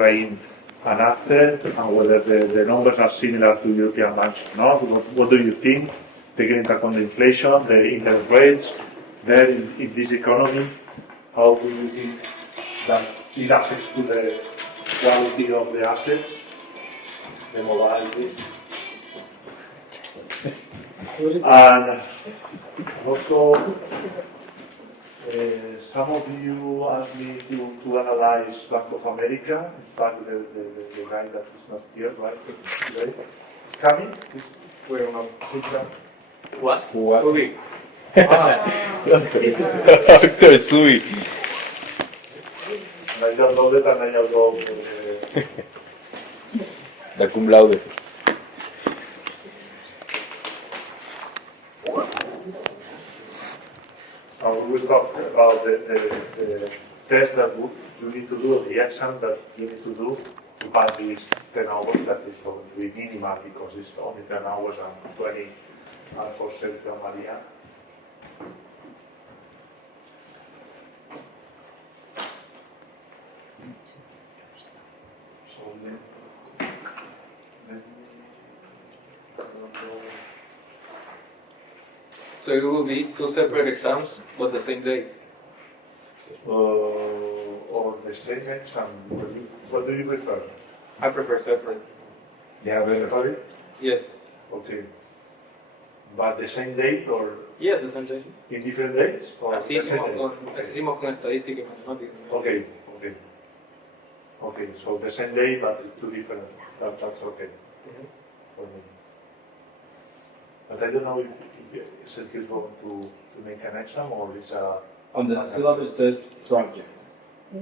Ukraine and after, and whether the numbers are similar to European banks or not. What do you think? Taking into account the inflation, the interest rates, there in this economy, how do you think that it affects to the quality of the assets, the mobility? And also, some of you asked me to analyze Bank of America. In fact, the guy that is not here, right, today, is coming. Bueno, no. What? Uy. Doctor Sui. I don't know that, and I don't know. Da cum laude. We will talk about the test that you need to do, the exam that you need to do to pass these 10 hours. That is going to be minimal because it's only 10 hours and 20 are for Sergio Maria. So So it will be two separate exams, but the same day. or the same exam. What do you prefer? I prefer separate. Yeah, Sorry? Yes. Okay. But the same date or Yes, the same day. in different dates? Or Así the same hicimos date? así hicimos con estadística y matemáticas. Okay, okay. Okay, so the same day but two different, that's okay for me. But I don't know if Sergio is going to make an exam or it's a On the syllabus says project.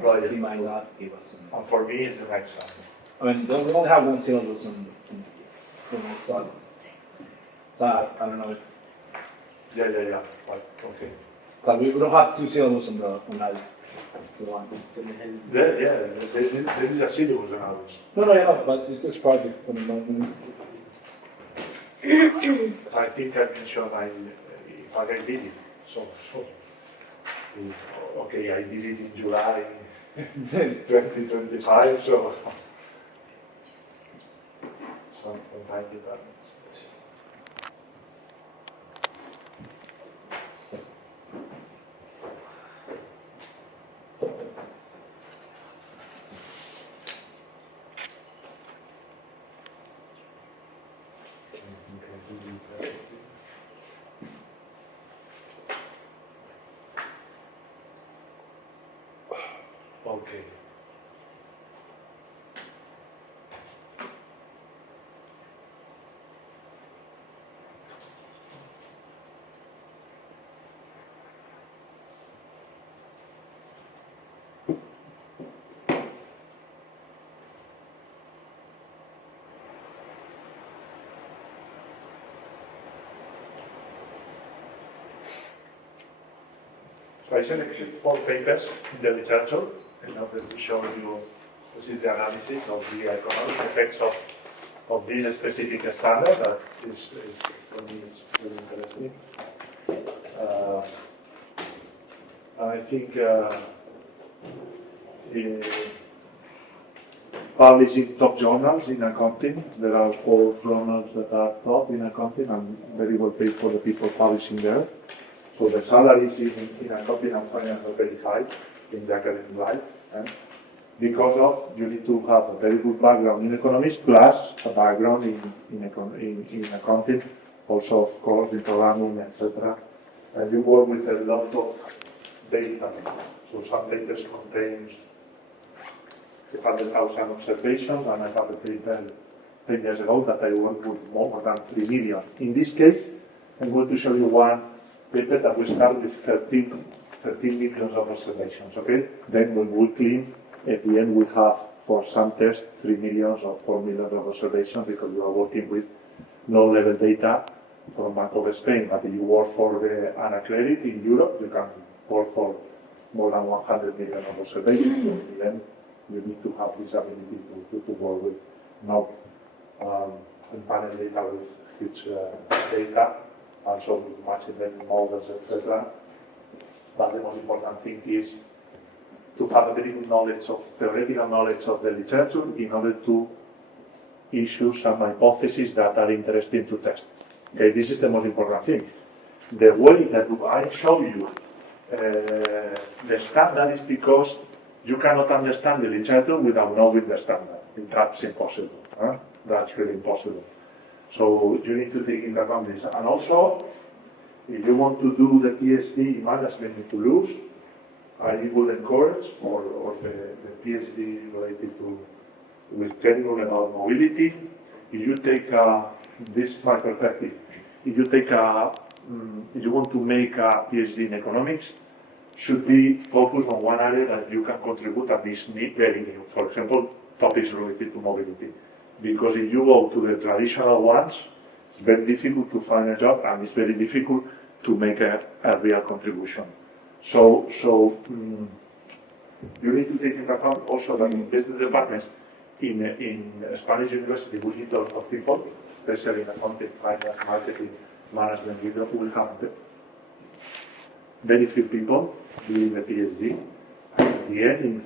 project. He might not give us an. And for me it's an exam. I mean, we only have one syllabus on the side. That, I don't know if, Yeah, right, okay. that we don't have two syllabus on that. One. There is a syllabus on ours. No, yeah, but it's this project. I mean, I think I mentioned if I did it. So okay, I did it in July 2025, so from time to time. Okay. So I selected 4 papers in the literature in order to show you this is the analysis of the economic effects of this specific standard that is for me is very interesting. And I think publishing top journals in accounting. There are 4 journals that are top in accounting and very well paid for the people publishing there. So the salaries in accounting and finance are very high in the academic life. Because of you need to have a very good background in economics plus a background in accounting, also of course in programming, etc. And you work with a lot of data. So some data contains 100,000 observations, and I have a paper 10 years ago that I worked with more than 3 million. In this case, I'm going to show you one paper that will start with 13 million of observations, okay? Then when we clean, at the end we have, for some tests, 3 million or 4 million of observations because we are working with low-level data from Bank of Spain. But if you work for the Anacredit in Europe, you can work for more than 100 million of observations. So then you need to have this ability to work with no panel data with huge data, also with machine learning models, etc. But the most important thing is to have a very good knowledge of theoretical knowledge of the literature in order to issue some hypotheses that are interesting to test. Okay, this is the most important thing. The way that I show you the standard is because you cannot understand the literature without knowing the standard. That's impossible. Huh? That's really impossible. So you need to take into account this. And also, if you want to do the PhD in management in Toulouse, I would encourage, or the PhD related to with technical about mobility, if you take this is my perspective. If you take if you want to make a PhD in economics, should be focused on one area that you can contribute at least very new. For example, topics related to mobility. Because if you go to the traditional ones, it's very difficult to find a job and it's very difficult to make a real contribution. So you need to take into account also that in business departments in Spanish university we need a lot of people, especially in accounting, finance, marketing, management. We will have very few people doing the PhD. And in the end,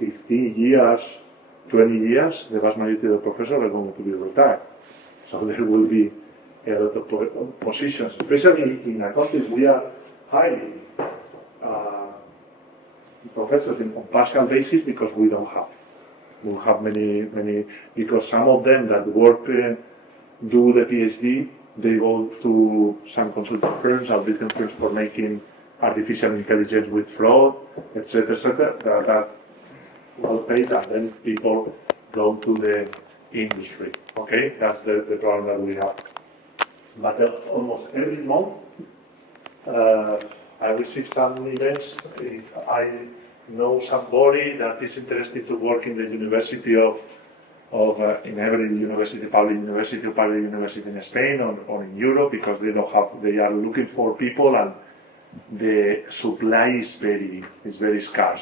in 15 years, 20 years, the vast majority of the professors are going to be retired. So there will be a lot of positions, especially in accounting. We are hiring professors on partial basis because we don't have. We have many, because some of them that work, do the PhD, they go to some consulting firms or business firms for making artificial intelligence with fraud, etc., that well paid, and then people go to the industry. Okay, that's the problem that we have. But almost every month, I receive some emails. If I know somebody that is interested to work in the university in every university, public university in Spain or in Europe, because they are looking for people and the supply is very scarce.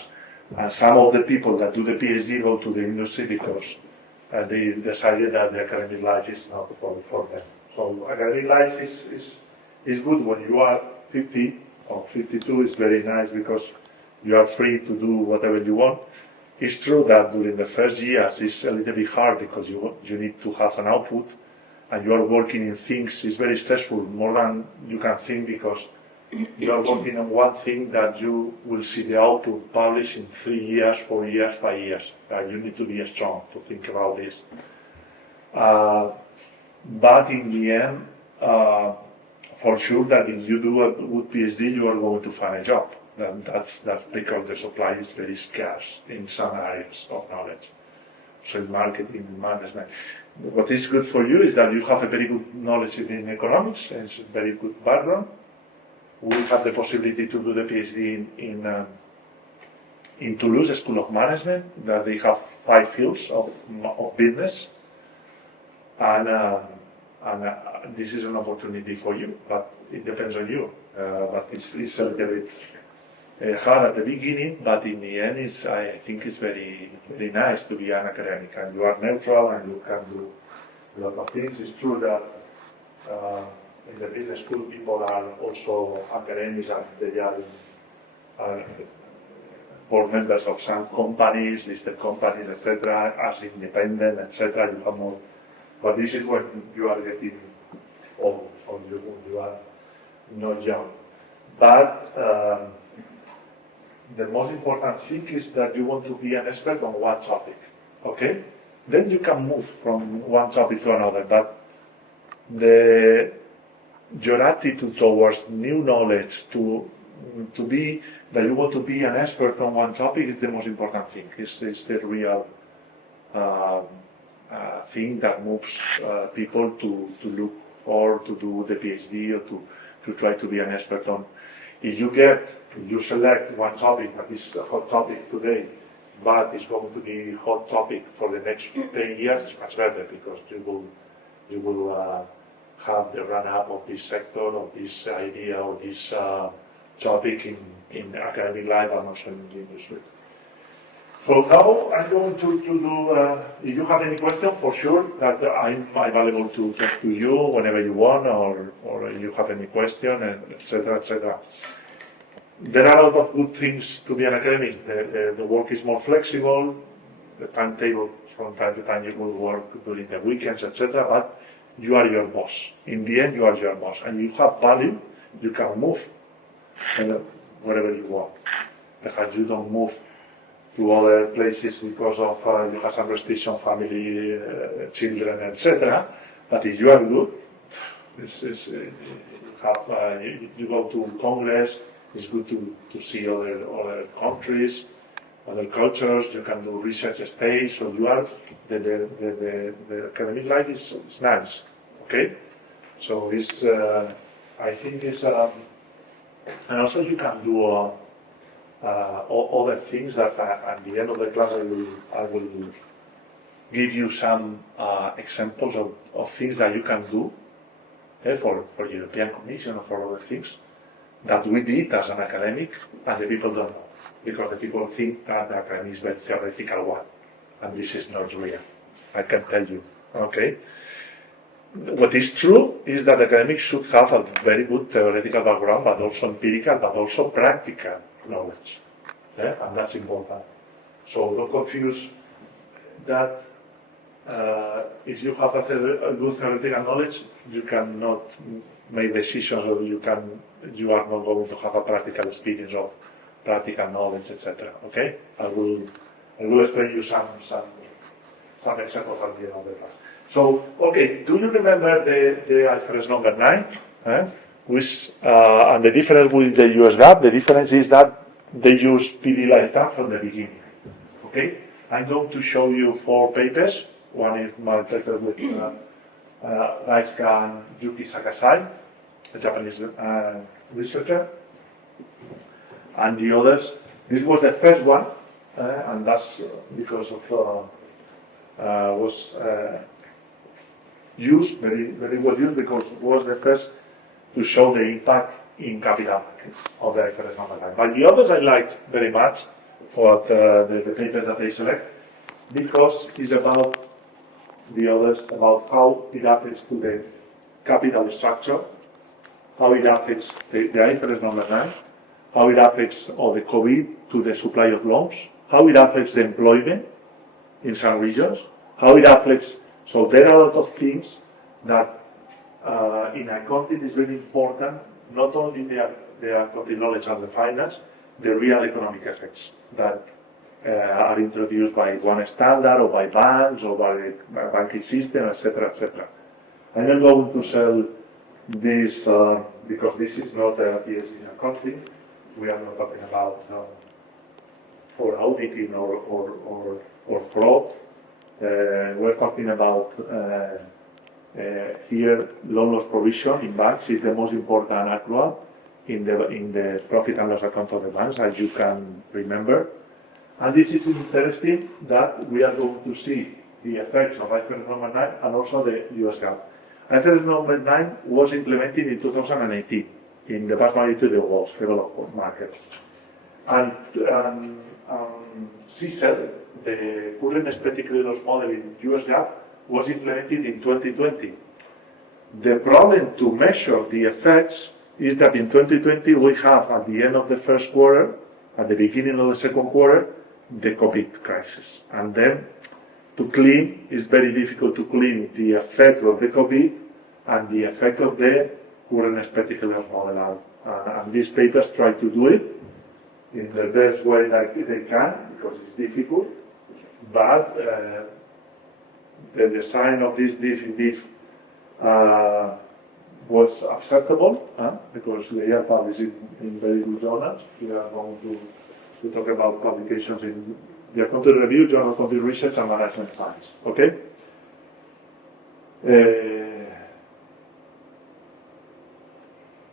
And some of the people that do the PhD go to the industry because they decided that the academic life is not for them. So academic life is good when you are 50 or 52. It's very nice because you are free to do whatever you want. It's true that during the first years it's a little bit hard because you need to have an output and you are working in things. It's very stressful, more than you can think, because you are working on one thing that you will see the output published in 3 years, 4 years, 5 years. You need to be strong to think about this. But in the end, for sure that if you do a good PhD, you are going to find a job. That's because the supply is very scarce in some areas of knowledge. So in marketing, management. What is good for you is that you have a very good knowledge in economics, and it's a very good background. We have the possibility to do the PhD in Toulouse School of Management, that they have 5 fields of business, and this is an opportunity for you, but it depends on you. But it's a little bit hard at the beginning, but in the end, I think it's very, very nice to be an academic, and you are neutral and you can do a lot of things. It's true that in the business school, people are also academics, and they are board members of some companies, listed companies, etc., as independent, etc. You have more, but this is when you are getting old, or you are not young. But the most important thing is that you want to be an expert on one topic, okay? Then you can move from one topic to another, but your attitude towards new knowledge, to be that you want to be an expert on one topic, is the most important thing. It's the real thing that moves people to look or to do the PhD or to try to be an expert on. If you select one topic that is a hot topic today, but it's going to be a hot topic for the next 10 years, it's much better, because you will have the run-up of this sector, of this idea, or this topic in academic life and also in the industry. So now I'm going to do, if you have any question, for sure that I'm available to talk to you whenever you want, or if you have any question, etc., etc. there are a lot of good things to be an academic. The work is more flexible, the timetable from time to time you will work during the weekends, etc. But you are your boss. In the end, you are your boss, and you have value. You can move wherever you want. Perhaps you don't move to other places because of you have some restriction, family, children, etc. But if you are good, you go to Congress. It's good to see other countries, other cultures. You can do research stays. So you are the academic life is nice. Okay, so it's I think it's and also you can do other things that at the end of the class I will give you some examples of things that you can do for European Commission or for other things that we did as an academic, and the people don't know, because the people think that the academic is very theoretical one, and this is not real. I can tell you. Okay. What is true is that academics should have a very good theoretical background, but also empirical, but also practical knowledge, and that's important. So don't confuse that. If you have a good theoretical knowledge, you cannot make decisions, or you are not going to have a practical experience of practical knowledge, etc. Okay, I will explain you some examples at the end of the class. So, okay, do you remember the IFRS number 9? Which, and the difference with the US GAAP, the difference is that they use PD lifetime from the beginning. Okay, I'm going to show you 4 papers. One is my paper with Raisuke and Yuki Sakasai, a Japanese researcher, and the others. This was the first one, and that's because of was used very well used, because it was the first to show the impact in capital markets of the IFRS number 9. But the others I liked very much for the paper that they select, because it's about the others, about how it affects to the capital structure, how it affects the IFRS number 9, how it affects all the COVID to the supply of loans, how it affects the employment in some regions, how it affects. So there are a lot of things that in accounting is very important, not only the accounting knowledge and the finance, the real economic effects that are introduced by one standard or by banks or by the banking system, etc., etc. I'm not going to sell this because this is not a PhD in accounting. We are not talking about or auditing or fraud. We're talking about here loan loss provision in banks is the most important accrual in the profit and loss account of the banks, as you can remember. And this is interesting that we are going to see the effects of IFRS number 9 and also the US GAAP. IFRS number 9 was implemented in 2018 in the vast majority of the world's developed markets. And CECL, the current expected credit loss model in US GAAP, was implemented in 2020. The problem to measure the effects is that in 2020 we have, at the end of the first quarter, at the beginning of the second quarter, the COVID crisis. And then to clean, it's very difficult to clean the effect of the COVID and the effect of the current expected credit loss model. And these papers try to do it in the best way that they can, because it's difficult. But the design of this diff was acceptable, because they are published in very good journals. We are going to talk about publications in the Accounting Review, Journal of Accounting Research and Management Science. Okay?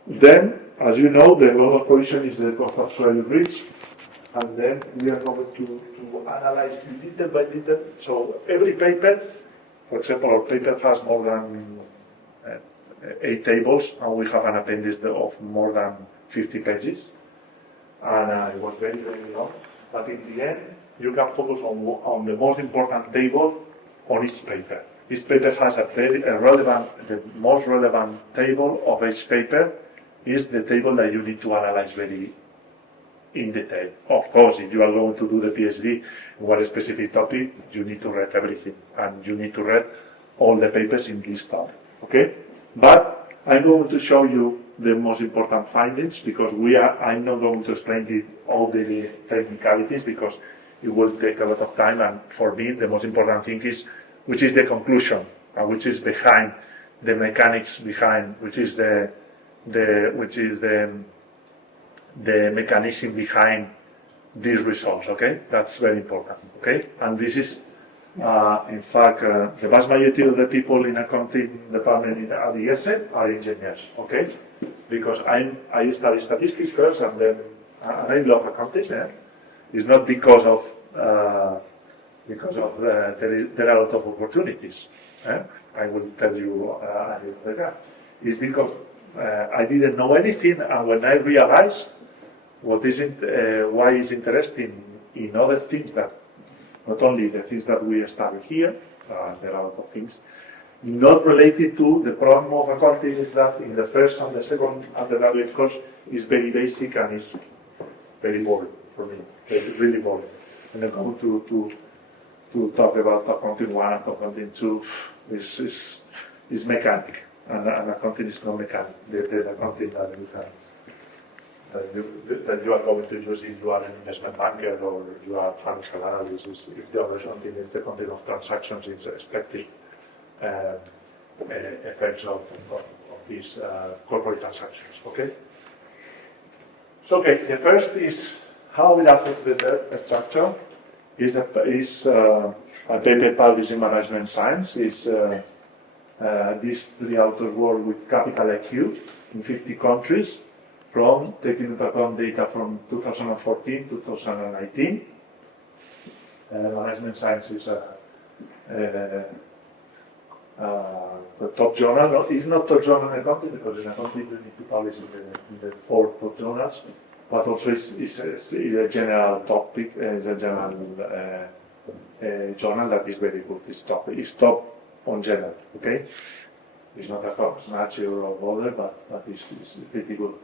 Then, as you know, the loan loss provision is the cost of credit risk, and then we are going to analyze little by little. So every paper, for example, our paper has more than 8 tables, and we have an appendix of more than 50 pages. And it was very, very long. But in the end, you can focus on the most important table on each paper. Each paper has the most relevant table of each paper is the table that you need to analyze very in detail. Of course, if you are going to do the PhD in one specific topic, you need to read everything, and you need to read all the papers in this topic, okay? But I'm going to show you the most important findings, because I'm not going to explain all the technicalities, because it will take a lot of time, and for me, the most important thing is, which is the conclusion, which is behind the mechanics behind, which is the mechanism behind these results, okay? That's very important, okay? And this is, in fact, the vast majority of the people in accounting department at the ESE are engineers, okay? Because I study statistics first, and then I love accounting. It's not because of there are a lot of opportunities. I will tell you a little bit that. It's because I didn't know anything, and when I realized why it's interesting in other things, that not only the things that we study here, there are a lot of things not related to the problem of accounting, is that in the first and the second undergraduate course is very basic and is very boring for me, really boring. And I'm going to talk about accounting 1 and accounting 2 is mechanic, and accounting is not mechanic. The accounting that you are going to use if you are an investment banker or you are financial analyst is the other something, is the content of transactions, is expected effects of these corporate transactions, okay? So, okay, the first is how it affects the debt structure. Is a paper published in Management Science. These three authors work with Capital IQ in 50 countries, from taking into account data from 2014 to 2019. Management Science is the top journal. No, it's not top journal in accounting, because in accounting you need to publish in the 4 top journals, but also it's a general topic, it's a general journal that is very good. It's top on general, okay? It's not a Fox, Nature or other, but it's pretty good.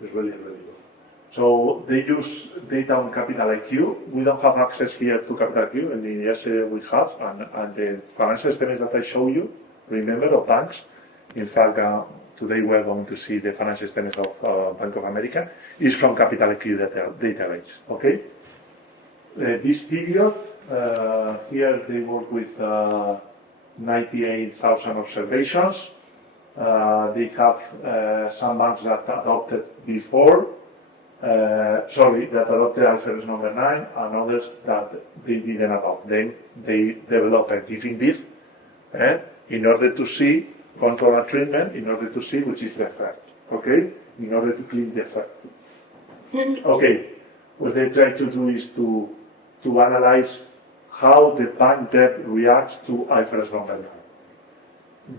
It's really, really good. So they use data on Capital IQ. We don't have access here to Capital IQ, and in yes we have, and the financial statements that I show you, remember, of banks. In fact, today we're going to see the financial statements of Bank of America, is from Capital IQ database, okay? This period, here they work with 98,000 observations. They have some banks that adopted before, that adopted IFRS number 9, and others that they didn't adopt. Then they develop a giving diff in order to see control and treatment, in order to see which is the effect, okay? In order to clean the effect. Okay, what they try to do is to analyze how the bank debt reacts to IFRS number 9.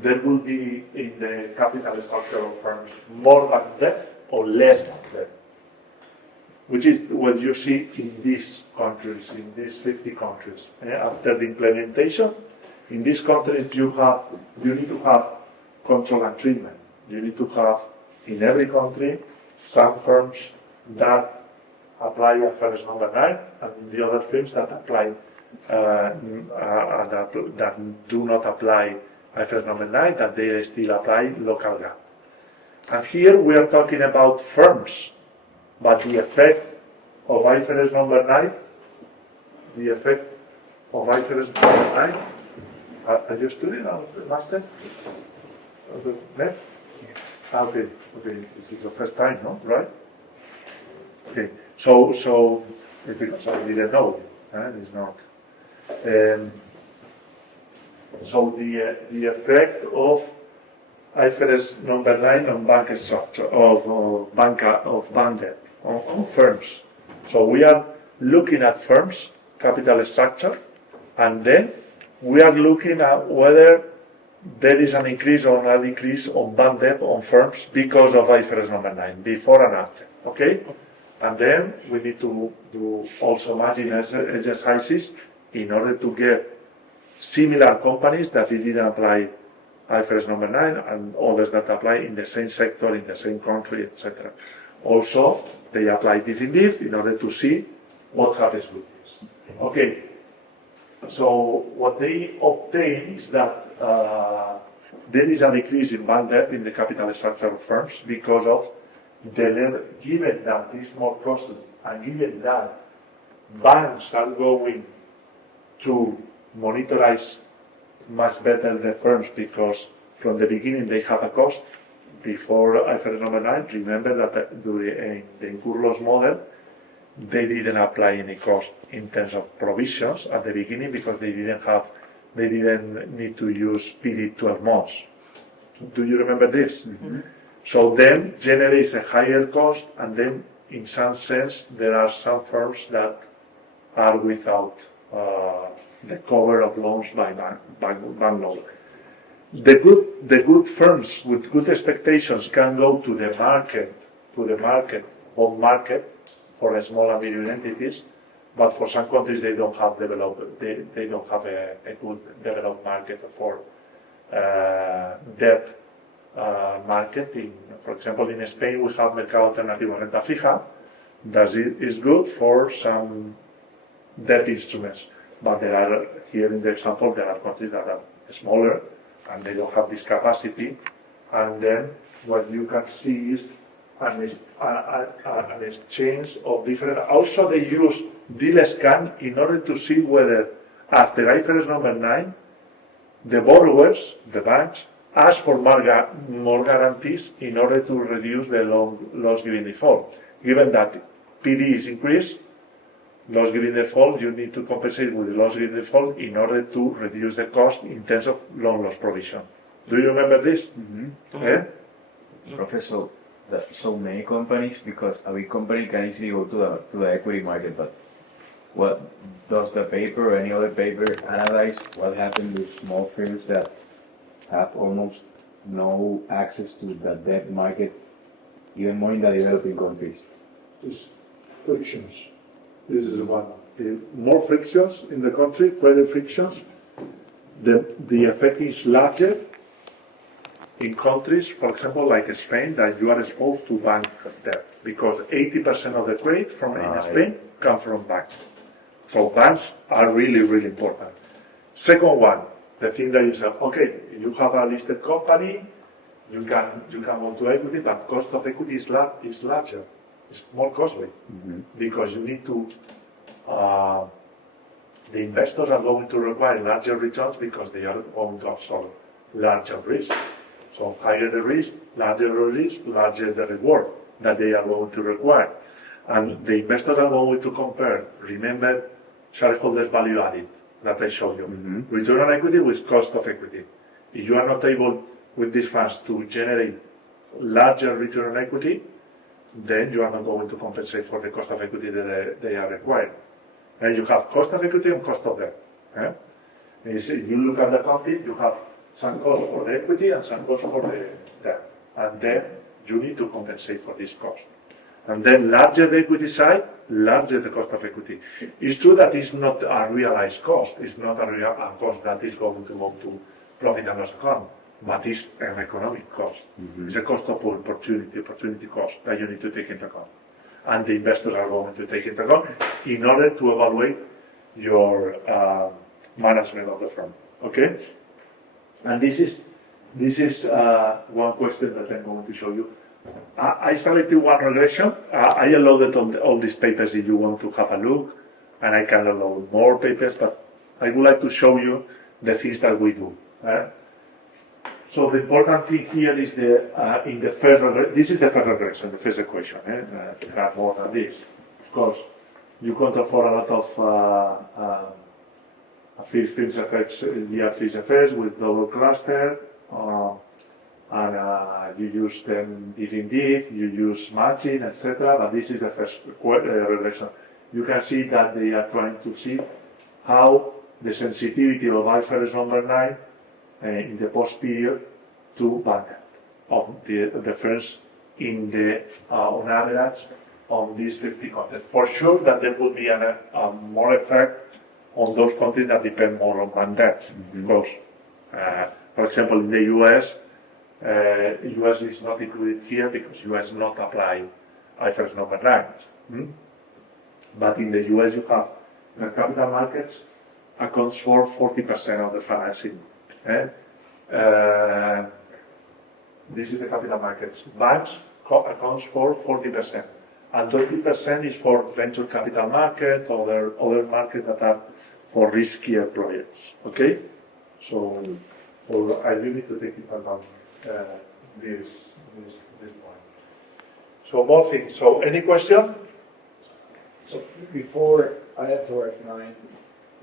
There will be in the capital structure of firms more bank debt or less bank debt, which is what you see in these countries, in these 50 countries. After the implementation, in these countries you need to have control and treatment. You need to have in every country some firms that apply IFRS number 9, and the other firms that apply that do not apply IFRS number 9, that they still apply local GAAP. And here we are talking about firms, but the effect of IFRS number 9, the effect of IFRS number 9, are you studying master? Okay, this is your first time, no? Right? Okay, so it's because I didn't know, it's not. So the effect of IFRS number 9 on bank structure of bank debt on firms. So we are looking at firms, capital structure, and then we are looking at whether there is an increase or a decrease on bank debt on firms because of IFRS number 9, before and after. Okay? And then we need to do also matching exercises in order to get similar companies that didn't apply IFRS number 9 and others that apply in the same sector, in the same country, etc. Also, they apply diff in diff in order to see what happens with this. Okay, so what they obtain is that there is a decrease in bank debt in the capital structure of firms because of given that it's more costly and given that banks are going to monitorize much better the firms because from the beginning they have a cost. Before IFRS number 9, remember that in the incur loss model, they didn't apply any cost in terms of provisions at the beginning because they didn't need to use PD 12 months. Do you remember this? Mm-hmm. So then generates a higher cost, and then in some sense there are some firms that are without the cover of loans by bank loans. The good firms with good expectations can go to the bond market for the small and medium entities, but for some countries they don't have developed. They don't have a good developed market for debt market. For example, in Spain we have Mercado Alternativo Renta Fija that is good for some debt instruments, but here in the example there are countries that are smaller and they don't have this capacity, and then what you can see is an exchange of different. Also, they use deal scan in order to see whether after IFRS number 9, the borrowers, the banks, ask for more guarantees in order to reduce the loss given default. Given that PD is increased, loss given default, you need to compensate with the loss given default in order to reduce the cost in terms of loan loss provision. Do you remember this? Mm-hmm. Eh? Professor, so many companies, because a big company can easily go to the equity market, but what does the paper or any other paper analyze what happens with small firms that have almost no access to the debt market, even more in the developing countries? It's frictions. This is one. More frictions in the country, credit frictions. The effect is larger in countries, for example, like Spain, that you are exposed to bank debt because 80% of the credit in Spain come from banks. So banks are really, really important. Second one, the thing that you say, okay, you have a listed company, you can go to equity, but cost of equity is larger. It's more costly because you need to. The investors are going to require larger returns because they are going to absorb larger risk. So higher the risk, larger the reward that they are going to require. And the investors are going to compare. Remember, shareholders value added that I showed you. Mm-hmm. Return on equity with cost of equity. If you are not able with these funds to generate larger return on equity, then you are not going to compensate for the cost of equity that they are required. And you have cost of equity and cost of debt. If you look at the accounting, you have some cost for the equity and some cost for the debt. And then you need to compensate for this cost. And then larger the equity side, larger the cost of equity. It's true that it's not a realized cost. It's not a cost that is going to go to profit and loss account, but it's an economic cost. Mm-hmm. It's a cost of opportunity cost that you need to take into account. And the investors are going to take into account in order to evaluate your management of the firm. Okay? And this is one question that I'm going to show you. I selected one regression. I allowed all these papers if you want to have a look, and I can allow more papers, but I would like to show you the things that we do. So the important thing here is in the first regression. This is the first regression, the first equation. You have more than this. Of course, you control for a lot of fringe effects, fringe effects with double cluster. And you use them diff in diff, you use matching, etc. But this is the first regression. You can see that they are trying to see how the sensitivity of IFRS number 9 in the post period to bank of the firms in the on average on these 50 countries. For sure that there will be a more effect on those countries that depend more on bank debt. Mm-hmm. Of course, for example, in the US is not included here because US not applying IFRS number 9. But in the US, you have the capital markets accounts for 40% of the financing. This is the capital markets. Banks accounts for 40%, and 20% is for venture capital market, other markets that are for riskier projects. Okay, so I really need to take into account this one. So more things. So any question? So before IFRS 9,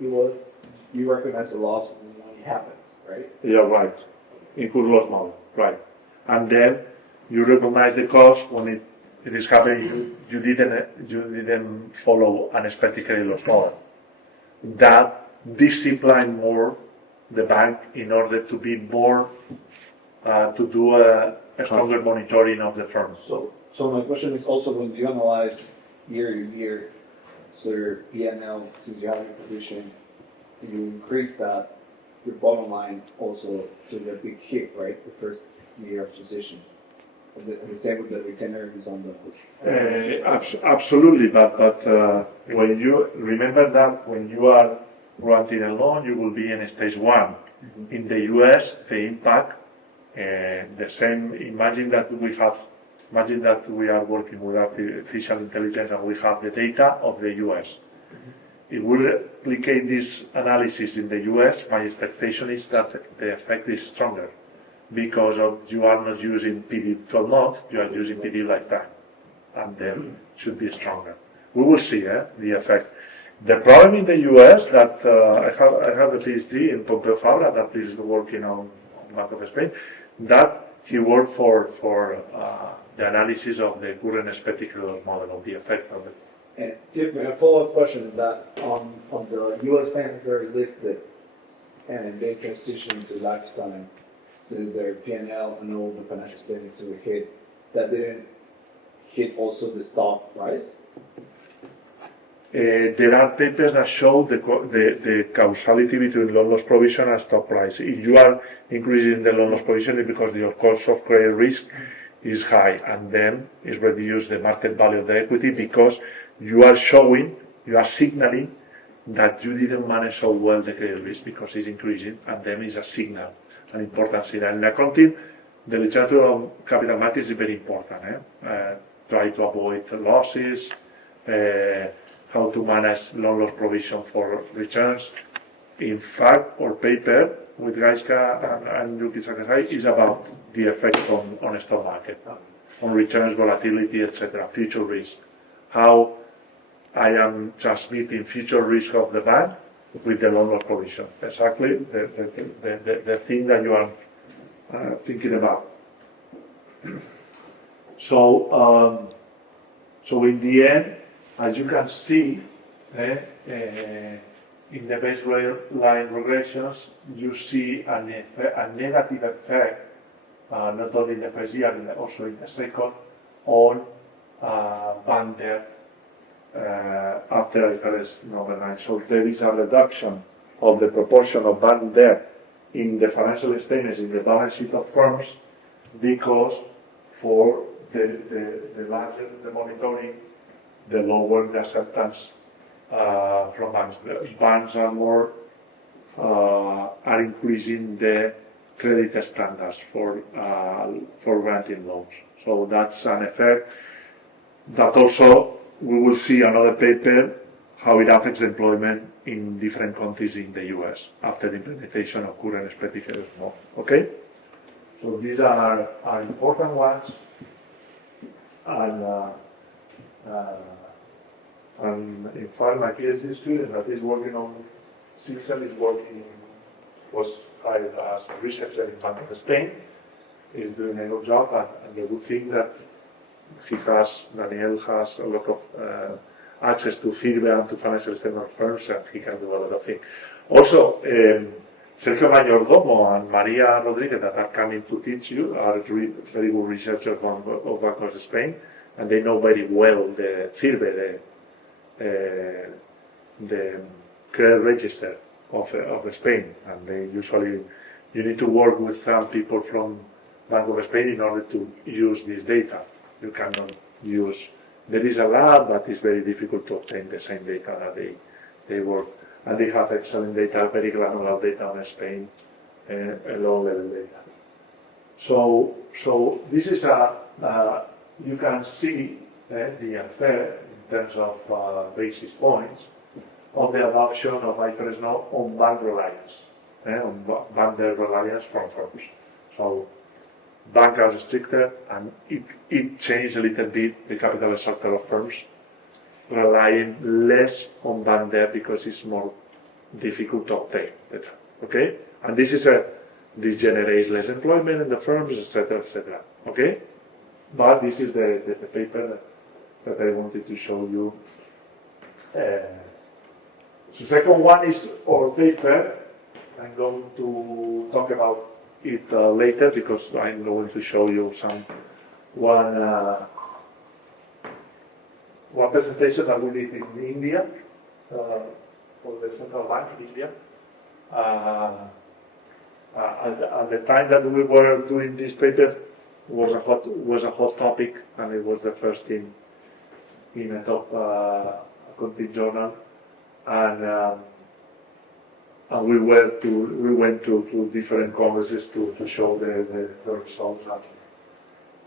you recognize the loss when it happens, right? Yeah, right. Include loss model, right? And then you recognize the cost when it is happening. You didn't follow unexpected credit loss model. That discipline more the bank in order to be more to do a stronger monitoring of the firm. So my question is also when you analyze year to year, so your P&L, since you have a provision, you increase that, your bottom line also to a big hit, right? The first year of transition. And the same with the retainer is on the. Absolutely, but when you remember that when you are granting a loan, you will be in stage 1. In the US, the impact the same. Imagine that we are working with artificial intelligence and we have the data of the US. If we replicate this analysis in the US, my expectation is that the effect is stronger because you are not using PD 12 months, you are using PD lifetime, and then should be stronger. We will see the effect. The problem in the US that I have a PhD in Pompeu Fabra that is working on Bank of Spain, that he worked for the analysis of the current expected credit model of the effect of it. And Tim, a follow-up question that on the U.S. banks that are listed and they transition to lifetime, since their P&L and all the financial statements were hit, that didn't hit also the stock price? There are papers that show the causality between loan loss provision and stock price. If you are increasing the loan loss provision, it's because your cost of credit risk is high, and then it's reduced the market value of the equity because you are signaling that you didn't manage so well the credit risk because it's increasing, and then it's a signal, an important signal. In accounting, the literature on capital markets is very important. Try to avoid losses, how to manage loan loss provision for returns. In fact, our paper with Gaiska and Yuki Sakazai is about the effect on stock market, on returns, volatility, etc., future risk. How I am transmitting future risk of the bank with the loan loss provision. Exactly the thing that you are thinking about. So in the end, as you can see, in the baseline regressions, you see a negative effect, not only in the first year, but also in the second, on bank debt after IFRS 9. So there is a reduction of the proportion of bank debt in the financial statements in the balance sheet of firms because for the larger the monitoring, the lower the acceptance from banks. The banks are more are increasing the credit standards for granting loans. So that's an effect that also we will see another paper how it affects employment in different countries in the US after the implementation of current expected credit model. Okay, so these are important ones, and in fact, my PhD student that is working on CICEL was hired as a researcher in Bank of Spain. He's doing a good job, and the good thing that Daniel has a lot of access to FIRBE and to financial statement firms, and he can do a lot of things. Also, Sergio Mayordomo and Maria Rodriguez that are coming to teach you are very good researchers of Bank of Spain, and they know very well the FIRBE, the credit register of Spain, and they usually, you need to work with some people from Bank of Spain in order to use this data. You cannot use There is a lab, but it's very difficult to obtain the same data that they work. And they have excellent data, very granular data on Spain, low level data. So this is you can see the effect in terms of basis points of the adoption of IFRS now on bank reliance, on bank debt reliance from firms. So banks are stricter, and it changed a little bit the capital structure of firms, relying less on bank debt because it's more difficult to obtain. Okay, and this generates less employment in the firms, etc., etc. Okay, but this is the paper that I wanted to show you. So second one is our paper. I'm going to talk about it later because I'm going to show you one presentation that we did in India for the central bank in India. At the time that we were doing this paper, was a hot topic, and it was the first in a top accounting journal, and we went to different congresses to show the results,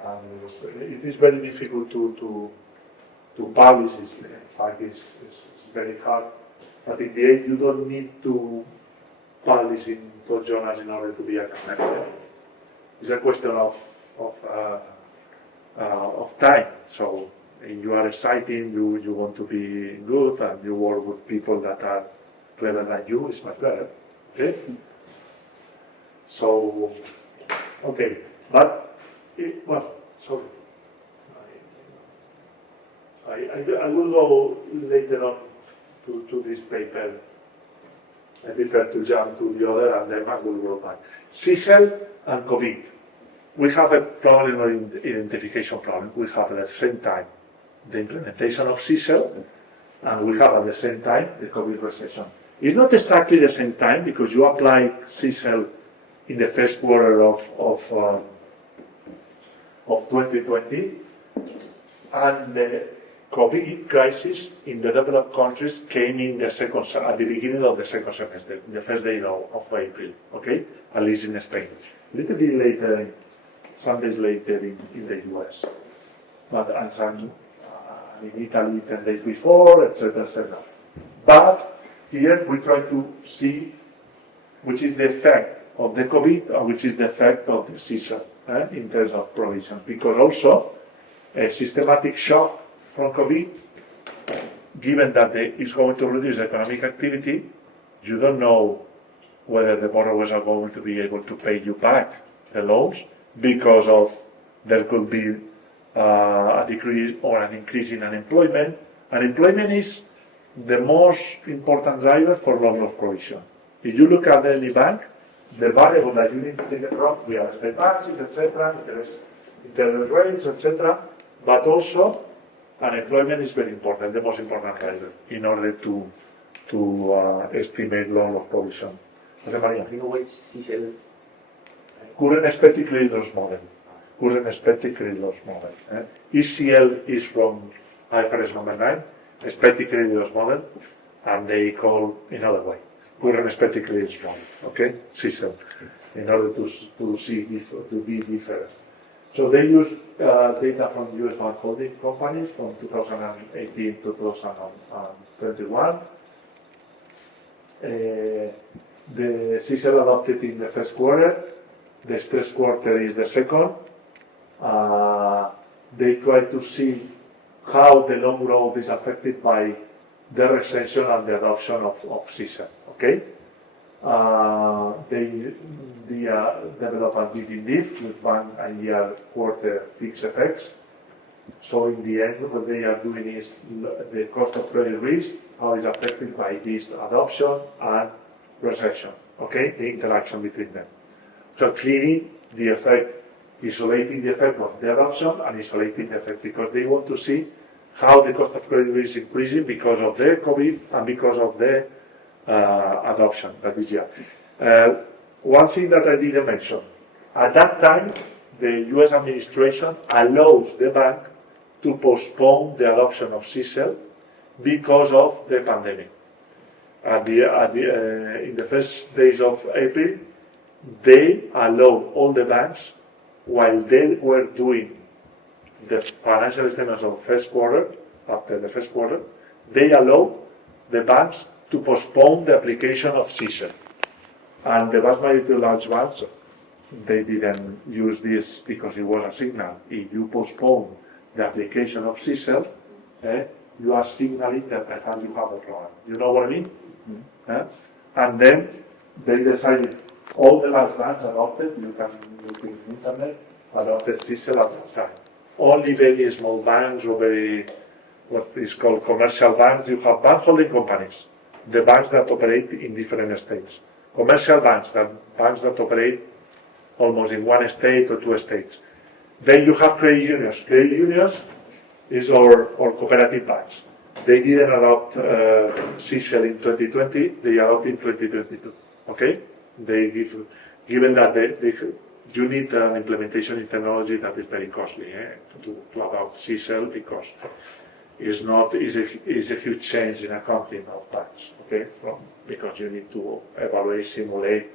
and it is very difficult to publish. In fact, it's very hard. But in the end, you don't need to publish in top journals in order to be academic. It's a question of time. So you are exciting, you want to be good, and you work with people that are clever than you. It's much better. Okay. So okay, but sorry. I will go later on to this paper. I prefer to jump to the other, and then I will go back. CISL and COVID. We have a problem, an identification problem. We have at the same time the implementation of CISL, and we have at the same time the COVID recession. It's not exactly the same time because you apply CISL in the first quarter of 2020, and the COVID crisis in the developed countries came in at the beginning of the second semester, the first day of April, okay? At least in Spain. A little bit later, some days later in the US. And some in Italy 10 days before, etc., etc. But here we try to see which is the effect of the COVID and which is the effect of the CISL in terms of provision. Because also a systematic shock from COVID, given that it's going to reduce economic activity, you don't know whether the borrowers are going to be able to pay you back the loans because of there could be a decrease or an increase in unemployment. Unemployment is the most important driver for loan loss provision. If you look at any bank, the variable that you need to take from real estate taxes, etc., interest rates, etc., but also unemployment is very important, the most important driver, in order to estimate loan loss provision. José María. You know what CISL? Current expected credit loss model. Current expected credit loss model. ECL is from IFRS number 9, expected credit loss model, and they call another way. Current expected credit loss model. Okay? CISL. In order to be different. So they use data from US bank holding companies from 2018 to 2021. The CISL adopted in the first quarter. The stress quarter is the second. They try to see how the loan growth is affected by the recession and the adoption of CISL. Okay. They develop a DD with 1 year quarter fixed effects. So in the end, what they are doing is the cost of credit risk, how it's affected by this adoption and recession. Okay, the interaction between them. So clearly, the effect, isolating the effect of the adoption and isolating the effect, because they want to see how the cost of credit risk is increasing because of the COVID and because of the adoption, that is, one thing that I didn't mention, at that time, the US administration allows the bank to postpone the adoption of CECL because of the pandemic. In the first days of April, they allowed all the banks, while they were doing the financial statements of first quarter, after the first quarter, they allowed the banks to postpone the application of CECL. And the vast majority of large banks, they didn't use this because it was a signal. If you postpone the application of CECL, you are signaling that perhaps you have a problem. You know what I mean? And then they decided, all the large banks adopted, you can look in the internet, adopted CECL at that time. Only very small banks or very, what is called commercial banks, you have bank holding companies, the banks that operate in different states. Commercial banks that operate almost in one state or two states. Then you have credit unions. Credit unions is our cooperative banks. They didn't adopt CECL in 2020, they adopted in 2022. Okay? Given that you need an implementation in technology that is very costly to adopt CECL, because it's a huge change in accounting of banks. Okay? Because you need to evaluate, simulate,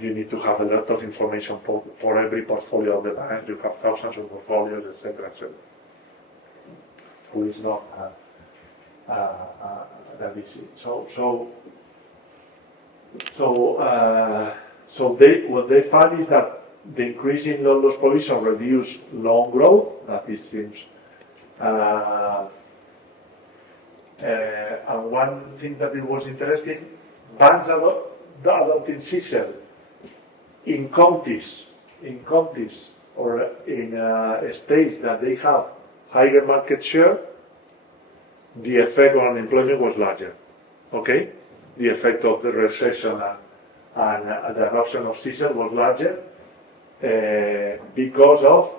you need to have a lot of information for every portfolio of the bank. You have thousands of portfolios, etc., etc. So it's not that easy. What they found is that the increase in loan loss provision reduced loan growth. That it seems. And one thing that it was interesting, banks adopting CECL in counties or in states that they have higher market share, the effect on unemployment was larger. Okay, the effect of the recession and the adoption of CECL was larger because of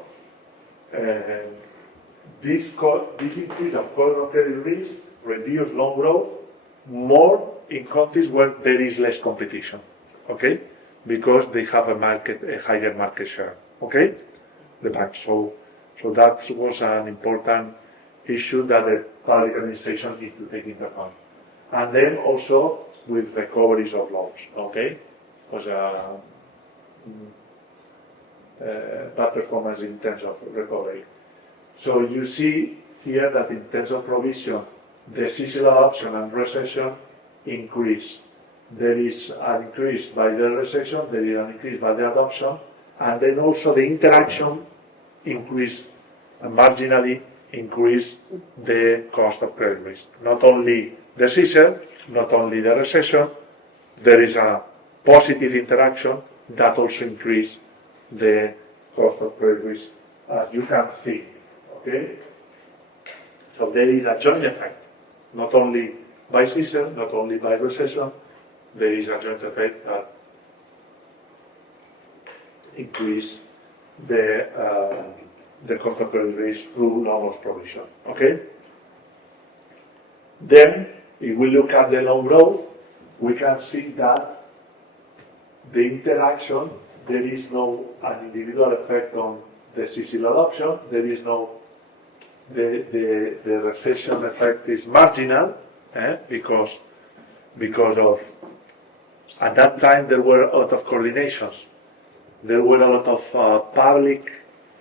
this increase of cost of credit risk reduced loan growth more in countries where there is less competition. Okay, because they have a higher market share. Okay, the banks. So that was an important issue that the public administration need to take into account. And then also with recoveries of loans. Okay, because bad performance in terms of recovery. So you see here that in terms of provision, the CECL adoption and recession increase. There is an increase by the recession, there is an increase by the adoption, and then also the interaction increase, marginally increase the cost of credit risk. Not only the CECL, not only the recession, there is a positive interaction that also increase the cost of credit risk, as you can see. Okay? So there is a joint effect, not only by CECL, not only by recession, there is a joint effect that increase the cost of credit risk through loan loss provision. Okay? Then, if we look at the loan growth, we can see that the interaction, there is no an individual effect on the CECL adoption, there is no, the recession effect is marginal, because of, at that time there were a lot of coordinations. There were a lot of public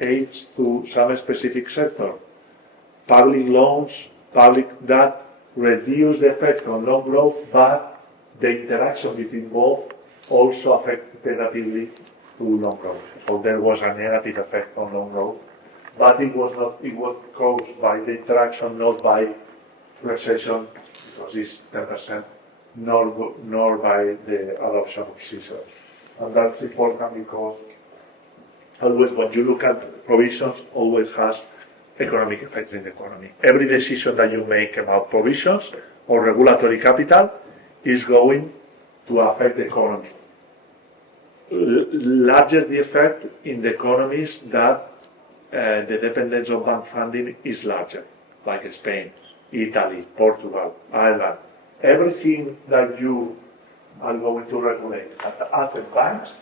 aids to some specific sector. Public loans, public that reduce the effect on loan growth, but the interaction between both also affect negatively to loan growth. So there was a negative effect on loan growth, but it was caused by the interaction, not by recession, because it's 10%, nor by the adoption of CECL. And that's important because always when you look at provisions, always has economic effects in the economy. Every decision that you make about provisions or regulatory capital is going to affect the economy. Larger the effect in the economies that the dependence on bank funding is larger, like Spain, Italy, Portugal, Ireland. Everything that you are going to regulate at the asset banks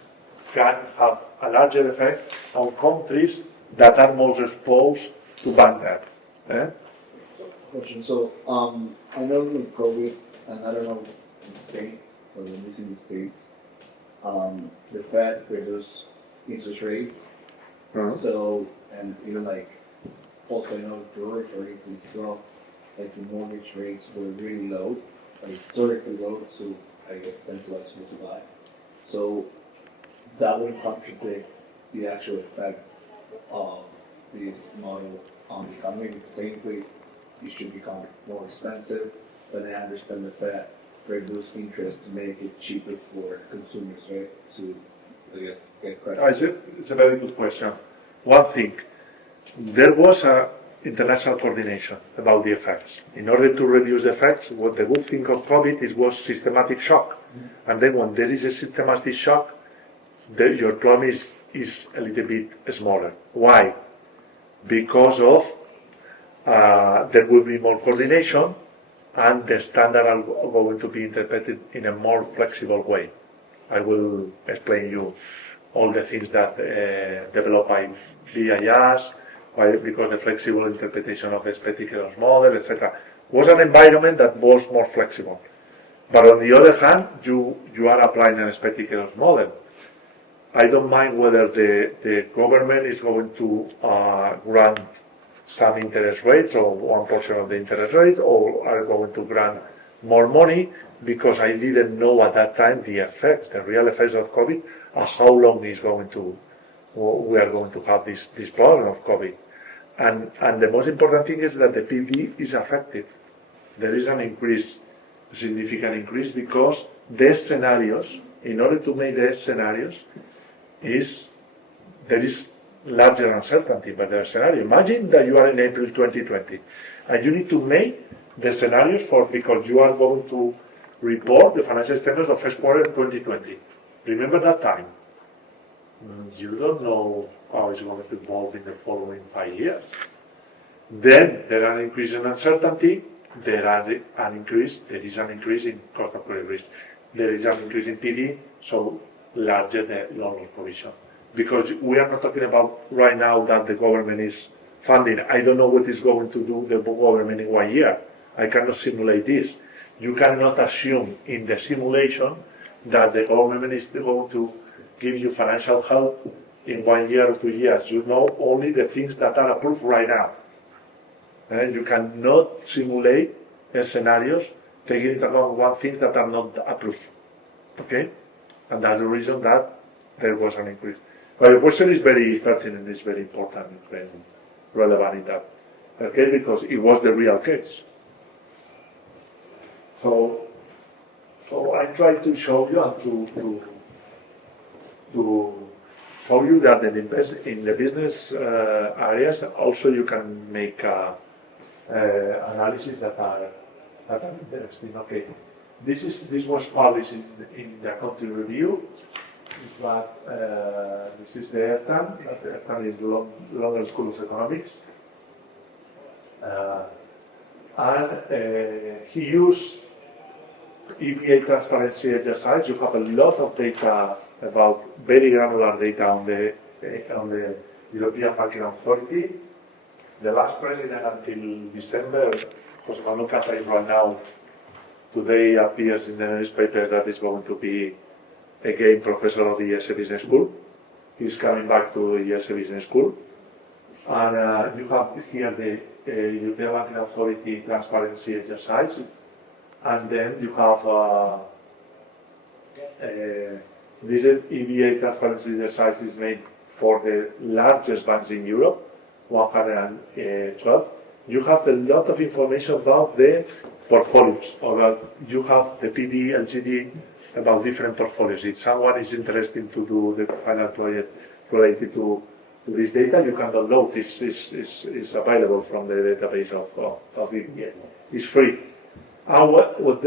can have a larger effect on countries that are most exposed to bank debt. Eh? Question. So, I know with COVID, and I don't know in Spain, but at least in the States, the Fed reduced interest rates. Mhm. So, and even like, also I know the rates as well, like the mortgage rates were really low, like historically low to, I guess, incentivize people to buy. So, that would contradict the actual effect of this model on the economy, because technically it should become more expensive, but I understand the Fed reduce interest to make it cheaper for consumers, right? To, I guess, get credit. It's a very good question. One thing, there was a international coordination about the effects. In order to reduce the effects, what the good thing of COVID was systematic shock. And then when there is a systematic shock, your problem is a little bit smaller. Why? Because of there will be more coordination, and the standards are going to be interpreted in a more flexible way. I will explain you all the things that developed by BIS, because the flexible interpretation of the expected loss model, etc., was an environment that was more flexible. But on the other hand, you are applying an expected loss model. I don't mind whether the government is going to grant some interest rates or one portion of the interest rate, or are going to grant more money, because I didn't know at that time the effects, the real effects of COVID, and how long we are going to have this problem of COVID. And the most important thing is that the PD is affected. There is an increase, a significant increase, because the scenarios, in order to make the scenarios, there is larger uncertainty by the scenario. Imagine that you are in April 2020 and you need to make the scenarios because you are going to report the financial statements of first quarter 2020. Remember that time? You don't know how it's going to evolve in the following 5 years. Then there are an increase in uncertainty, there is an increase in cost of credit risk, there is an increase in PD, so larger the loan loss provision. Because we are not talking about right now that the government is funding. I don't know what is going to do the government in 1 year. I cannot simulate this. You cannot assume in the simulation that the government is going to give you financial help in 1 year or 2 years. You know only the things that are approved right now. And you cannot simulate scenarios taking into account one things that are not approved. Okay? And that's the reason that there was an increase. But the question is very pertinent, it's very important and relevant in that case, because it was the real case. So I try to show you and to show you that in the business areas also you can make analysis that are interesting. Okay, this was published in the accounting review. This is the ERTAN. The ERTAN is London School of Economics, and he used EBA transparency exercise. You have a lot of data about very granular data on the European Banking Authority. The last president until December, José Manuel Cantay, right now, today appears in the newspaper that is going to be again professor of the ESE Business School. He's coming back to the ESE Business School. And you have here the European Banking Authority transparency exercise. And then you have this EBA transparency exercise is made for the largest banks in Europe, 112. You have a lot of information about the portfolios, or you have the PD, LGD, about different portfolios. If someone is interested to do the final project related to this data, you can download. Is available from the database of EBA. It's free. And what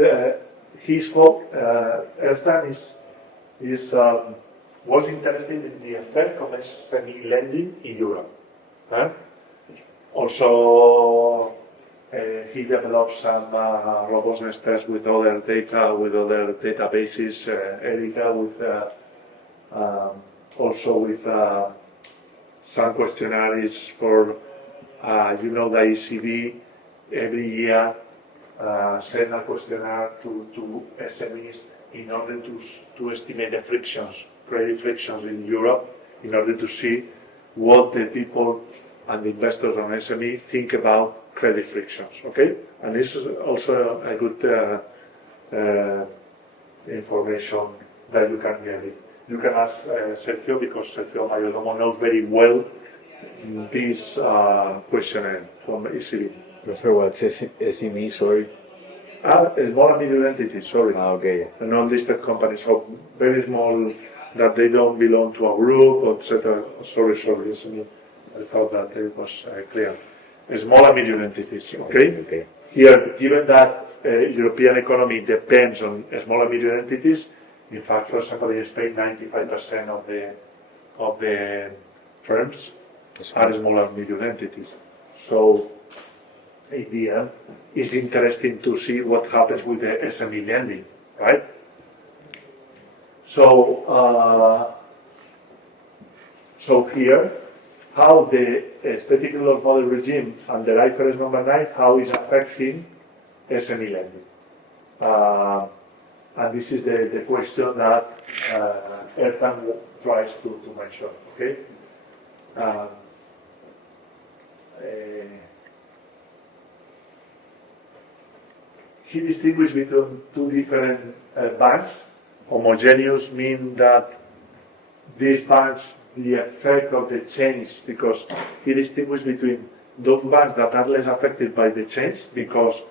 his folk, ERTAN was interested in the effect of SME lending in Europe. Also, he developed some robustness tests with other data, with other databases, Erica, with also with some questionnaires for You know the ECB every year send a questionnaire to SMEs in order to estimate the frictions, credit frictions in Europe, in order to see what the people and the investors on SME think about credit frictions, okay? And this is also a good information that you can get. You can ask Sergio, because Sergio Mayordomo knows very well this questionnaire from ECB. Professor, what's SME, sorry? Small and medium entities, sorry. Okay. Non-listed companies, so very small, that they don't belong to a group, etc. Sorry, SME. I thought that it was clear. Small and medium entities, okay? Okay. Here, given that European economy depends on small and medium entities, in fact, for example, in Spain, 95% of the firms are small and medium entities. So, in the end, it's interesting to see what happens with the SME lending, right? So, here, how the expected loss model regime under IFRS number 9, how is affecting SME lending. And this is the question that Ertan tries to mention, okay? He distinguished between two different banks. Homogeneous mean that these banks, the effect of the change, because he distinguished between those banks that are less affected by the change, because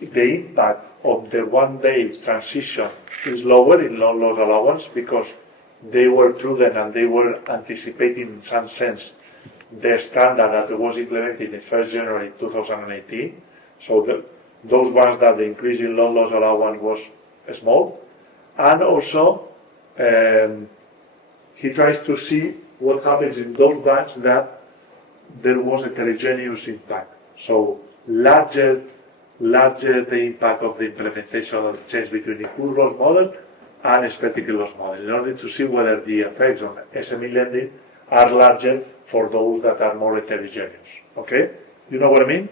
the impact of the one-day transition is lower in loan loss allowance, because they were prudent and they were anticipating in some sense the standard that was implemented in 1st January 2018. So those ones that the increase in loan loss allowance was small. And also, he tries to see what happens in those banks that there was a heterogeneous impact. So larger the impact of the implementation of the change between improved loss model and expected loss model, in order to see whether the effects on SME lending are larger for those that are more heterogeneous. Okay? You know what I mean?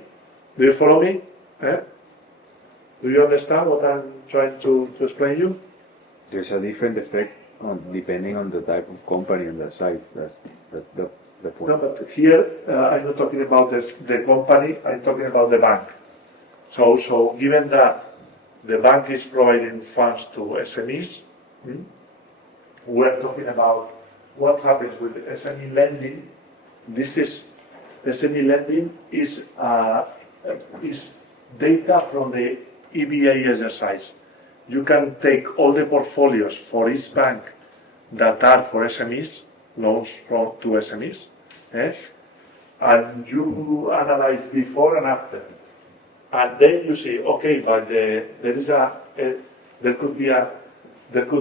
Do you follow me? Do you understand what I'm trying to explain you? There's a different effect depending on the type of company and the size. That's the point. No, but here I'm not talking about the company, I'm talking about the bank. So given that the bank is providing funds to SMEs, we're talking about what happens with SME lending. SME lending is data from the EBA exercise. You can take all the portfolios for each bank that are for SMEs, loans to SMEs, and you analyze before and after. And then you see, okay, but there could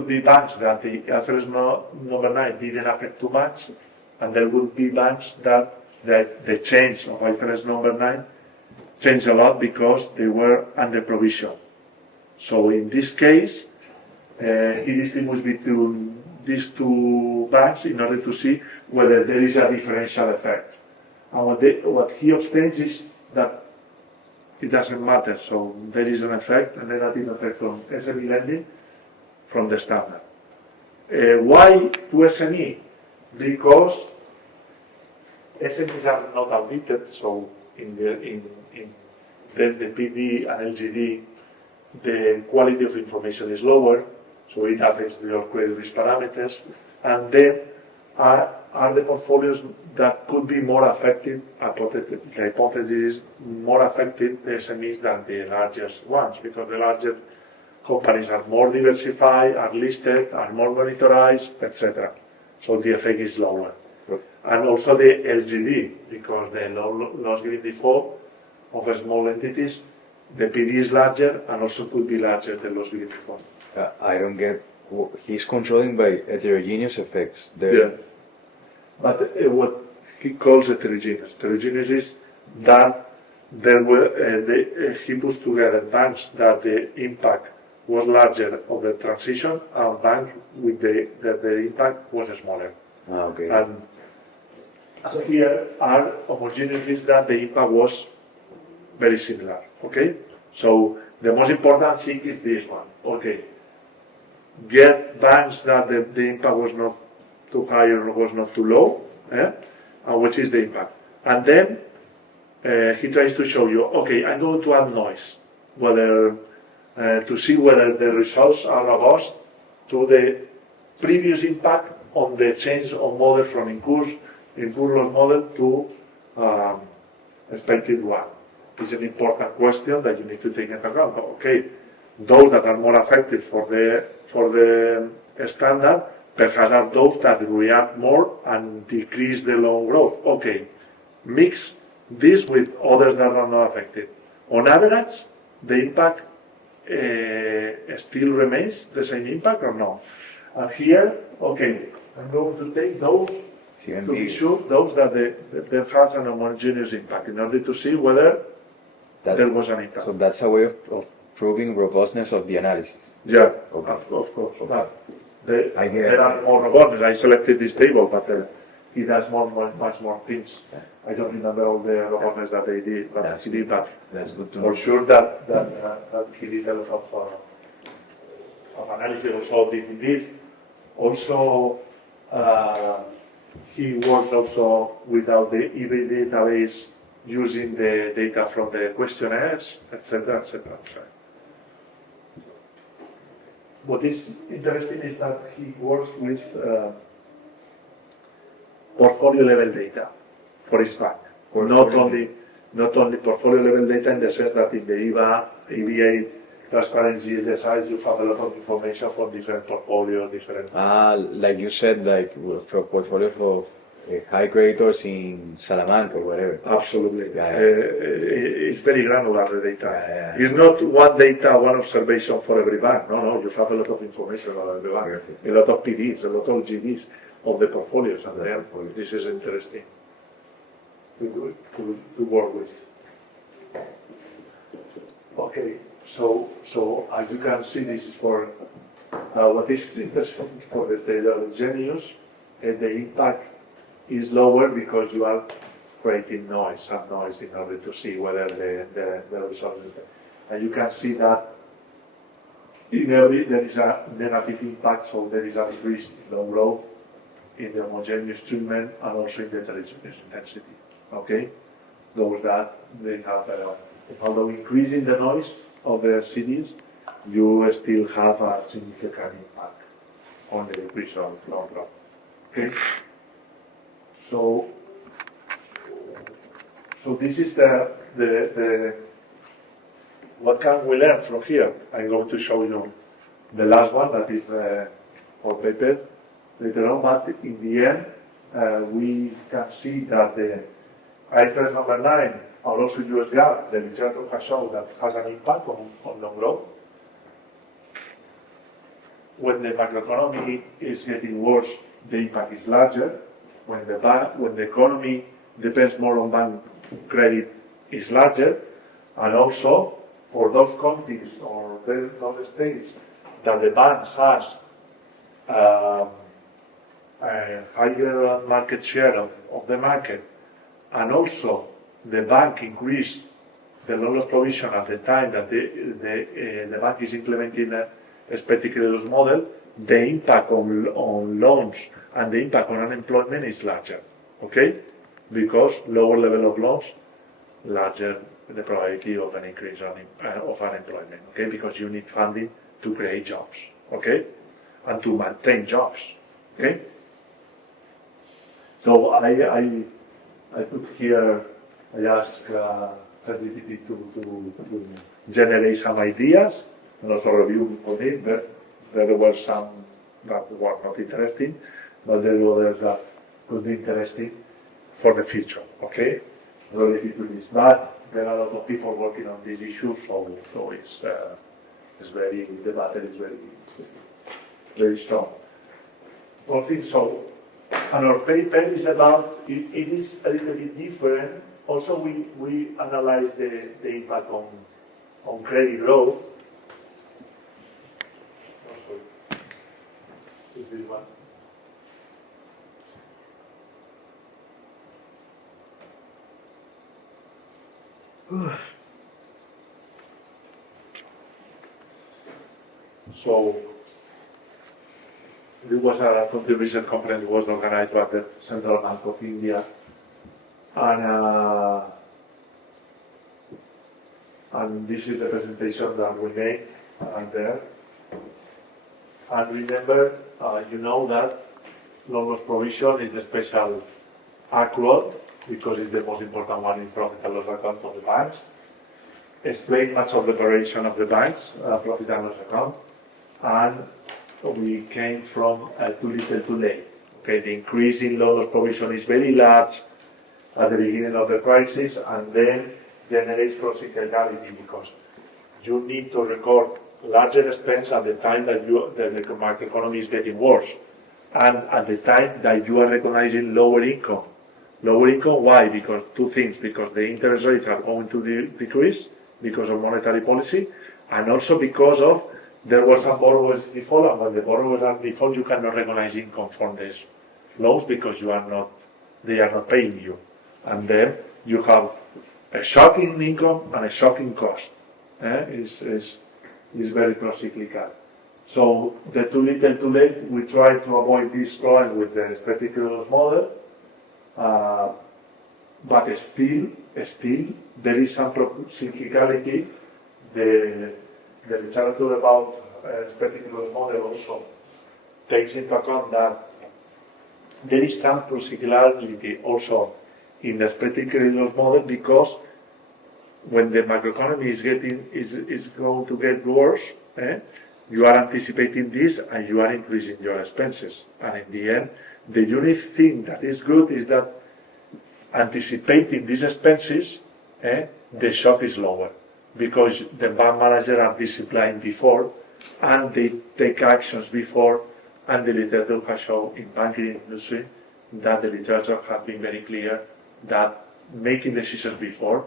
be banks that the IFRS number 9 didn't affect too much, and there would be banks that the change of IFRS number 9 changed a lot because they were under provision. So in this case, he distinguished between these two banks in order to see whether there is a differential effect. And what he obtains is that it doesn't matter. So there is an effect, a negative effect on SME lending from the standard. Why to SME? Because SMEs are not audited, so in the PD and LGD, the quality of information is lower, so it affects your credit risk parameters, and then are the portfolios that could be more affected, the hypothesis is more affected the SMEs than the largest ones, because the larger companies are more diversified, are listed, are more monitorized, etc. So the effect is lower. And also the LGD, because the loss given default of small entities, the PD is larger and also could be larger than loss given default. I don't get. He's controlling by heterogeneous effects. Yeah. But what he calls heterogeneous is that there were he puts together banks that the impact was larger of the transition and banks with the impact was smaller. Okay. And So here are homogeneous that the impact was very similar, okay? So the most important thing is this one, okay? Get bands that the impact was not too high or was not too low, and which is the impact. And then he tries to show you, okay, I'm going to add noise, whether to see whether the results are robust to the previous impact on the change of model from incurse loss model to expected one. It's an important question that you need to take into account. Okay, those that are more affected for the standard perhaps are those that react more and decrease the loan growth. Okay, mix this with others that are not affected. On average, the impact still remains the same impact or not? And here, okay, I'm going to take those to be sure, those that that has an homogeneous impact in order to see whether there was an impact. So that's a way of proving robustness of the analysis. Yeah, Okay. of course. But I get it. there are more robustness. I selected this table, but he does much more things. I don't remember all the robustness that they did, but he did that. That's good to For know. sure that he did a lot of analysis also did this. Also, he worked also without the eBay database using the data from the questionnaires, etc., etc. What is interesting is that he works with portfolio level data for his bank. Not only portfolio level data in the sense that in the EBA transparency exercise you have a lot of information from different portfolios, Like you said, like for portfolio for high creditors in Salamanca or whatever. Absolutely. Yeah. It's very granular, the data. Yeah. It's not one data, one observation for every bank. No, you have a lot of information about every bank. Perfect. A lot of PDs, a lot of GDs of the portfolios, and therefore this is interesting to work with. Okay, so as you can see, this is for what is interesting for the heterogeneous, the impact is lower because you are creating some noise in order to see whether the result is there. And you can see that in every there is a negative impact, so there is a decrease in loan growth, in the homogeneous treatment, and also in the heterogeneous intensity. Okay, those that they have, although increasing the noise of the cities, you still have a significant impact on the decrease of loan growth. Okay. So this is the what can we learn from here? I'm going to show you the last one, that is our paper later on, but in the end we can see that the IFRS number 9 and also US GAAP, the literature has shown that has an impact on loan growth. When the macroeconomy is getting worse, the impact is larger. When the economy depends more on bank credit, is larger, and also for those countries or those states that the bank has a higher market share of the market, and also the bank increased the loan loss provision at the time that the bank is implementing a expected credit loss model, the impact on loans and the impact on unemployment is larger, okay? Because lower level of loans, larger the probability of an increase of unemployment, okay? Because you need funding to create jobs, okay? And to maintain jobs, okay? So I put here, I asked ChatGPT to generate some ideas and also review for me. There were some that were not interesting, but there were others that could be interesting for the future, okay? Related to this. But there are a lot of people working on these issues, so it's very, the battle is very strong. One thing, so, and our paper is about, it is a little bit different. Also, we analyze the impact on credit growth. Is this one? So there was a contribution conference was organized by the Central Bank of India, and this is the presentation that we made there. And remember, you know that loan loss provision is the special accrual because it's the most important one in profit and loss account of the banks. Explain much of the operation of the banks, profit and loss account, and we came from too little too late. Okay, the increase in loan loss provision is very large at the beginning of the crisis and then generates procyclicality because you need to record larger expense at the time that the market economy is getting worse and at the time that you are recognizing lower income. Lower income, why? Because two things, because the interest rates are going to decrease because of monetary policy and also because of there were some borrowers in default, and when the borrowers are in default, you cannot recognize income from these loans because they are not paying you. And then you have a shocking income and a shocking cost. Is very procyclical. So the too little too late, we try to avoid this problem with the expected credit loss model, but still there is some cyclicality. The literature about expected credit loss model also takes into account that there is some procyclicality also in the expected credit loss model because when the macroeconomy is going to get worse, you are anticipating this and you are increasing your expenses. And in the end, the unique thing that is good is that anticipating these expenses, the shock is lower because the bank manager are disciplined before and they take actions before, and the literature has shown in banking industry that the literature has been very clear that making decisions before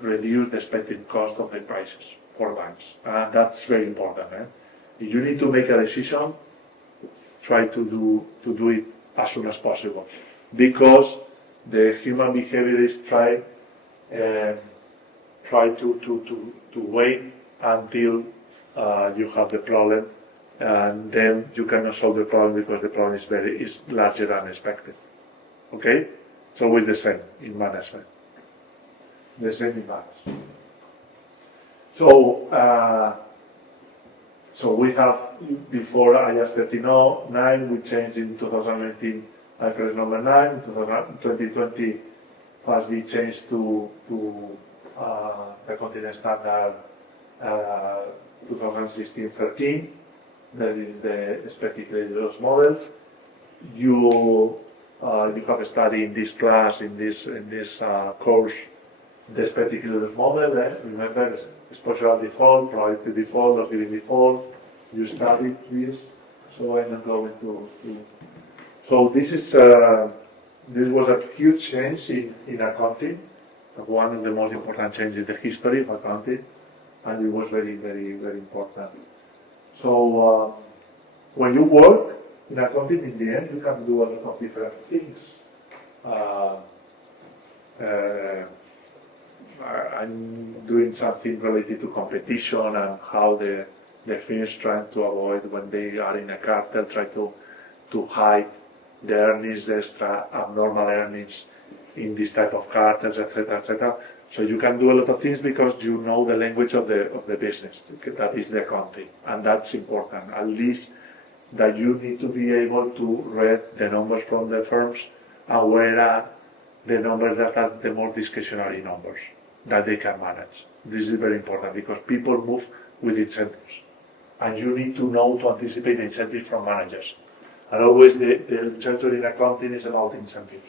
reduce the expected cost of the prices for banks. And that's very important. If you need to make a decision, try to do it as soon as possible. Because the human behavior is try to wait until you have the problem, and then you cannot solve the problem because the problem is larger than expected. Okay? So it's the same in management. The same in banks. So we have, before IAS 39, we changed in 2019 IFRS number 9, in 2020 FASB changed to the accounting standard 2016-13, that is the expected credit loss model. You have studied in this class, in this course, the expected credit loss model. Remember, exposure default, probability default, loss given default. You studied this, so I'm not going to. So this was a huge change in accounting, one of the most important changes in the history of accounting, and it was very, very, very important. So when you work in accounting, in the end, you can do a lot of different things. I'm doing something related to competition and how the firms trying to avoid when they are in a cartel, try to hide the earnings, the extra abnormal earnings in this type of cartels, etc., etc. So you can do a lot of things because you know the language of the business. That is the accounting, and that's important. At least that you need to be able to read the numbers from the firms and where are the numbers that are the more discretionary numbers that they can manage. This is very important because people move with incentives, and you need to know to anticipate the incentives from managers. And always the literature in accounting is about incentives.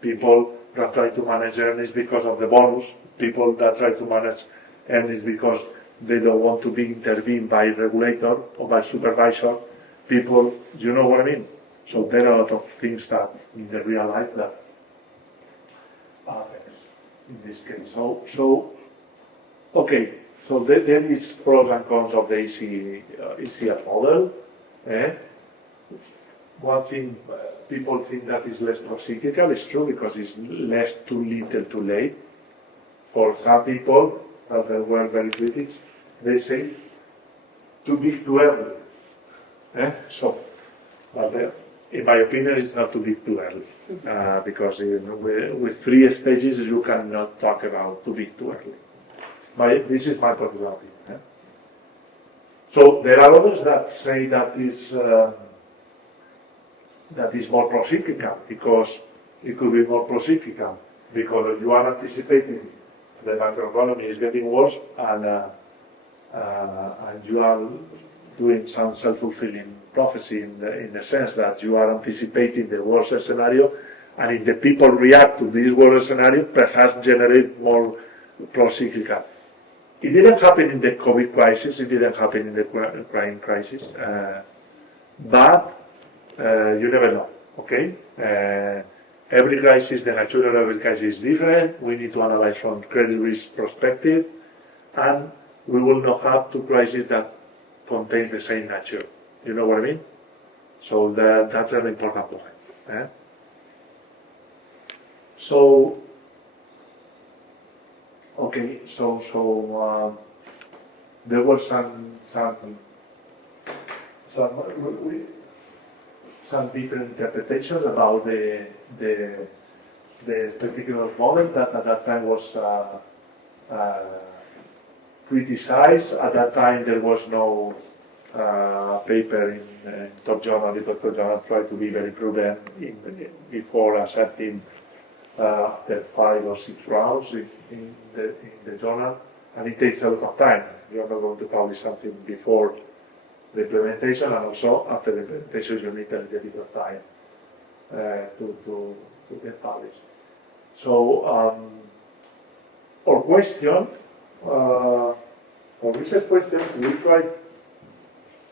People that try to manage earnings because of the bonus, people that try to manage earnings because they don't want to be intervened by regulator or by supervisor, people, you know what I mean? So there are a lot of things that in the real life that affects in this case. So okay, so there is pros and cons of the ECL model. One thing, people think that is less procyclical. It's true because it's less too little too late. for some people that they were very critical, they say too big too early. So, but in my opinion, it's not too big too early because with 3 stages you cannot talk about too big too early. This is my personal opinion. So there are others that say that is more procyclical because it could be more procyclical because you are anticipating the macroeconomy is getting worse and you are doing some self-fulfilling prophecy in the sense that you are anticipating the worst scenario, and if the people react to this worst scenario, perhaps generate more pro-cyclical. It didn't happen in the COVID crisis, it didn't happen in the Ukraine crisis, but you never know, okay? Every crisis, the nature of every crisis is different. We need to analyze from credit risk perspective, and we will not have 2 crises that contain the same nature. You know what I mean? So that's an important point. So, okay, so there were some different interpretations about the particular model that at that time was criticized. At that time, there was no paper in Top Journal. The Top Journal tried to be very prudent before accepting after 5 or 6 rounds in the journal, and it takes a lot of time. You are not going to publish something before the implementation, and also after the implementation, you need a little bit of time to get published. So, our question. For research question,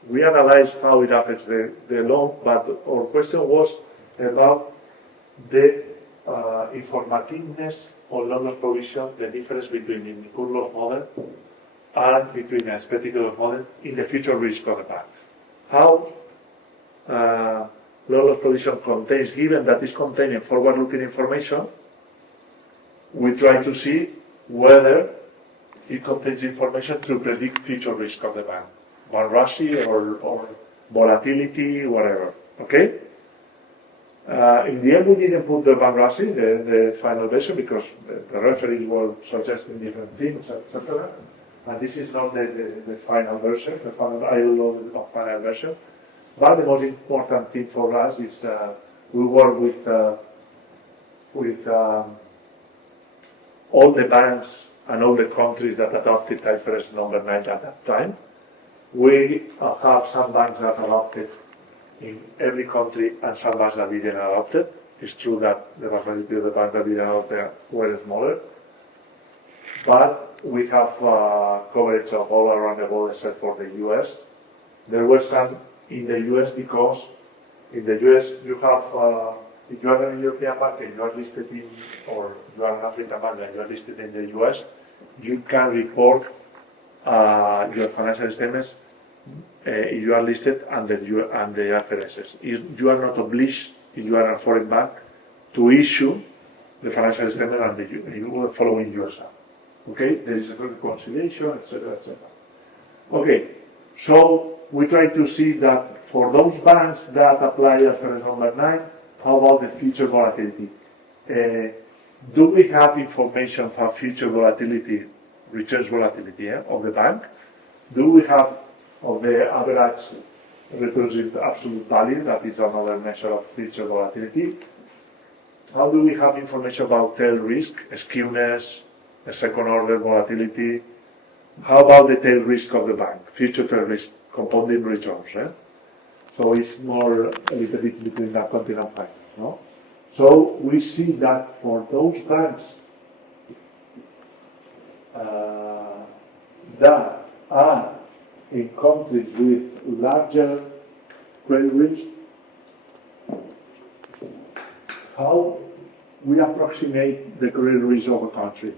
we analyze how it affects the loan, but our question was about the informativeness of loan loss provision, the difference between the incurred loss model and between the expected loss model in the future risk of the bank. How loan loss provision contains, given that it's containing forward-looking information, we try to see whether it contains information to predict future risk of the bank, bankruptcy or volatility, whatever. Okay. In the end, we didn't put the bankruptcy, the final version, because the referees were suggesting different things, etc. And this is not the final version, the final final version. But the most important thing for us is we work with all the banks and all the countries that adopted IFRS number 9 at that time. We have some banks that adopted in every country and some banks that didn't adopt it. It's true that the majority of the banks that didn't adopt it were smaller. But we have coverage of all around the world except for the US. There were some in the US because in the US you have if you are a European bank and you are listed in, or you are an African bank and you are listed in the US, you can report your financial statements if you are listed under the IFRS. You are not obliged, if you are a foreign bank, to issue the financial statement and you are following yourself. Okay, there is a reconciliation, etc., etc. Okay, so we try to see that for those banks that apply IFRS number 9, how about the future volatility? Do we have information for future volatility, returns volatility of the bank? Do we have of the average returns in absolute value, that is another measure of future volatility? How do we have information about tail risk, skewness, second order volatility? How about the tail risk of the bank, future tail risk, compounding returns? So it's more a little bit between accounting and finance, no? So we see that for those banks that are in countries with larger credit risk, how we approximate the credit risk of a country?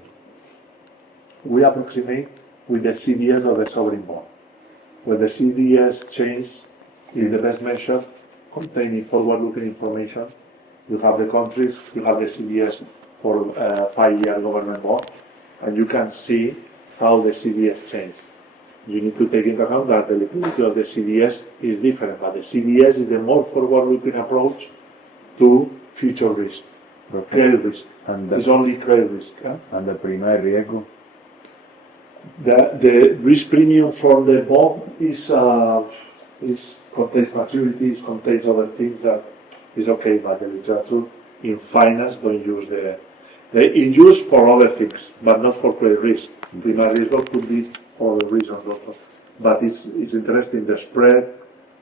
We approximate with the CDS of the sovereign bond, where the CDS change is the best measure containing forward-looking information. You have the countries, you have the CDS for 5-year government bond, and you can see how the CDS change. You need to take into account that the liquidity of the CDS is different, but the CDS is the more forward-looking approach to future risk, credit risk. And It's the, only credit risk. and the prima de riesgo. The risk premium for the bond is contains maturities, contains other things that is okay, but the literature in finance don't use they in use for other things, but not for credit risk. Prima risk could be for other reasons also. But it's interesting, the spread,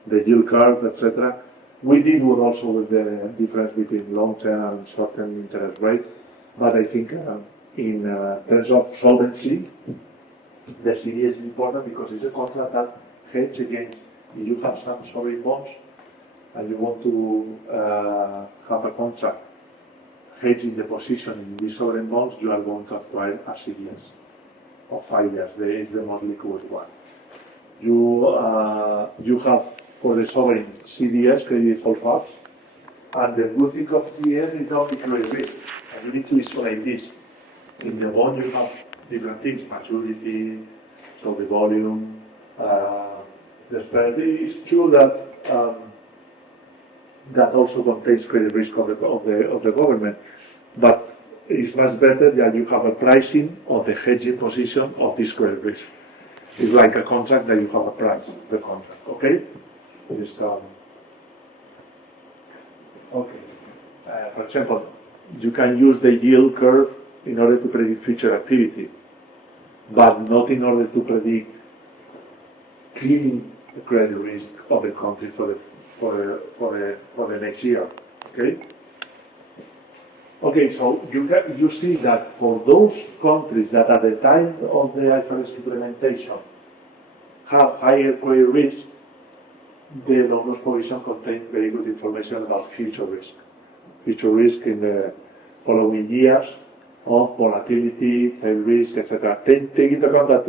the yield curve, etc. We did one also with the difference between long-term and short-term interest rate, but I think in terms of solvency, the CDS is important because it's a contract that hedge against if you have some sovereign bonds and you want to have a contract hedging the position in these sovereign bonds, you are going to acquire a CDS of 5 years. There is the most liquid one. You have for the sovereign CDS, credit default swaps, and the good thing of CDS is not the credit risk. And you need to isolate this. In the bond, you have different things: maturity, so the volume, the spread. It's true that that also contains credit risk of the government, but it's much better that you have a pricing of the hedging position of this credit risk. It's like a contract that you have a price, the contract. Okay? It's, okay. For example, you can use the yield curve in order to predict future activity, but not in order to predict cleaning the credit risk of the country for the next year. Okay. Okay, so you see that for those countries that at the time of the IFRS implementation have higher credit risk, the loan loss provision contains very good information about future risk. Future risk in the following years of volatility, tail risk, etc. Take into account that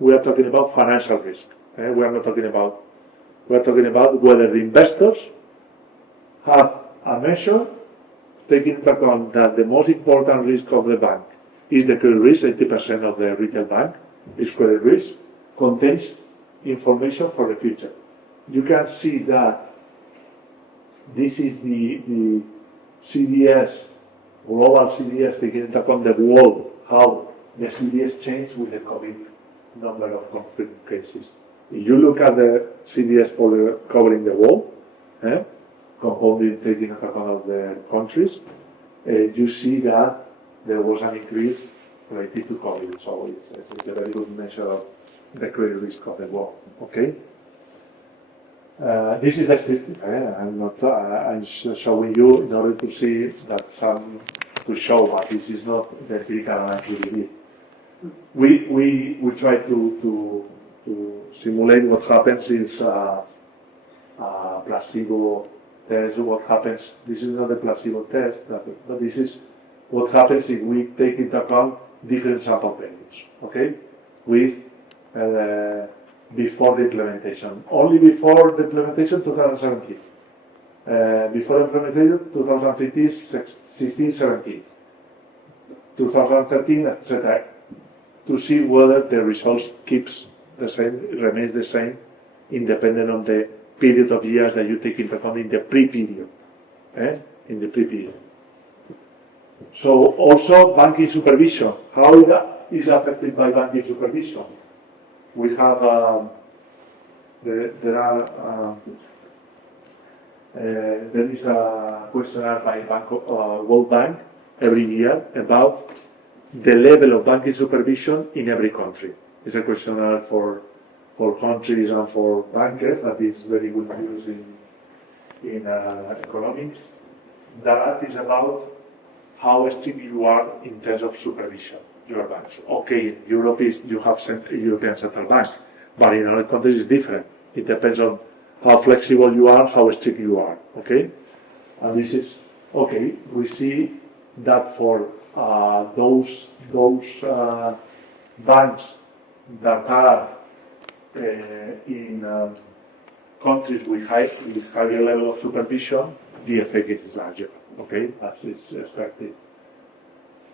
we are talking about financial risk. We are not talking about. We are talking about whether the investors have a measure taking into account that the most important risk of the bank is the credit risk. 80% of the retail bank is credit risk. Contains information for the future. You can see that this is the CDS, global CDS, taking into account the world, how the CDS changed with the COVID number of confirmed cases. If you look at the CDS for covering the world, compounded taking into account of the countries, you see that there was an increase related to COVID. So it's a very good measure of the credit risk of the world. Okay. This is explicit. I'm showing you in order to see that to show what this is not the empirical analysis we did. We try to simulate what happens is a placebo test. What happens? This is not a placebo test, but this is what happens if we take into account different sample periods. Okay, with before the implementation. Only before the implementation, 2017. Before implementation, 2015, 16, 17. 2013, etc. To see whether the results keeps the same, remains the same, independent of the period of years that you take into account in the pre-period. In the pre-period. So also banking supervision. How it is affected by banking supervision? We have there is a questionnaire by World Bank every year about the level of banking supervision in every country. It's a questionnaire for countries and for bankers that is very good used in economics. That is about how strict you are in terms of supervision. Your banks. Okay, in Europe you have European Central Bank, but in other countries it's different. It depends on how flexible you are, how strict you are. Okay, and this is okay. We see that for those banks that are in countries with higher level of supervision, the effect is larger. Okay, as is expected.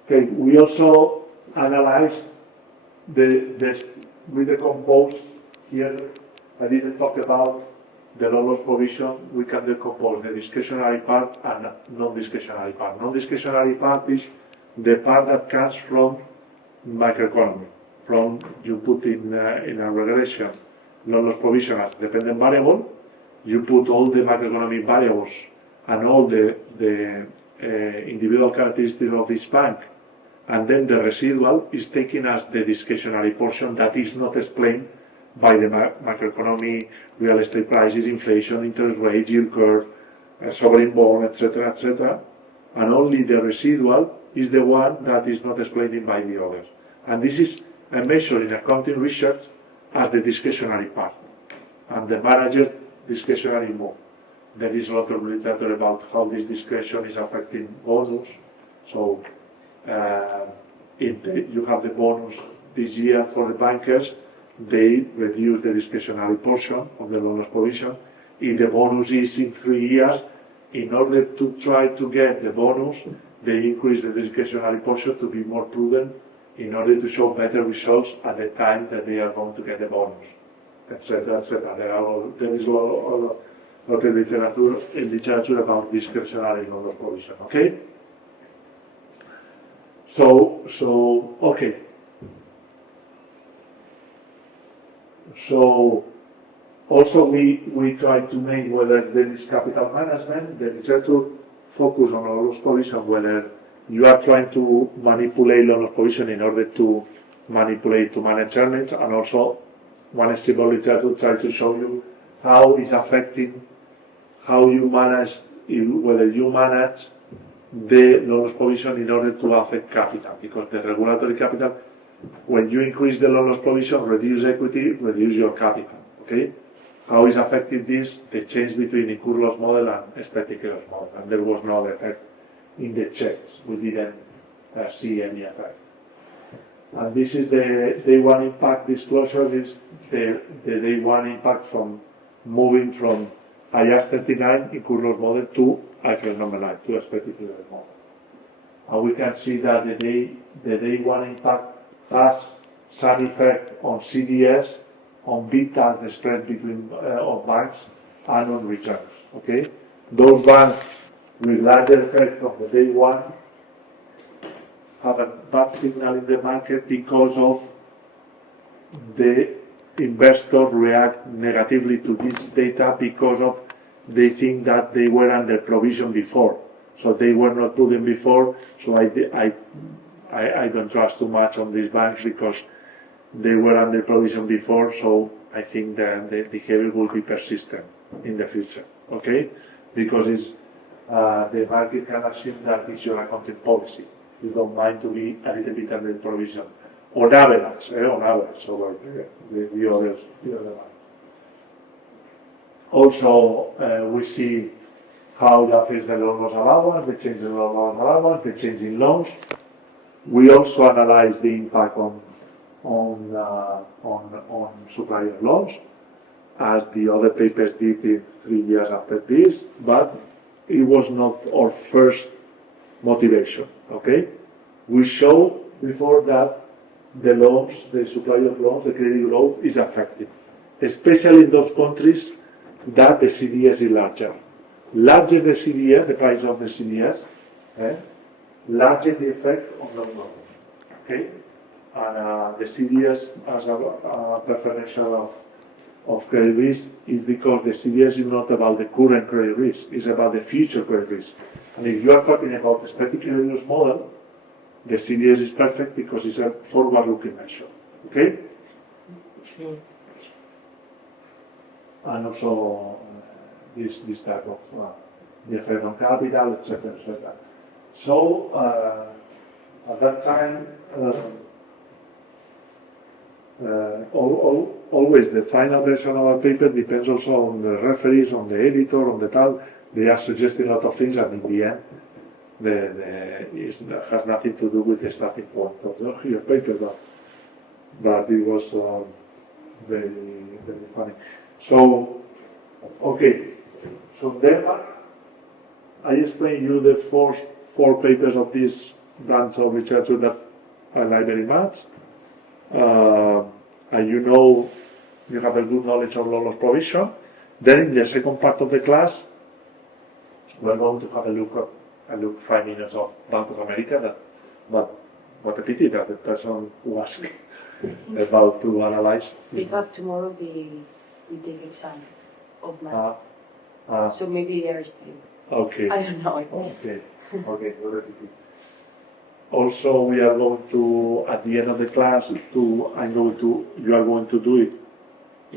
Okay, we also analyze we decompose here. I didn't talk about the loan loss provision. We can decompose the discretionary part and non-discretionary part. Non-discretionary part is the part that comes from macroeconomy, from you put in a regression loan loss provision as dependent variable, you put all the macroeconomic variables and all the individual characteristics of each bank, and then the residual is taken as the discretionary portion that is not explained by the macroeconomy, real estate prices, inflation, interest rate, yield curve, sovereign bond, etc., etc. And only the residual is the one that is not explained by the others. And this is a measure in accounting research as the discretionary part, and the manager discretionary move. There is a lot of literature about how this discretion is affecting bonus. So you have the bonus this year for the bankers, they reduce the discretionary portion of the loan loss provision. If the bonus is in 3 years, in order to try to get the bonus, they increase the discretionary portion to be more prudent in order to show better results at the time that they are going to get the bonus, etc., etc. There is a lot of literature about discretionary loan loss provision. Okay. So okay. So also we try to make whether there is capital management, the literature focus on loan loss provision, whether you are trying to manipulate loan loss provision in order to manage earnings, and also one stable literature try to show you how it's affecting how you manage, whether you manage the loan loss provision in order to affect capital, because the regulatory capital, when you increase the loan loss provision, reduce equity, reduce your capital. Okay, how is affecting this? The change between incurred loss model and expected loss model, and there was no effect in the checks. We didn't see any effect. And this is the day one impact disclosure. Is the day one impact from moving from IAS 39 incurred loss model to IFRS normalized to expected loss model. And we can see that the day one impact has some effect on CDS, on beta, the spread between of banks, and on returns. Okay, those banks with larger effect of the day one have a bad signal in the market because of the investors react negatively to this data because of they think that they were under provision before, so they were not prudent before. So I don't trust too much on these banks because they were under provision before. So I think that the behavior will be persistent in the future. Okay, because it's the market can assume that it's your accounting policy. You don't mind to be a little bit under provision on average, over the other banks. Also, we see how that affects the loan loss allowance, the change in loan loss allowance, the change in loans. We also analyze the impact on supplier loans, as the other papers did in 3 years after this, but it was not our first motivation. Okay, we show before that the loans, the supply of loans, the credit growth is affected, especially in those countries that the CDS is larger. Larger the CDS, the price of the CDS, larger the effect on loan growth. Okay, and the CDS as a preferential of credit risk is because the CDS is not about the current credit risk, it's about the future credit risk. And if you are talking about the expected credit loss model, the CDS is perfect because it's a forward-looking measure. Okay? And also this type of the effect on capital, etc., etc. So at that time, always the final version of our paper depends also on the referees, on the editor, on the tal. They are suggesting a lot of things, and in the end, it has nothing to do with the starting point of your paper, but it was very, very funny. So, okay, so then I explained you the first 4 papers of this branch of literature that I like very much. And you know, you have a good knowledge of loan loss provision. Then in the second part of the class, we're going to have a look 5 minutes of Bank of America. But what a pity that the person who asked about to analyze. We have tomorrow the big exam of maths. Ah, So maybe they are still. okay. I don't know. Okay, very good. Also, we are going to, at the end of the class, you are going to do it.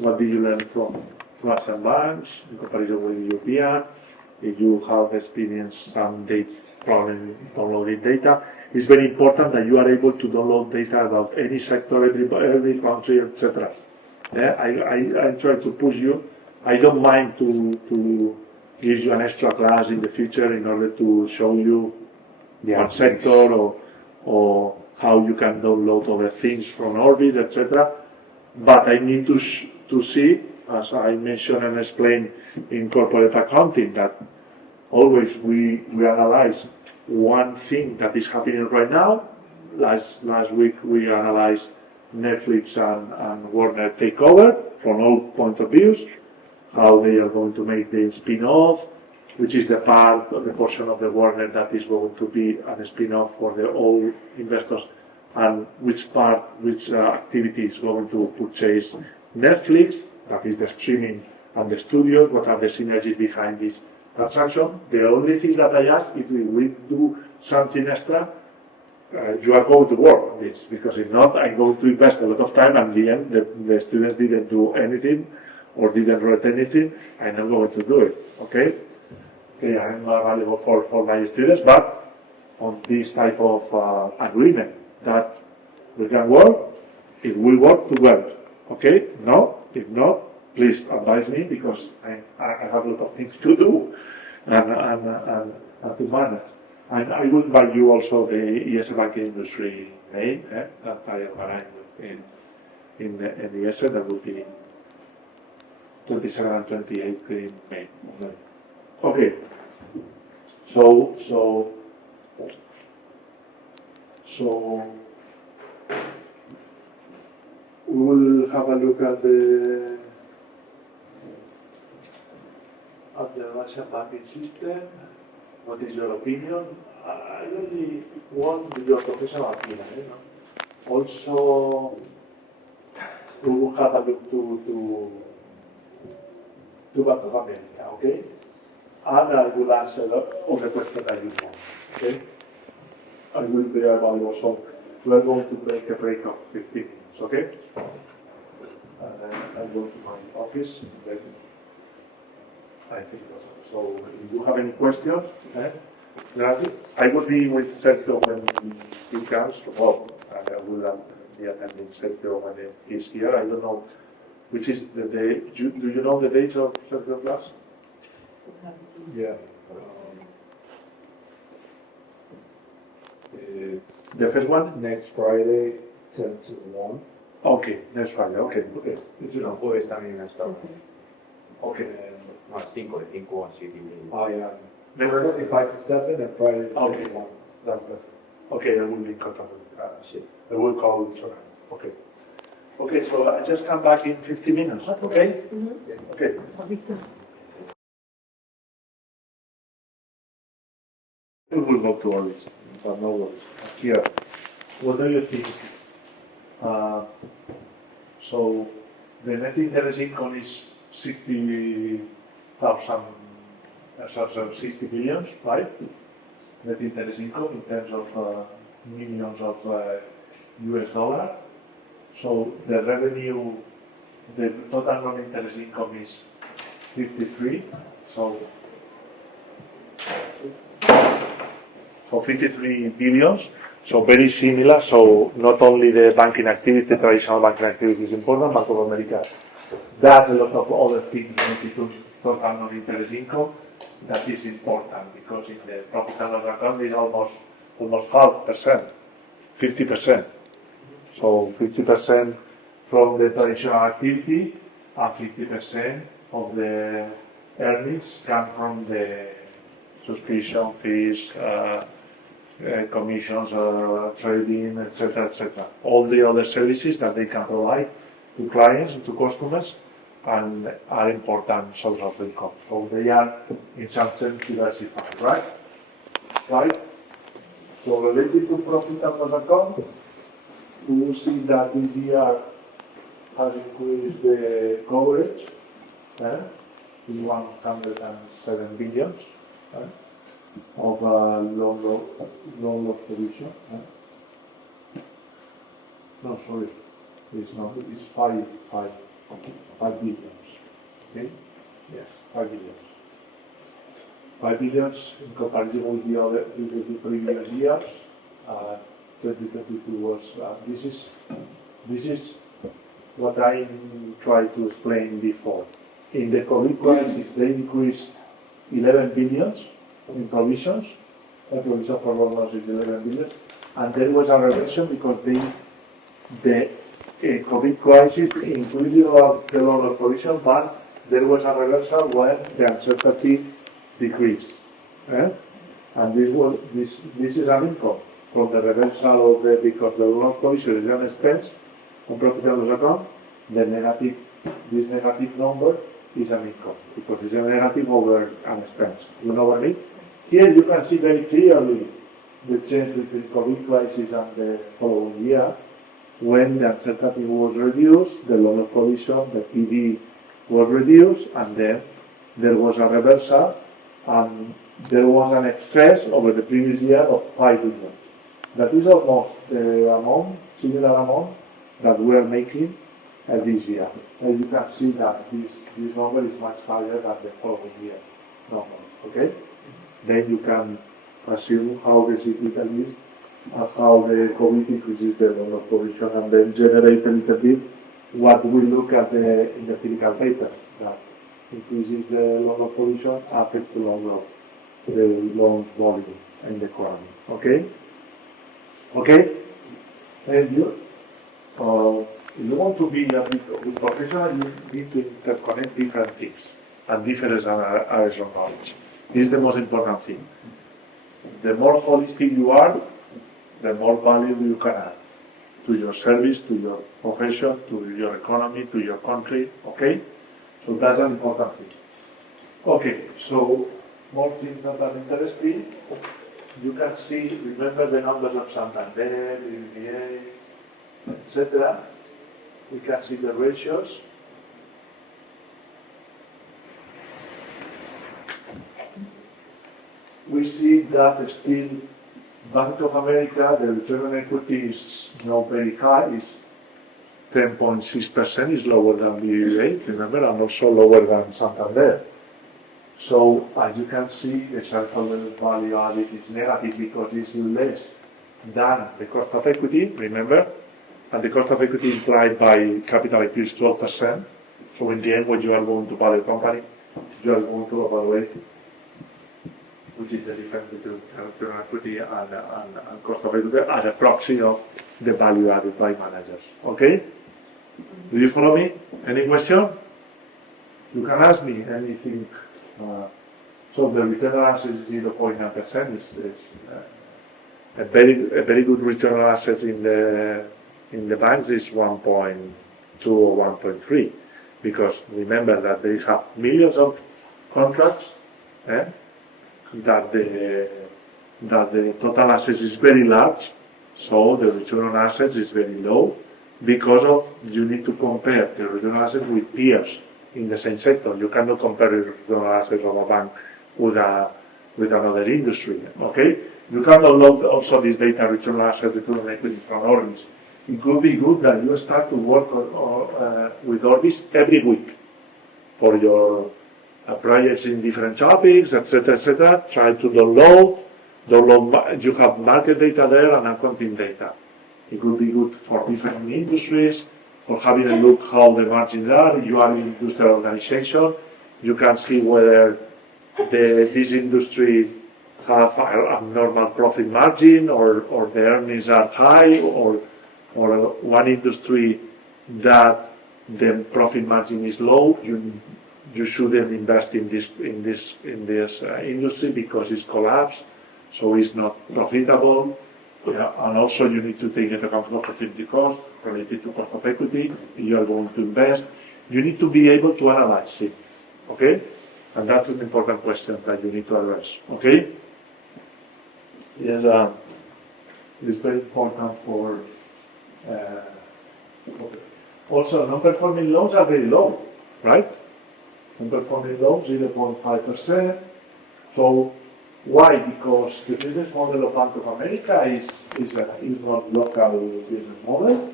What did you learn from Russian banks in comparison with European? If you have experienced some data problem downloading data, it's very important that you are able to download data about any sector, every country, etc. Yeah, I try to push you. I don't mind to give you an extra class in the future in order to show you one sector or how you can download other things from Orbis, etc. But I need to see, as I mentioned and explained in corporate accounting, that always we analyze one thing that is happening right now. Last week we analyzed Netflix and Warner takeover from all point of views, how they are going to make the spin-off, which is the portion of the Warner that is going to be a spin-off for the all investors, and which activity is going to purchase Netflix, that is the streaming and the studios, what are the synergies behind this transaction. The only thing that I ask, if we do something extra, you are going to work on this, because if not, I'm going to invest a lot of time, and in the end, the students didn't do anything or didn't write anything. I'm not going to do it, okay? Okay, I'm valuable for my students, but on this type of agreement that we can work, if we work together, okay? No, if not, please advise me, because I have a lot of things to do and to manage. And I will buy you also the ES banking industry name that I organized in the ES, that will be 27 and 28 in May. Okay. So we will have a look at the Russian banking system. What is your opinion? I really want your professional opinion. Also, we will have a look to Bank of America, okay? And I will answer all the questions that you want, okay? I will be available, so we are going to make a break of 15 minutes, okay? And then I'll go to my office. Then I think so. If you have any questions, I will be with Sergio when he comes. Well, I will be attending Sergio when he's here. I don't know which is the day. Do you know the dates of Sergio class? Yeah. It's The first one? next Friday, 10 to 1. Okay, next Friday. Okay. It's Los jueves también está. Okay. And No, 5 de 5 a 7 y media. I am Next Thursday 5 to 7 and Friday 10 Okay. to 1. That's good. Okay, I will be in contact with you. I will call each other. Okay. Okay, so I just come back in 50 minutes. Okay? Okay. We will go to all this, but no worries. Here, what do you think? So the net interest income is 60 billion, right? Net interest income in terms of millions of US dollar. So the revenue, the total non-interest income is 53. So 53 billions. So very similar. So not only the banking activity, the traditional banking activity is important, Bank of America does a lot of other things related to total non-interest income. That is important because in the profit and loss account is almost 50%. So 50% from the traditional activity and 50% of the earnings come from the subscription fees, commissions, trading, etc. All the other services that they can provide to clients and to customers and are important source of income. So they are in some sense diversified, right? Right? So related to profit and loss account, we will see that this year has increased the coverage to 107 billion of loan loss provision. No, sorry, it's not. It's 5 billion. Okay, yes, 5 billion. 5 billion in comparison with the previous years. 2022 was. This is what I tried to explain before. In the COVID crisis, they increased 11 billion in provisions. The provision for loan loss is 11 billion, and there was a reversion because the COVID crisis increased the loan loss provision, but there was a reversal when the uncertainty decreased. And this is an income from the reversal of because the loan loss provision is an expense on profit and loss account. This negative number is an income because it's a negative over an expense. You know what I mean? Here you can see very clearly the change between COVID crisis and the following year. When the uncertainty was reduced, the loan loss provision, the PD was reduced, and then there was a reversal, and there was an excess over the previous year of 5 billion. That is almost the similar amount that we are making this year. And you can see that this number is much higher than the following year number. Okay? Then you can assume how the cyclical is and how the COVID increases the loan loss provision, and then generate a little bit what we look at in the clinical data. That increases the loan loss provision, affects the loans volume in the economy. Okay? Okay? And if you want to be a bit professional, you need to interconnect different things and different areas of knowledge. This is the most important thing. The more holistic you are, the more value you can add to your service, to your profession, to your economy, to your country. Okay? So that's an important thing. Okay, so more things that are interesting. You can see, remember the numbers of Santander, BBVA, etc. We can see the ratios. We see that still Bank of America, the return on equity is not very high, it's 10.6%, is lower than BBVA, remember, and also lower than Santander. So as you can see, the shareholder value added is negative because it's less than the cost of equity, remember? And the cost of equity implied by capital equity is 12%. So in the end, when you are going to value a company, you are going to evaluate which is the difference between return on equity and cost of equity as a proxy of the value added by managers. Okay? Do you follow me? Any question? You can ask me anything. So the return on assets is 0.9%. It's a very good return on assets in the banks is 1.2 or 1.3, because remember that they have millions of contracts. That the total assets is very large, so the return on assets is very low, because of you need to compare the return on assets with peers in the same sector. You cannot compare the return on assets of a bank with another industry. Okay, you can download also this data, return on assets, return on equity from Orbis. It could be good that you start to work with Orbis every week for your projects in different topics, etc. Try to download. You have market data there and accounting data. It could be good for different industries, for having a look how the margins are. You are in industrial organization. You can see whether this industry have a normal profit margin, or the earnings are high, or one industry that the profit margin is low. You shouldn't invest in this industry because it's collapsed, so it's not profitable. Yeah, and also you need to take into account opportunity cost related to cost of equity. You are going to invest. You need to be able to analyze it, okay? And that's an important question that you need to address, okay? Yes, it's very important for. Okay. Also, non-performing loans are very low, right? Non-performing loans 0.5%. So why? Because the business model of Bank of America is not local business model.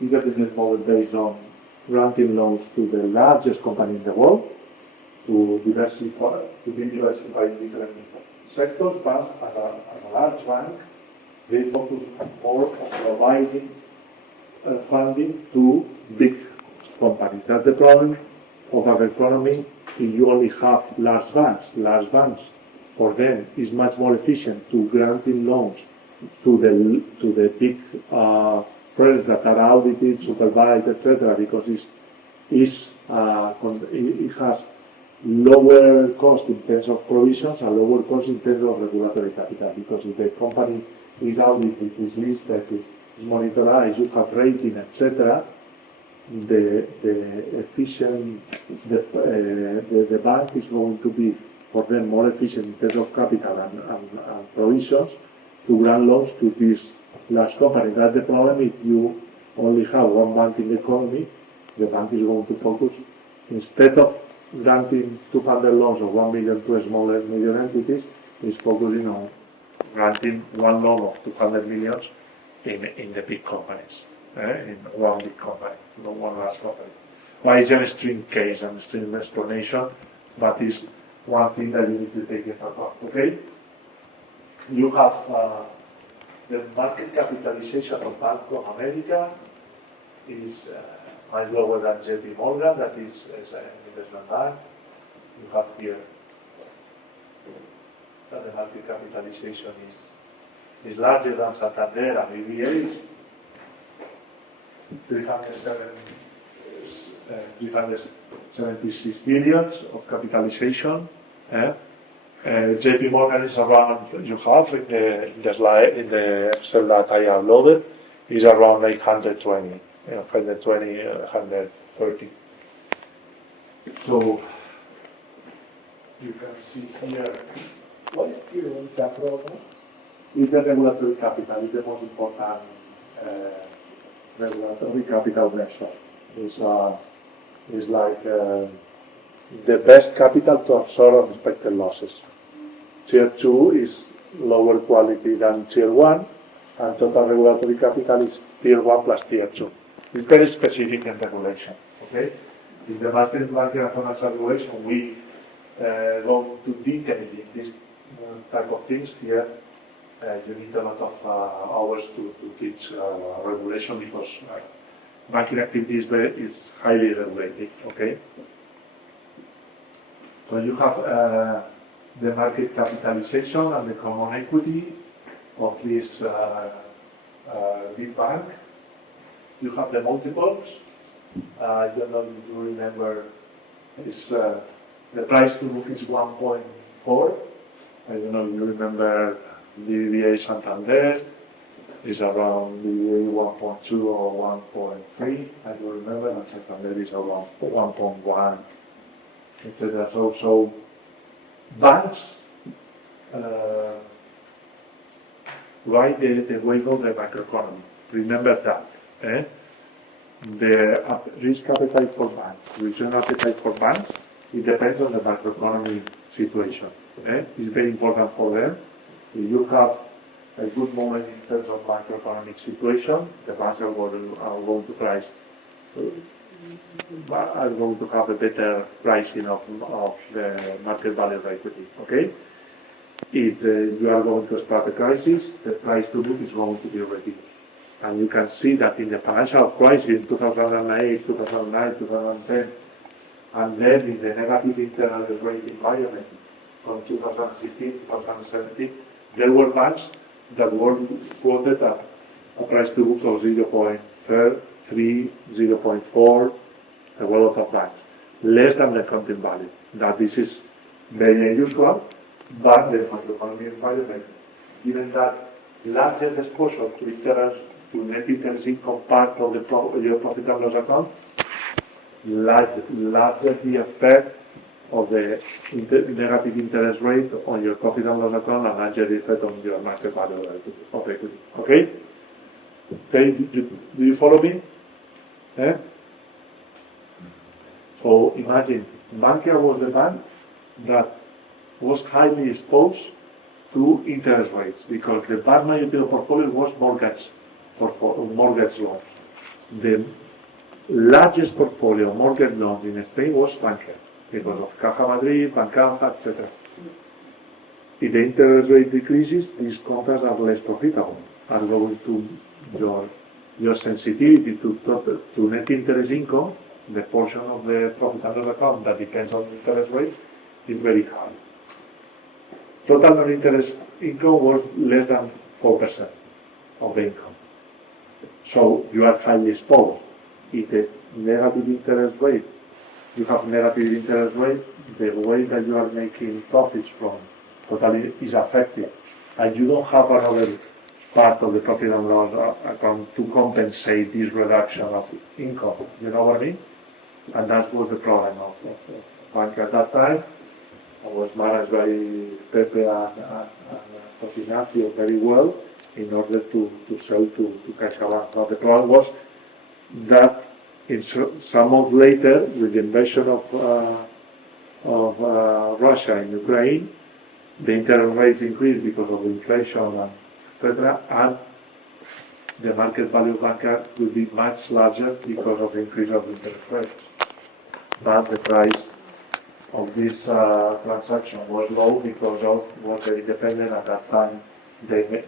It's a business model based on granting loans to the largest company in the world to be diversified in different sectors. But as a large bank, they focus more on providing funding to big companies. That's the problem of our economy. If you only have large banks, for them it's much more efficient to granting loans to the big firms that are audited, supervised, etc. Because it has lower cost in terms of provisions and lower cost in terms of regulatory capital. Because if the company is audited, is listed, is monitored, you have rating, etc. The bank is going to be for them more efficient in terms of capital and provisions to grant loans to these large companies. That's the problem. If you only have one bank in the economy, the bank is going to focus, instead of granting 200 loans of 1 million to smaller medium entities, is focusing on granting one loan of 200 millions in the big companies, in one big company, not one large company. Well, it's an extreme case and extreme explanation, but it's one thing that you need to take into account, okay? You have the market capitalization of Bank of America is much lower than JP Morgan, that is an investment bank. You have here that the market capitalization is larger than Santander and BBA. It's 376 billions of capitalization. JP Morgan is around, you have in the slide, in the Excel that I uploaded, is around 820, 130. So you can see here, what is Tier 1 capital? Is the regulatory capital, is the most important regulatory capital measure. Is like the best capital to absorb expected losses. Tier 2 is lower quality than Tier 1, and total regulatory capital is Tier 1 plus Tier 2. It's very specific in regulation, okay? In the market banking and financial regulation, we go to detail in this type of things. Here, you need a lot of hours to teach regulation because banking activity is highly regulated, okay? So you have the market capitalization and the common equity of this big bank. You have the multiples. I don't know if you remember, the price to book is 1.4. I don't know if you remember BBVA Santander is around BBVA 1.2 or 1.3. I don't remember, and Santander is around 1.1, etc. So banks ride the wave of the macroeconomy. Remember that. The risk appetite for banks, return appetite for banks, it depends on the macroeconomy situation. It's very important for them. If you have a good moment in terms of macroeconomic situation, the banks are going to price, are going to have a better pricing of the market value of equity. Okay? If you are going to start a crisis, the price to book is going to be reduced. And you can see that in the financial crisis in 2008, 2009, 2010, and then in the negative internal rate environment from 2016, 2017, there were banks that were quoted at a price to book of 0.3, 0.4, a lot of banks, less than the content value. That this is very unusual, but the macroeconomic environment given that larger exposure to interest, to net interest income part of your profit and loss account, larger the effect of the negative interest rate on your profit and loss account and larger the effect on your market value of equity. Okay? Okay, do you follow me? Eh? So imagine, Bankia was the bank that was highly exposed to interest rates because the vast majority of the portfolio was mortgage loans. The largest portfolio of mortgage loans in Spain was Bankia because of Caja Madrid, Bancaja, etc. If the interest rate decreases, these contracts are less profitable, are going to your sensitivity to net interest income, the portion of the profit and loss account that depends on interest rate, is very high. Total non-interest income was less than 4% of the income. So you are highly exposed. If the negative interest rate, you have negative interest rate, the way that you are making profits from totally is affected. And you don't have another part of the profit and loss account to compensate this reduction of income. You know what I mean? And that was the problem of Bank at that time. I was managed by Pepe and Ignacio very well in order to sell to CaixaBank. Now the problem was that some months later, with the invasion of Russia in Ukraine, the interest rates increased because of inflation and etc. And the market value of Bankia will be much larger because of the increase of interest rates. But the price of this transaction was low because of was very dependent at that time. The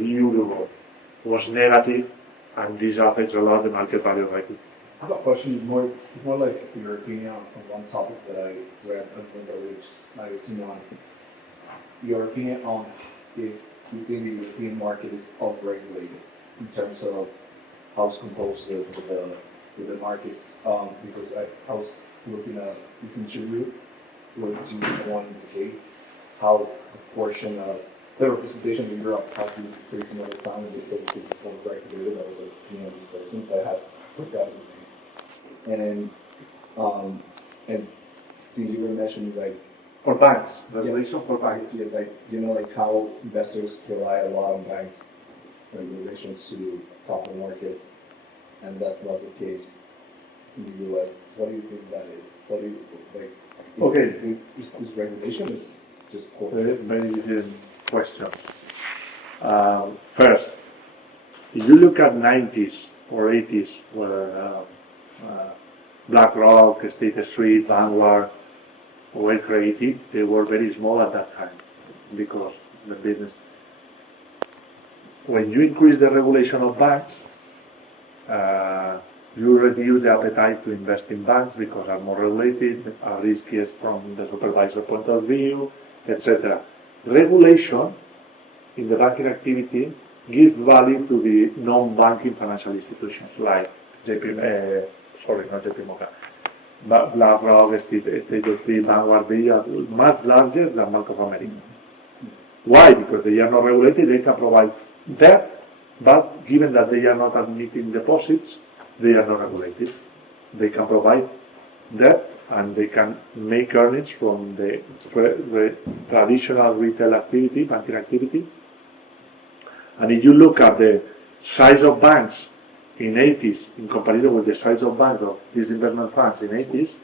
euro was negative, and this affects a lot the market value of equity. I have a question, more like your opinion on one topic that I read on which I seen on your opinion on if you think the European market is upregulated in terms of how it's composed with the markets. Because I was looking at this interview with someone in the States, how a portion of the representation in Europe had to increase some other time, and they said because it's upregulated. I was like, this person that had forgotten the name. And since you were mentioning like For banks, regulation for banks. yeah, like how investors rely a lot on banks in relation to capital markets, and that's not the case in the U.S. What do you think that is? What do you like? Okay. Is regulation is just Very, very good question. First, if you look at 90s or 80s, where BlackRock, State Street, Vanguard were created, they were very small at that time because the business. When you increase the regulation of banks, you reduce the appetite to invest in banks because are more regulated, are riskier from the supervisor point of view, etc. Regulation in the banking activity gives value to the non-banking financial institutions like BlackRock, State Street, Vanguard, they are much larger than Bank of America. Why? Because they are not regulated, they can provide debt, but given that they are not admitting deposits, they are not regulated. They can provide debt and they can make earnings from the traditional retail activity, banking activity. And if you look at the size of banks in 80s in comparison with the size of banks of these investment funds in 80s,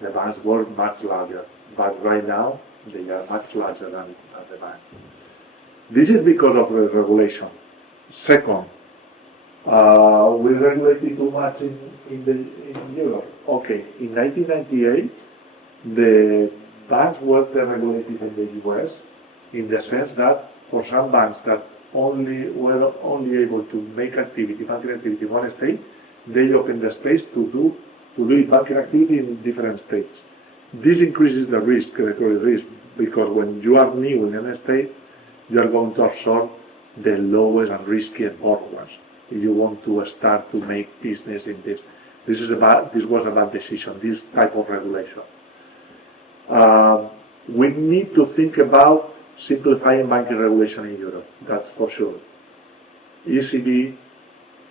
the banks were much larger. But right now, they are much larger than the bank. This is because of the regulation. Second, we regulated too much in Europe. Okay, in 1998, the banks were deregulated in the US in the sense that for some banks that were only able to make banking activity in one state, they opened the space to do banking activity in different states. This increases the risk, the credit risk, because when you are new in an state, you are going to absorb the lowest and riskiest borrowers. If you want to start to make business in this, this was a bad decision. This type of regulation. We need to think about simplifying banking regulation in Europe, that's for sure. ECB,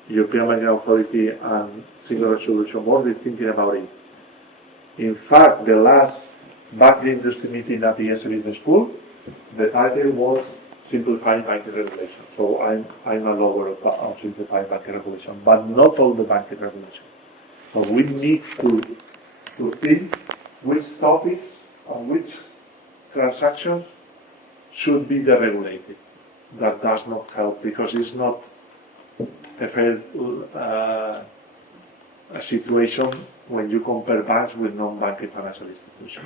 European Banking Authority, and Single Resolution Board is thinking about it. In fact, the last banking industry meeting at the ESA Business School, the title was Simplifying Banking Regulation. So I'm a lover of simplifying banking regulation, but not all the banking regulation. So we need to think which topics and which transactions should be deregulated. That does not help because it's not a fair a situation when you compare banks with non-banking financial institutions.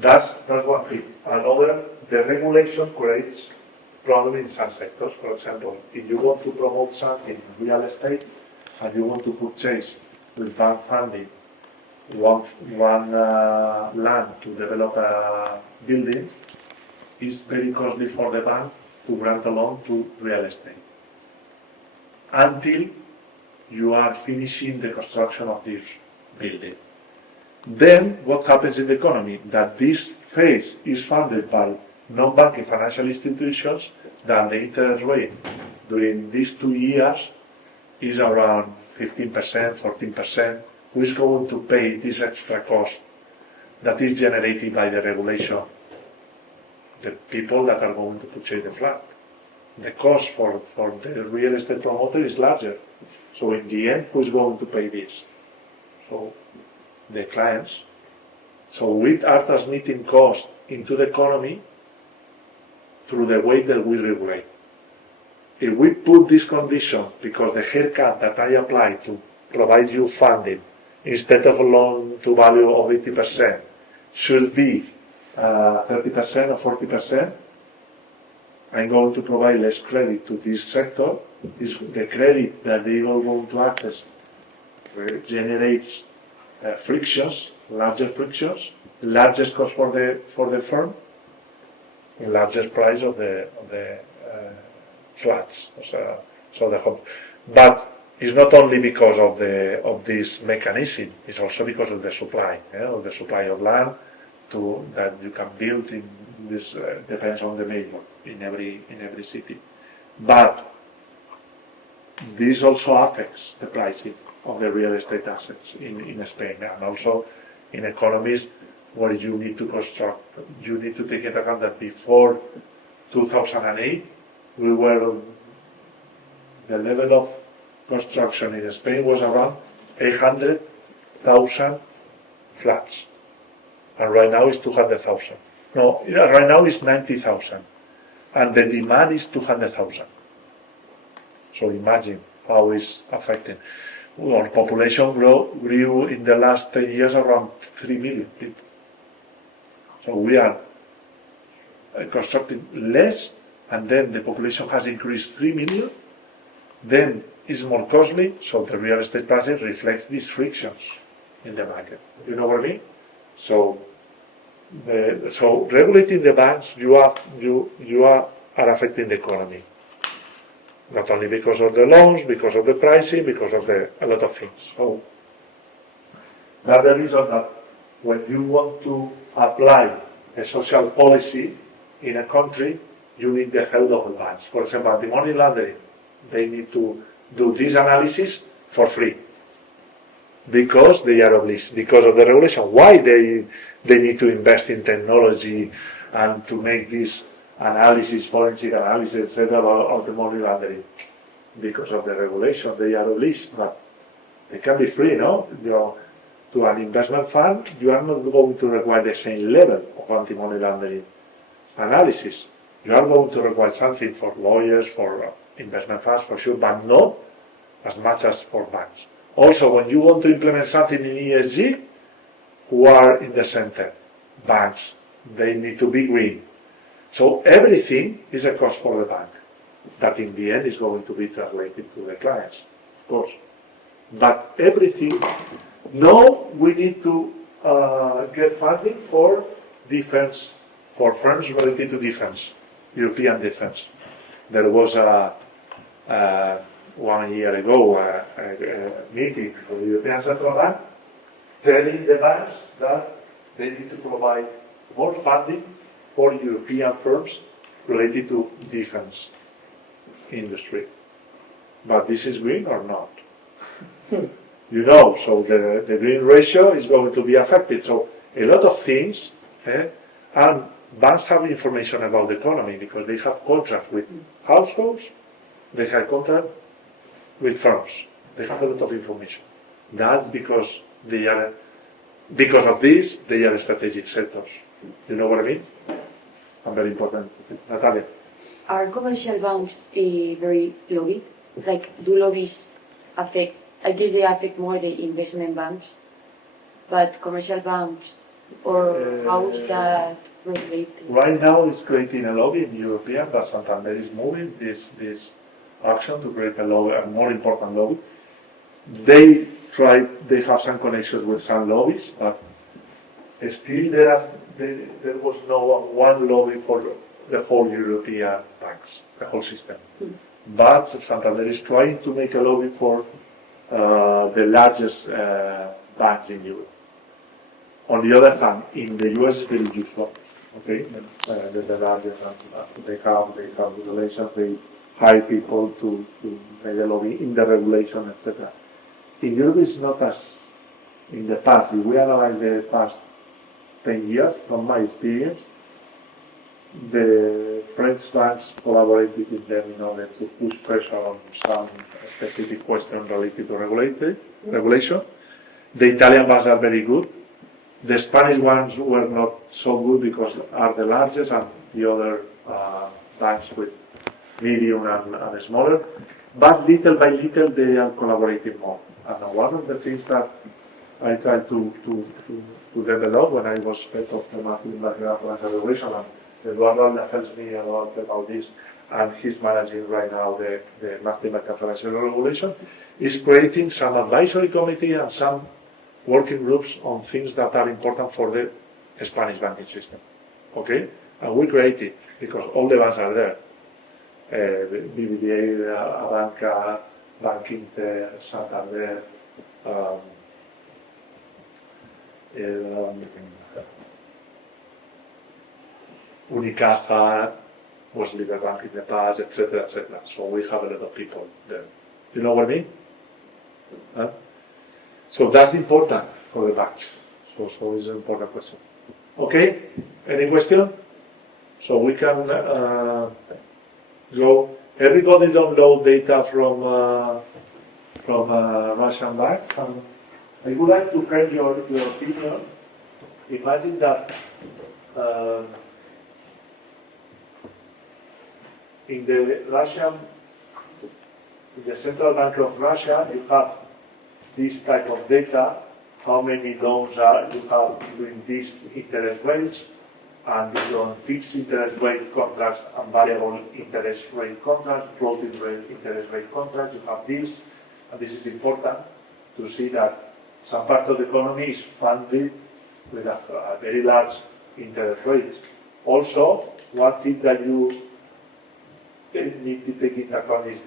That's one thing. Another, the regulation creates problem in some sectors. For example, if you want to promote something in real estate and you want to purchase with bank funding one land to develop a building, it's very costly for the bank to grant a loan to real estate until you are finishing the construction of this building. Then what happens in the economy? That this phase is funded by non-banking financial institutions, that the interest rate during these 2 years is around 15%, 14%. Who is going to pay this extra cost that is generated by the regulation? The people that are going to purchase the flat. The cost for the real estate promoter is larger. So in the end, who is going to pay this? So the clients. So we are transmitting cost into the economy through the way that we regulate. If we put this condition, because the haircut that I apply to provide you funding instead of a loan to value of 80% should be 30% or 40%, I'm going to provide less credit to this sector. The credit that they are going to access generates frictions, largest cost for the firm, and largest price of the flats. So the home. But it's not only because of this mechanism; it's also because of the supply, of the supply of land that you can build in this. Depends on the mayor in every city, but this also affects the pricing of the real estate assets in Spain, and also in economies where you need to construct. You need to take into account that before 2008, the level of construction in Spain was around 800,000 flats, and right now it's 200,000. No, right now it's 90,000, and the demand is 200,000. So imagine how it's affecting. Our population grew in the last 10 years around 3 million people. So we are constructing less, and then the population has increased 3 million. Then it's more costly, so the real estate prices reflects these frictions in the market. You know what I mean? So regulating the banks, you are affecting the economy. Not only because of the loans, because of the pricing, because of a lot of things. So that's the reason that when you want to apply a social policy in a country, you need the help of the banks. For example, anti-money laundering, they need to do this analysis for free because they are obliged, because of the regulation. Why they need to invest in technology and to make this analysis, forensic analysis, etc. of the money laundering? Because of the regulation, they are obliged, but they can be free, no? To an investment fund, you are not going to require the same level of anti-money laundering analysis. You are going to require something for lawyers, for investment funds, for sure, but not as much as for banks. Also, when you want to implement something in ESG, who are in the center? Banks. They need to be green. So everything is a cost for the bank that in the end is going to be translated to the clients, of course. But everything, no, we need to get funding for defense, for firms related to defense, European defense. There was 1 year ago a meeting for the European Central Bank telling the banks that they need to provide more funding for European firms related to defense industry. But this is green or not? So the green ratio is going to be affected. So a lot of things, and banks have information about the economy because they have contracts with households, they have contracts with firms. They have a lot of information. That's because because of this, they are strategic sectors. You know what I mean? And very important. Natalia. Are commercial banks very lobbied? Like, do lobbies affect? I guess they affect more the investment banks, but commercial banks, or how is that regulated? Right now, it's creating a lobby in European, but Santander is moving this action to create a more important lobby. They have some connections with some lobbies, but still there was no one lobby for the whole European banks, the whole system. But Santander is trying to make a lobby for the largest banks in Europe. On the other hand, in the US, it's very usual. Okay, the largest, and they have regulations. They hire people to make a lobby in the regulation, etc. In Europe, it's not as in the past. If we analyze the past 10 years, from my experience, the French banks collaborate between them in order to push pressure on some specific question related to regulation. The Italian banks are very good. The Spanish ones were not so good because are the largest, and the other banks with medium and smaller. But little by little, they are collaborating more. And one of the things that I tried to develop when I was head of the marketing background financial regulation, and Eduardo helps me a lot about this, and he's managing right now the marketing background financial regulation, is creating some advisory committee and some working groups on things that are important for the Spanish banking system. Okay? And we create it because all the banks are there. BBVA, Abanca, Bankinter, Santander, Unicaja, was Liberbank in the past, etc., etc. So we have a lot of people there. You know what I mean? So that's important for the banks. So it's an important question. Okay? Any question? So we can go. Everybody download data from Russian bank. I would like to hear your opinion. Imagine that in the Central Bank of Russia, you have this type of data, how many loans you have during these interest rates, and on fixed interest rate contracts and variable interest rate contracts, floating rate interest rate contracts, you have this, and this is important to see that some part of the economy is funded with a very large interest rates. Also, one thing that you need to take into account is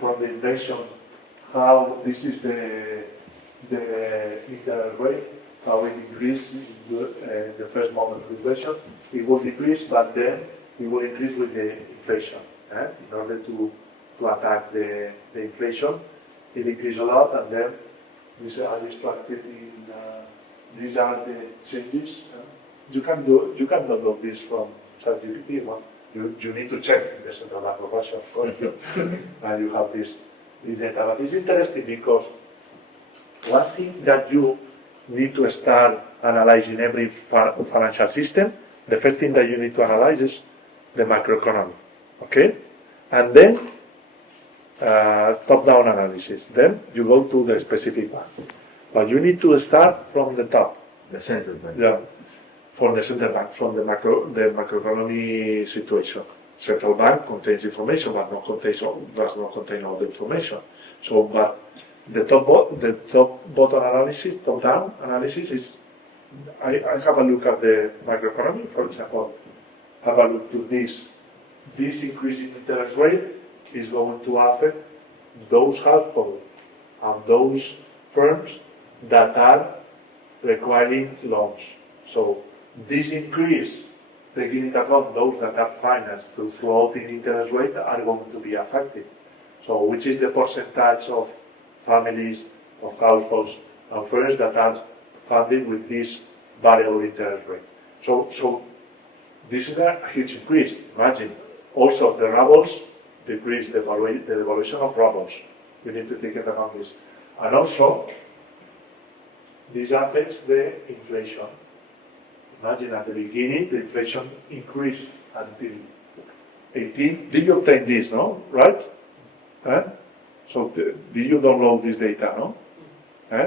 from the inflation, how this is the interest rate, how it increased in the first moment of inflation. It will decrease, but then it will increase with the inflation. In order to attack the inflation, it increased a lot, and then these are extracted in. These are the changes. You can download this from ChatGPT. You need to check in the Central Bank of Russia, of course, and you have this data. But it's interesting because one thing that you need to start analyzing every financial system, the first thing that you need to analyze is the macroeconomy, okay? And then top-down analysis. Then you go to the specific bank. But you need to start from the top. The central bank. Yeah, from the central bank, from the macroeconomy situation. Central bank contains information, but does not contain all the information. So, but the top-bottom analysis, top-down analysis is. I have a look at the macroeconomy, for example. Have a look to this. This increase in interest rate is going to affect those households and those firms that are requiring loans. So this increase, taking into account those that are financed through floating interest rate, are going to be affected. So which is the percentage of families, of households, and firms that are funded with this variable interest rate? So this is a huge increase. Imagine also the rubles decrease, the devaluation of rubles. We need to take into account this. And also, this affects the inflation. Imagine at the beginning, the inflation increased until 18. Did you obtain this, no? Right? So did you download this data, no?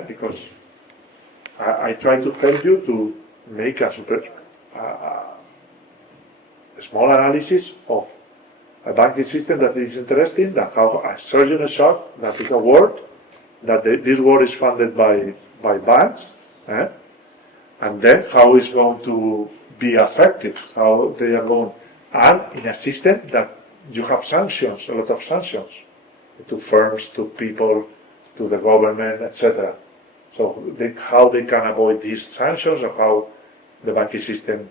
Because I try to help you to make a small analysis of a banking system that is interesting, that has a surgeon shock, that is a word, that this word is funded by banks, and then how it's going to be affected, how they are going, and in a system that you have sanctions, a lot of sanctions, to firms, to people, to the government, etc. So how they can avoid these sanctions, or how the banking system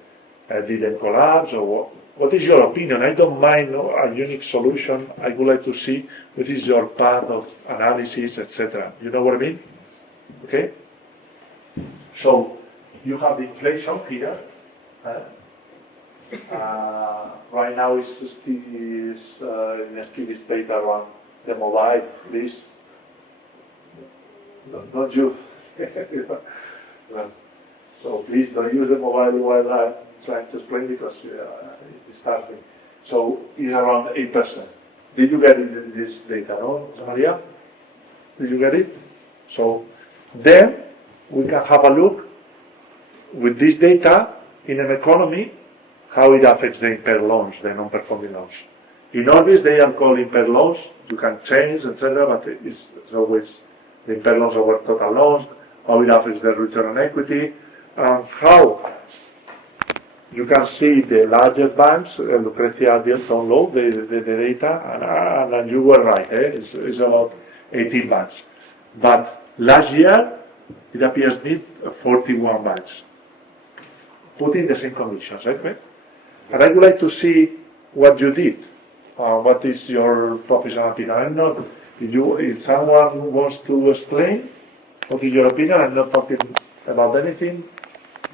didn't collapse, or what is your opinion? I don't mind a unique solution. I would like to see what is your path of analysis, etc. You know what I mean? Okay? So you have the inflation here. Right now it's in a steady state around the mobile, please. Don't you? So please don't use the mobile while I'm trying to explain, because it starts me. So it's around 8%. Did you get it, this data, no, Maria? Did you get it? So then we can have a look with this data in an economy, how it affects the impaired loans, the non-performing loans. In Orbis, they are called impaired loans. You can change, etc., but it's always the impaired loans over total loans, how it affects the return on equity, and how you can see the largest banks. Lucrecia did download the data, and you were right, it's about 18 banks. But last year, it appears me 41 banks, put in the same conditions, okay? And I would like to see what you did. What is your professional opinion? I'm not, if someone wants to explain what is your opinion, I'm not talking about anything.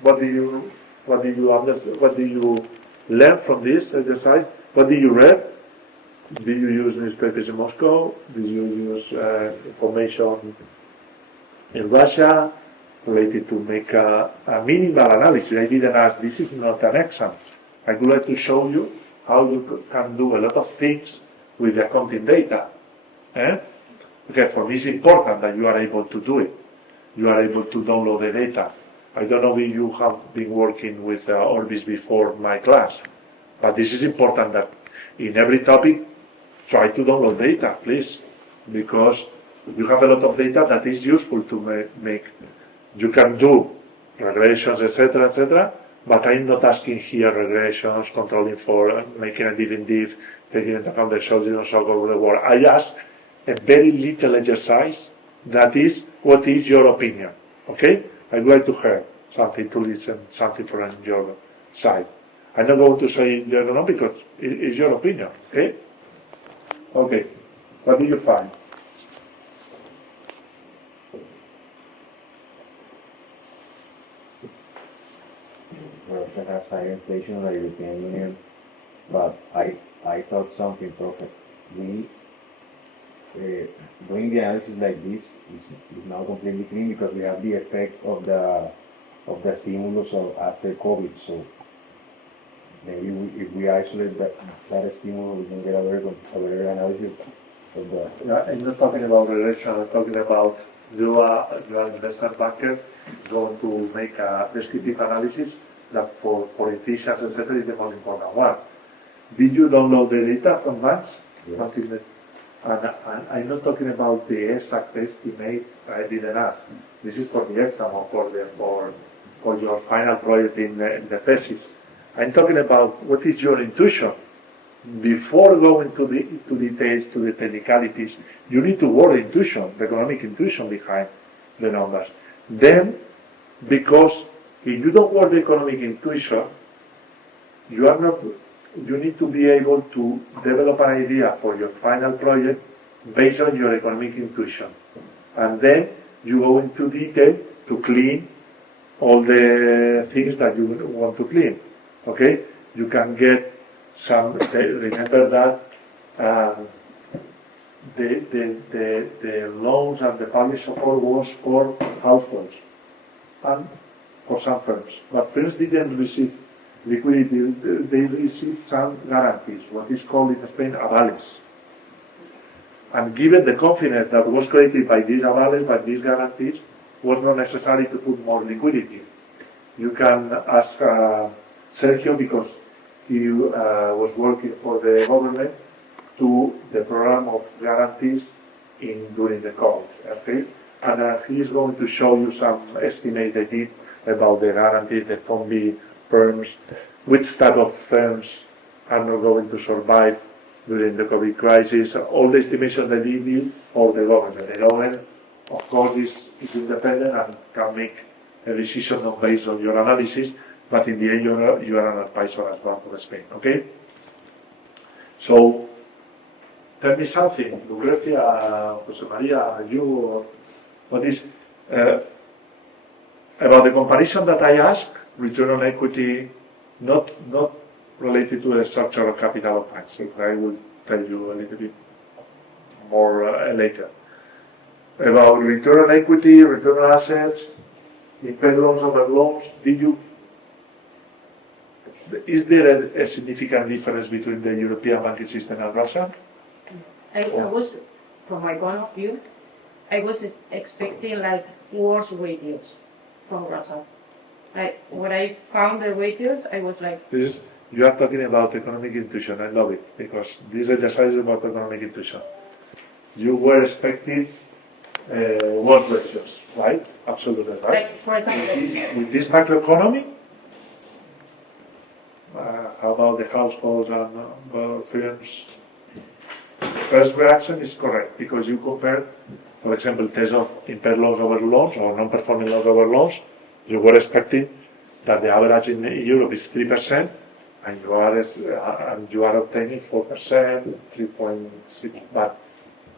What do you understand? What do you learn from this exercise? What do you read? Do you use newspapers in Moscow? Do you use information in Russia related to make a minimal analysis? I didn't ask, this is not an exam. I would like to show you how you can do a lot of things with the accounting data. Okay, for me it's important that you are able to do it. You are able to download the data. I don't know if you have been working with Orbis before my class, but this is important that in every topic, try to download data, please, because you have a lot of data that is useful to make. You can do regressions, etc., but I'm not asking here regressions, controlling for making a div, taking into account the shocks and shock over the world. I ask a very little exercise that is, what is your opinion? Okay? I would like to hear something, to listen, something from your side. I'm not going to say yes or no, because it's your opinion, okay? Okay, what do you find? Russia has higher inflation than the European Union, but I thought something perfect. We doing the analysis like this is now completely clean, because we have the effect of the stimulus of after COVID. So maybe if we isolate that stimulus, we can get a better analysis of the. Yeah, I'm not talking about relation. I'm talking about you are an investment banker going to make a descriptive analysis that for politicians, etc., is the most important one. Did you download the data from banks? Yes. And I'm not talking about the exact estimate. I didn't ask. This is for the exam or for your final project in the thesis. I'm talking about what is your intuition. Before going to details, to the technicalities, you need to work intuition, the economic intuition behind the numbers. Then, because If you don't work the economic intuition, you need to be able to develop an idea for your final project based on your economic intuition. And then you go into detail to clean all the things that you want to clean. Okay? You can get some, remember that the loans and the public support was for households and for some firms. But firms didn't receive liquidity, they received some guarantees, what is called in Spain avales. And given the confidence that was created by these avales, by these guarantees, was not necessary to put more liquidity. You can ask Sergio, because he was working for the government, to the program of guarantees during the COVID. Okay? And he is going to show you some estimates they did about the guarantees, the FOMBI firms, which type of firms are not going to survive during the COVID crisis. All the estimations they did for the government. The government, of course, is independent and can make a decision not based on your analysis, but in the end you are an advisor as Bank of Spain. Okay? So, tell me something, Lucrecia, Jose Maria, you, what is, about the comparison that I asked, return on equity, not related to the structure of capital of banks. I will tell you a little bit more later. About return on equity, return on assets, impaired loans over loans, is there a significant difference between the European banking system and Russia? I was, from my point of view, I was expecting like worse ratios from Russia. Like when I found the ratios, I was like, You are talking about economic intuition. I love it, because this exercise is about economic intuition. You were expecting what ratios, right? Absolutely, right? like for example, With this macroeconomy, how about the households and firms? First reaction is correct, because you compare, for example, test of impaired loans over loans or non-performing loans over loans. You were expecting that the average in Europe is 3%, and you are obtaining 4%, 3.6, but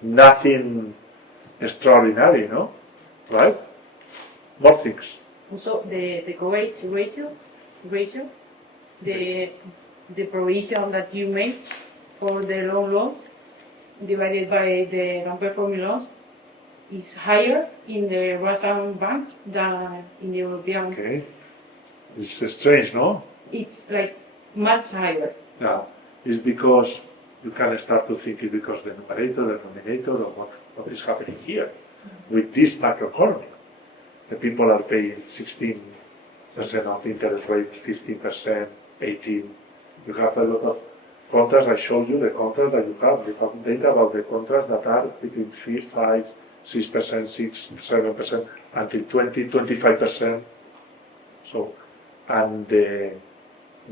nothing extraordinary, no? Right? More things. also the coverage ratio, the provision that you make for the loans divided by the non-performing loans is higher in the Russian banks than in the European. Okay. It's strange, no? It's like much higher. Yeah. It's because you can start to think it because the numerator, the denominator, or what is happening here with this macroeconomy. The people are paying 16% of interest rate, 15%, 18%. You have a lot of contracts. I showed you the contracts that you have. You have data about the contracts that are between 3, 5, 6%, 6, 7%, until 20, 25%. So, and the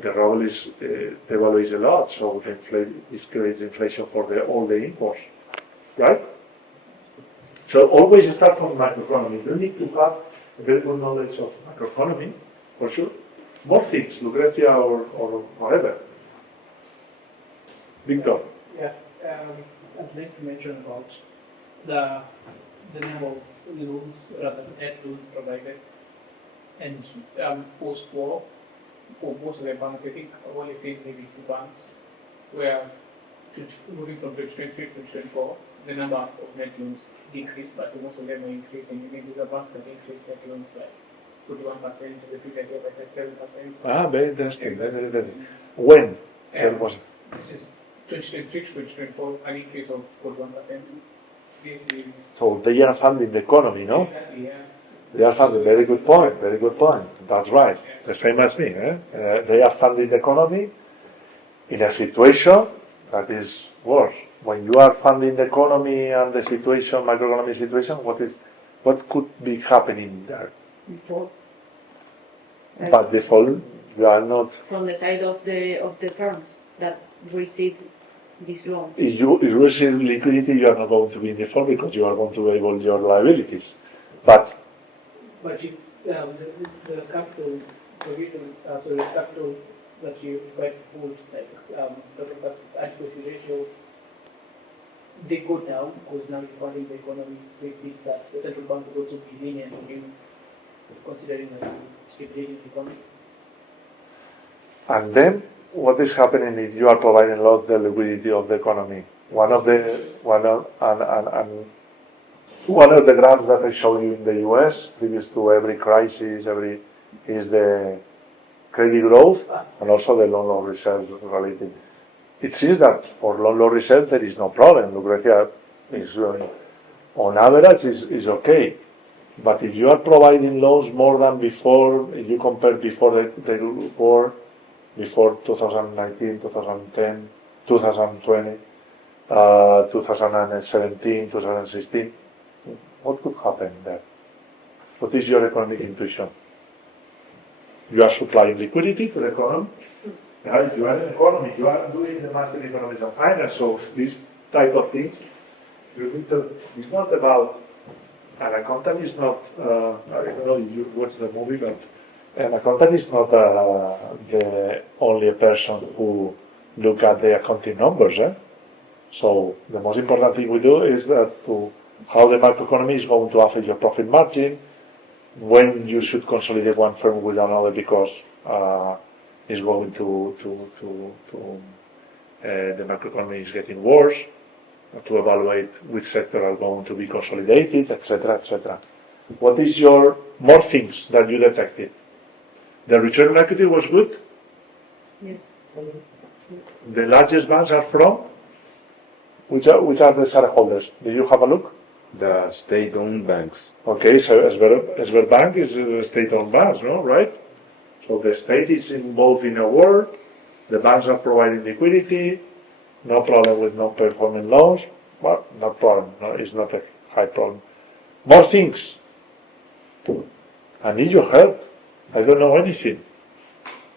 ruble is devalues a lot, so it creates inflation for all the imports, right? So always start from macroeconomy. You need to have a very good knowledge of macroeconomy, for sure. More things, Lucrecia or whatever. Victor. Yeah, I'd like to mention about the number of loans, rather net loans provided, and post-war, for most of the banks, I think I only see maybe 2 banks, where moving from 2023 to 2024, the number of net loans decreased, but most of them are increasing. Maybe the bank that increased net loans by 41%, the previous year by 37%. Very interesting. Very interesting. When? When was it? This is 2023 to 2024, an increase of 41%. So they are funding the economy, no? Exactly, yeah. They are funding. Very good point. Very good point. That's right. The same as me. They are funding the economy in a situation that is worse. When you are funding the economy and the situation, macroeconomic situation, what could be happening there? Before. But the fall, you are not. From the side of the firms that receive this loan. If you receive liquidity, you are not going to be in default because you are going to be able your liabilities. But the capital provision, so the capital that you require to hold, like the adequacy ratio, they go down because now you're funding the economy. So it means that the central bank would also be lenient on you, considering that you stimulating the economy. And then what is happening is you are providing a lot of the liquidity of the economy. One of the graphs that I showed you in the US, previous to every crisis, is the credit growth and also the loan loss reserve related. It seems that for loan loss reserve there is no problem. Lucrecia is on average is okay. But if you are providing loans more than before, if you compare before the war, before 2019, 2010, 2020, 2017, 2016, what could happen there? What is your economic intuition? You are supplying liquidity to the economy. Right? You are an economy. You are doing the master in economics and finance. So these type of things, it's not about. An accountant is not. I don't know if you watch the movie, but an accountant is not the only person who look at the accounting numbers. So the most important thing we do is that how the macroeconomy is going to affect your profit margin, when you should consolidate one firm with another because it's going the macroeconomy is getting worse, to evaluate which sector are going to be consolidated, etc., etc. What is your more things that you detected? The return on equity was good. Yes. The largest banks are from which are the shareholders? Did you have a look? The state-owned banks. Okay, so Sberbank is a state-owned bank, no? Right? So the state is involved in a war. The banks are providing liquidity. No problem with non-performing loans. Well, no problem. No, it's not a high problem. More things. I need your help. I don't know anything.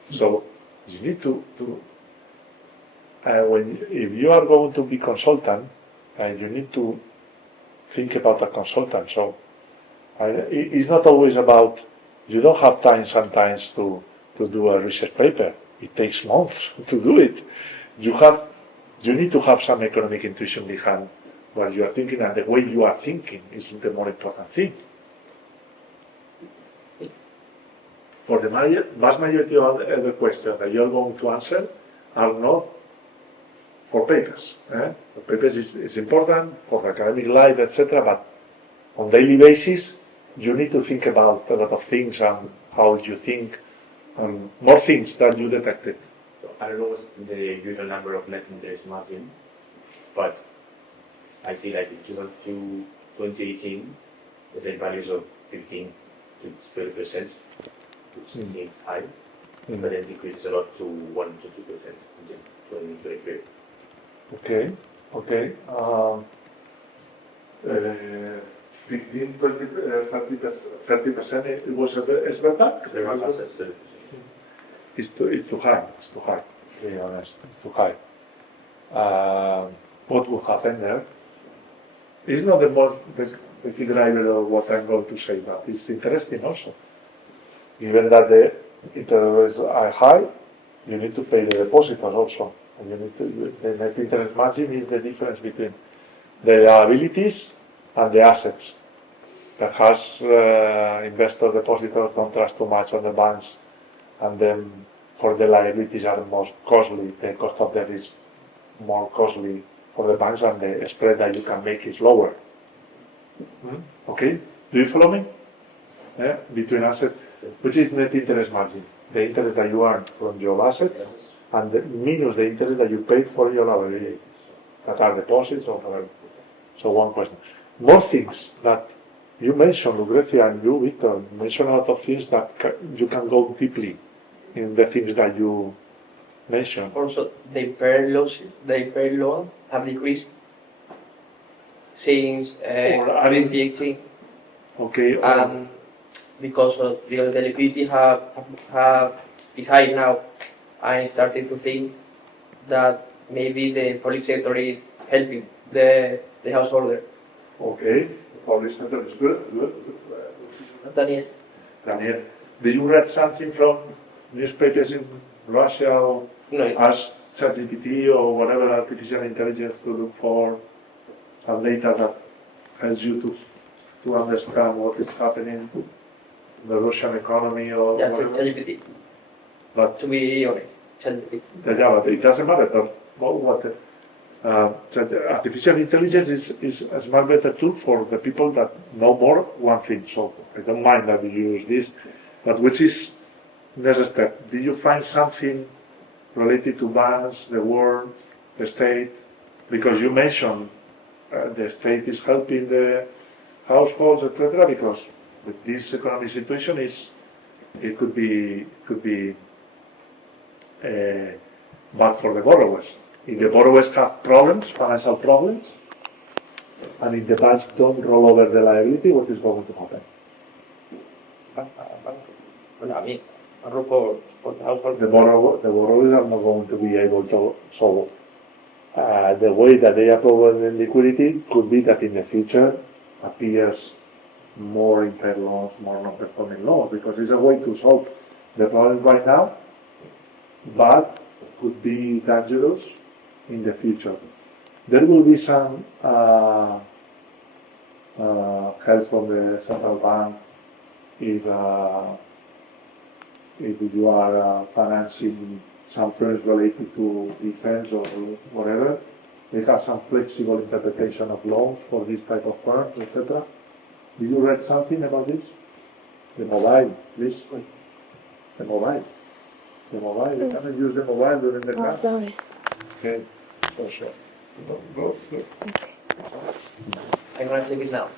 So you need to if you are going to be consultant, you need to think about a consultant. So it's not always about, you don't have time sometimes to do a research paper. It takes months to do it. You need to have some economic intuition behind what you are thinking, and the way you are thinking is the more important thing. For the vast majority of the questions that you are going to answer are not for papers. For papers is important for the academic life, etc. But on daily basis, you need to think about a lot of things and how you think, and more things that you detected. I don't know what's the usual number of net interest margin, but I see like in 2018, the same values of 15 to 30%, which seems high, but then decreases a lot to 1 to 2% in 2023. Okay. 15, 20, 30%, it was Sberbank? The wrong assets, It's too high. To be honest, it's too high. What will happen there? It's not the key driver of what I'm going to say, but it's interesting also. Given that the interest rates are high, you need to pay the depositors also. And the net interest margin is the difference between the liabilities and the assets. Perhaps investor depositors don't trust too much on the banks, and then for the liabilities are most costly. The cost of debt is more costly for the banks, and the spread that you can make is lower. Okay, do you follow me? Between assets, which is net interest margin, the interest that you earn from your assets, and minus the interest that you pay for your liabilities, that are deposits or whatever. So one question. More things that you mentioned, Lucrecia, and you, Victor, mentioned a lot of things that you can go deeply in the things that you mentioned. Also, the impaired loans have decreased since 2018. Okay. And because of the liquidity is high now, I'm starting to think that maybe the public sector is helping the householder. Okay. Public sector is good. Daniel. Daniel, did you read something from newspapers in Russia or No, ask ChatGPT or whatever artificial intelligence to look for some data that helps you to understand what is happening in the Russian economy or yeah, whatever? ChatGPT. But To be honest, ChatGPT. yeah, but it doesn't matter. Artificial intelligence is a much better tool for the people that know more one thing. So I don't mind that you use this, but which is next step? Did you find something related to banks, the world, the state? Because you mentioned the state is helping the households, etc. Because with this economic situation, it could be bad for the borrowers. If the borrowers have problems, financial problems, and if the banks don't roll over the liability, what is going to happen? Well, I mean, for the household. The borrowers are not going to be able to solve. The way that they are providing liquidity could be that in the future appears more impaired loans, more non-performing loans, because it's a way to solve the problem right now, but could be dangerous in the future. There will be some help from the central bank if you are financing some firms related to defense or whatever. They have some flexible interpretation of loans for this type of firms, etc. Did you read something about this? The mobile, please. The mobile. The mobile. You cannot use the mobile during the class. Sorry. Okay, for sure. Go. I'm gonna check it now.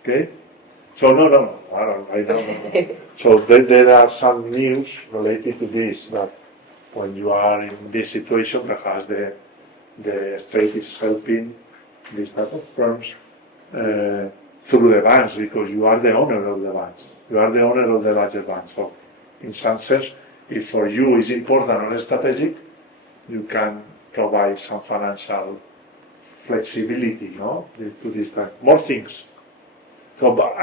Okay. So no. I don't. So there are some news related to this that when you are in this situation, perhaps the state is helping these type of firms through the banks because you are the owner of the banks. You are the owner of the larger banks. So in some sense, if for you is important or strategic, you can provide some financial flexibility, no, to this type. More things. So but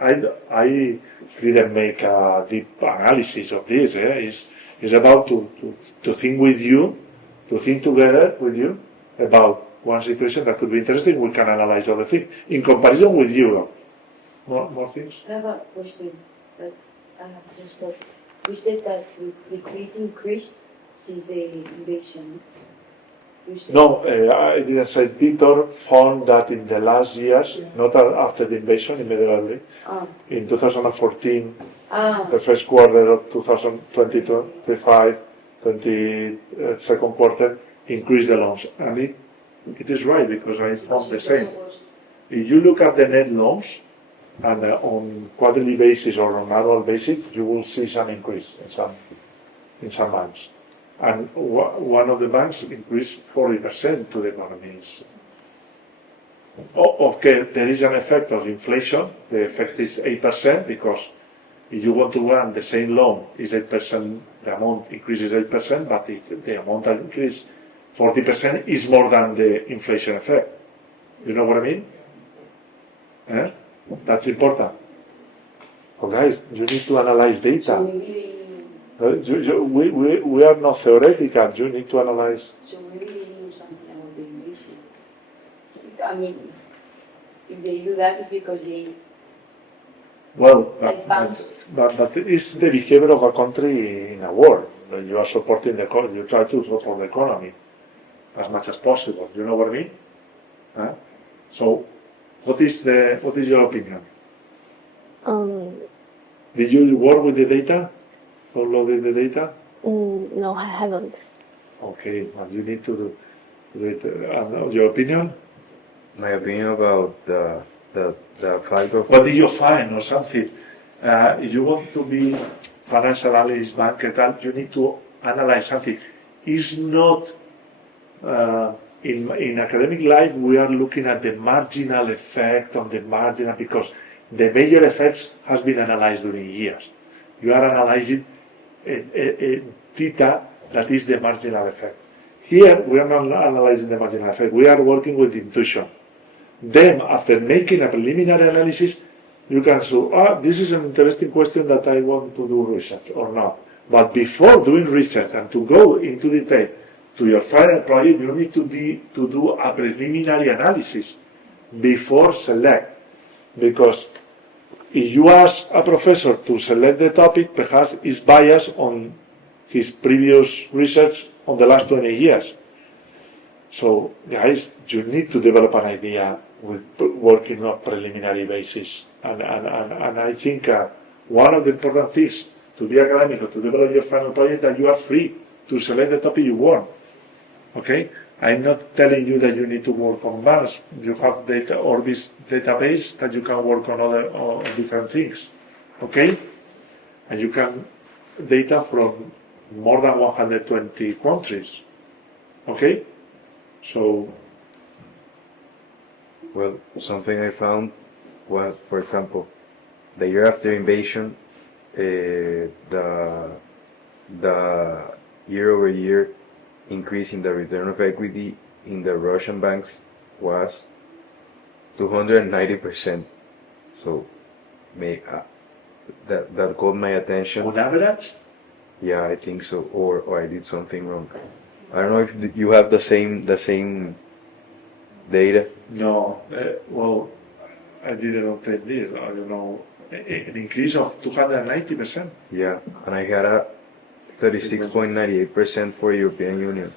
I didn't make a deep analysis of this. It's about to think with you, to think together with you about one situation that could be interesting. We can analyze other things in comparison with Europe. More things. I have a question, but I have just thought. We said that liquidity increased since the invasion. You said No, I didn't say. Peter found that in the last years, not after the invasion immediately, in 2014, the first quarter of 2025, second quarter, increased the loans. And it is right because I found the same. If you look at the net loans, and on quarterly basis or on annual basis, you will see some increase in some banks. And one of the banks increased 40% to the economies. Okay, there is an effect of inflation. The effect is 8% because if you want to run the same loan, is 8%. The amount increases 8%, but if the amount that increases 40% is more than the inflation effect. You know what I mean? That's important. Oh, guys, you need to analyze data. so maybe We are not theoretical. You need to analyze. they knew something about the invasion. I mean, if they do that, it's because they Well, like banks. but it's the behavior of a country in a war. You are supporting the economy. You try to support the economy as much as possible. You know what I mean? So, what is your opinion? Did you work with the data? Downloaded the data? No, I haven't. Okay, but you need to do it. Your opinion? My opinion about the fact of What did you find or something? If you want to be financial analyst, banker, you need to analyze something. It's not in academic life we are looking at the marginal effect on the marginal because the major effects has been analyzed during years. You are analyzing a theta that is the marginal effect. Here we are not analyzing the marginal effect. We are working with intuition. Then, after making a preliminary analysis, you can say, this is an interesting question that I want to do research or not. But before doing research and to go into detail to your final project, you need to do a preliminary analysis before select. Because if you ask a professor to select the topic, perhaps it's biased on his previous research on the last 20 years. So, guys, you need to develop an idea with working on a preliminary basis. And I think one of the important things to be academic or to develop your final project that you are free to select the topic you want. Okay? I'm not telling you that you need to work on Mars. You have data Orbis database that you can work on on different things. Okay? And you can data from more than 120 countries. Okay? So, Well, something I found was, for example, the year after invasion, the year-over-year increase in the return of equity in the Russian banks was 290%. So, that caught my attention. on average, Yeah, I think so. Or I did something wrong. I don't know if you have the same data. no, well, I didn't obtain this. I don't know, an increase of 290%. Yeah, and I had a 36.98% for European Union.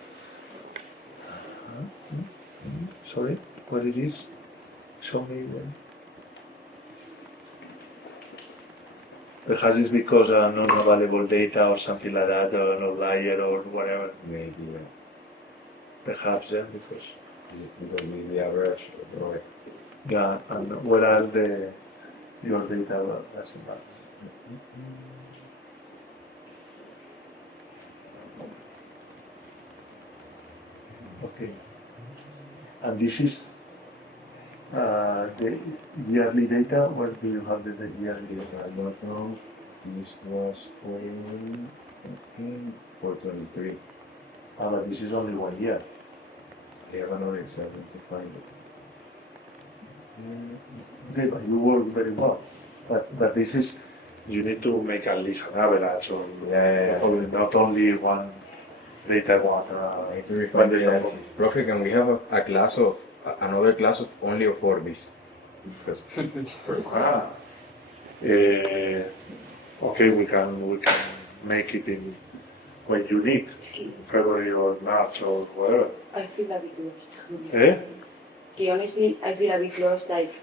Sorry, what is this? Show me. Perhaps it's because non-available data or something like that, or an outlier or whatever. Maybe, yeah. Perhaps, yeah, because. Because we the average, right? Yeah, and what are your data doesn't matter. Okay. And this is the yearly data. Where do you have the yearly data? I don't know. This was for 23. But this is only 1 year. I have another example to find it. Okay, but you work very well. But this is, you need to make at least an average, or not only one data one. I need to refine the data. analysis. Profe, can we have another class of only of Orbis? Because okay, we can make it in when you need, February or March or whatever. I feel a bit lost. Eh? Okay, honestly, I feel a bit lost. Like,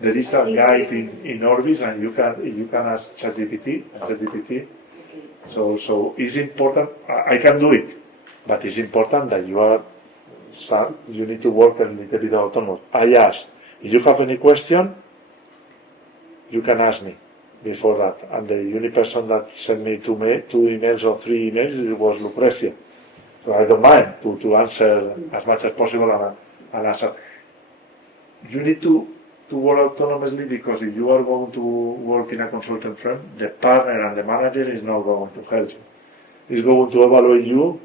There is a guide in Orbis, and you can ask ChatGPT. okay, So it's important. I can do it, but it's important that you need to work a little bit autonomous. I ask, if you have any question, you can ask me before that. And the only person that sent me two emails or 3 emails was Lucrecia. So I don't mind to answer as much as possible and answer. You need to work autonomously, because if you are going to work in a consultant firm, the partner and the manager is not going to help you. It's going to evaluate you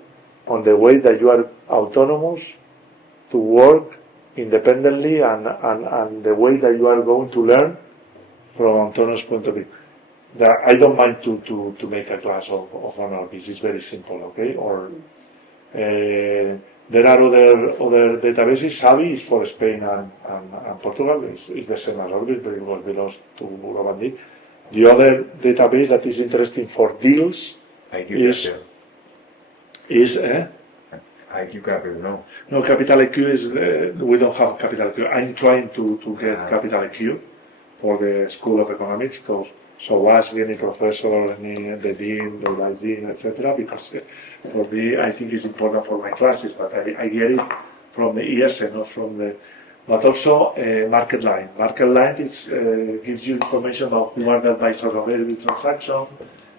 on the way that you are autonomous to work independently and the way that you are going to learn from Antonio's point of view. I don't mind to make a class of an Orbis. It's very simple, okay? Or there are other databases. Savi is for Spain and Portugal. It's the same as Orbis, but it was belongs to Globandi. The other database that is interesting for deals is IQ Capital, no. No, Capital IQ is, we don't have Capital IQ. I'm trying to get Capital IQ for the School of Economics, so ask any professor, the dean, the vice dean, etc. Because for me, I think it's important for my classes, but I get it from the ESA, not from the. But also Market Line. Market Line gives you information about who are the advisors of every transaction,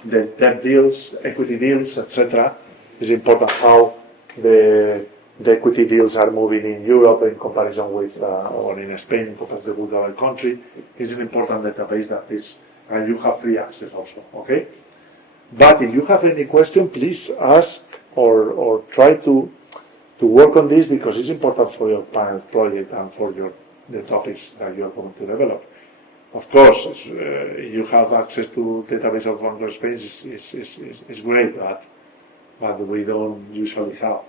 the debt deals, equity deals, etc. It's important how the equity deals are moving in Europe in comparison with, or in Spain in comparison with other country. It's an important database that is, and you have free access also, okay? But if you have any question, please ask or try to work on this, because it's important for your panel project and for the topics that you are going to develop. Of course, you have access to database of Banco of Spain is great, but we don't usually have.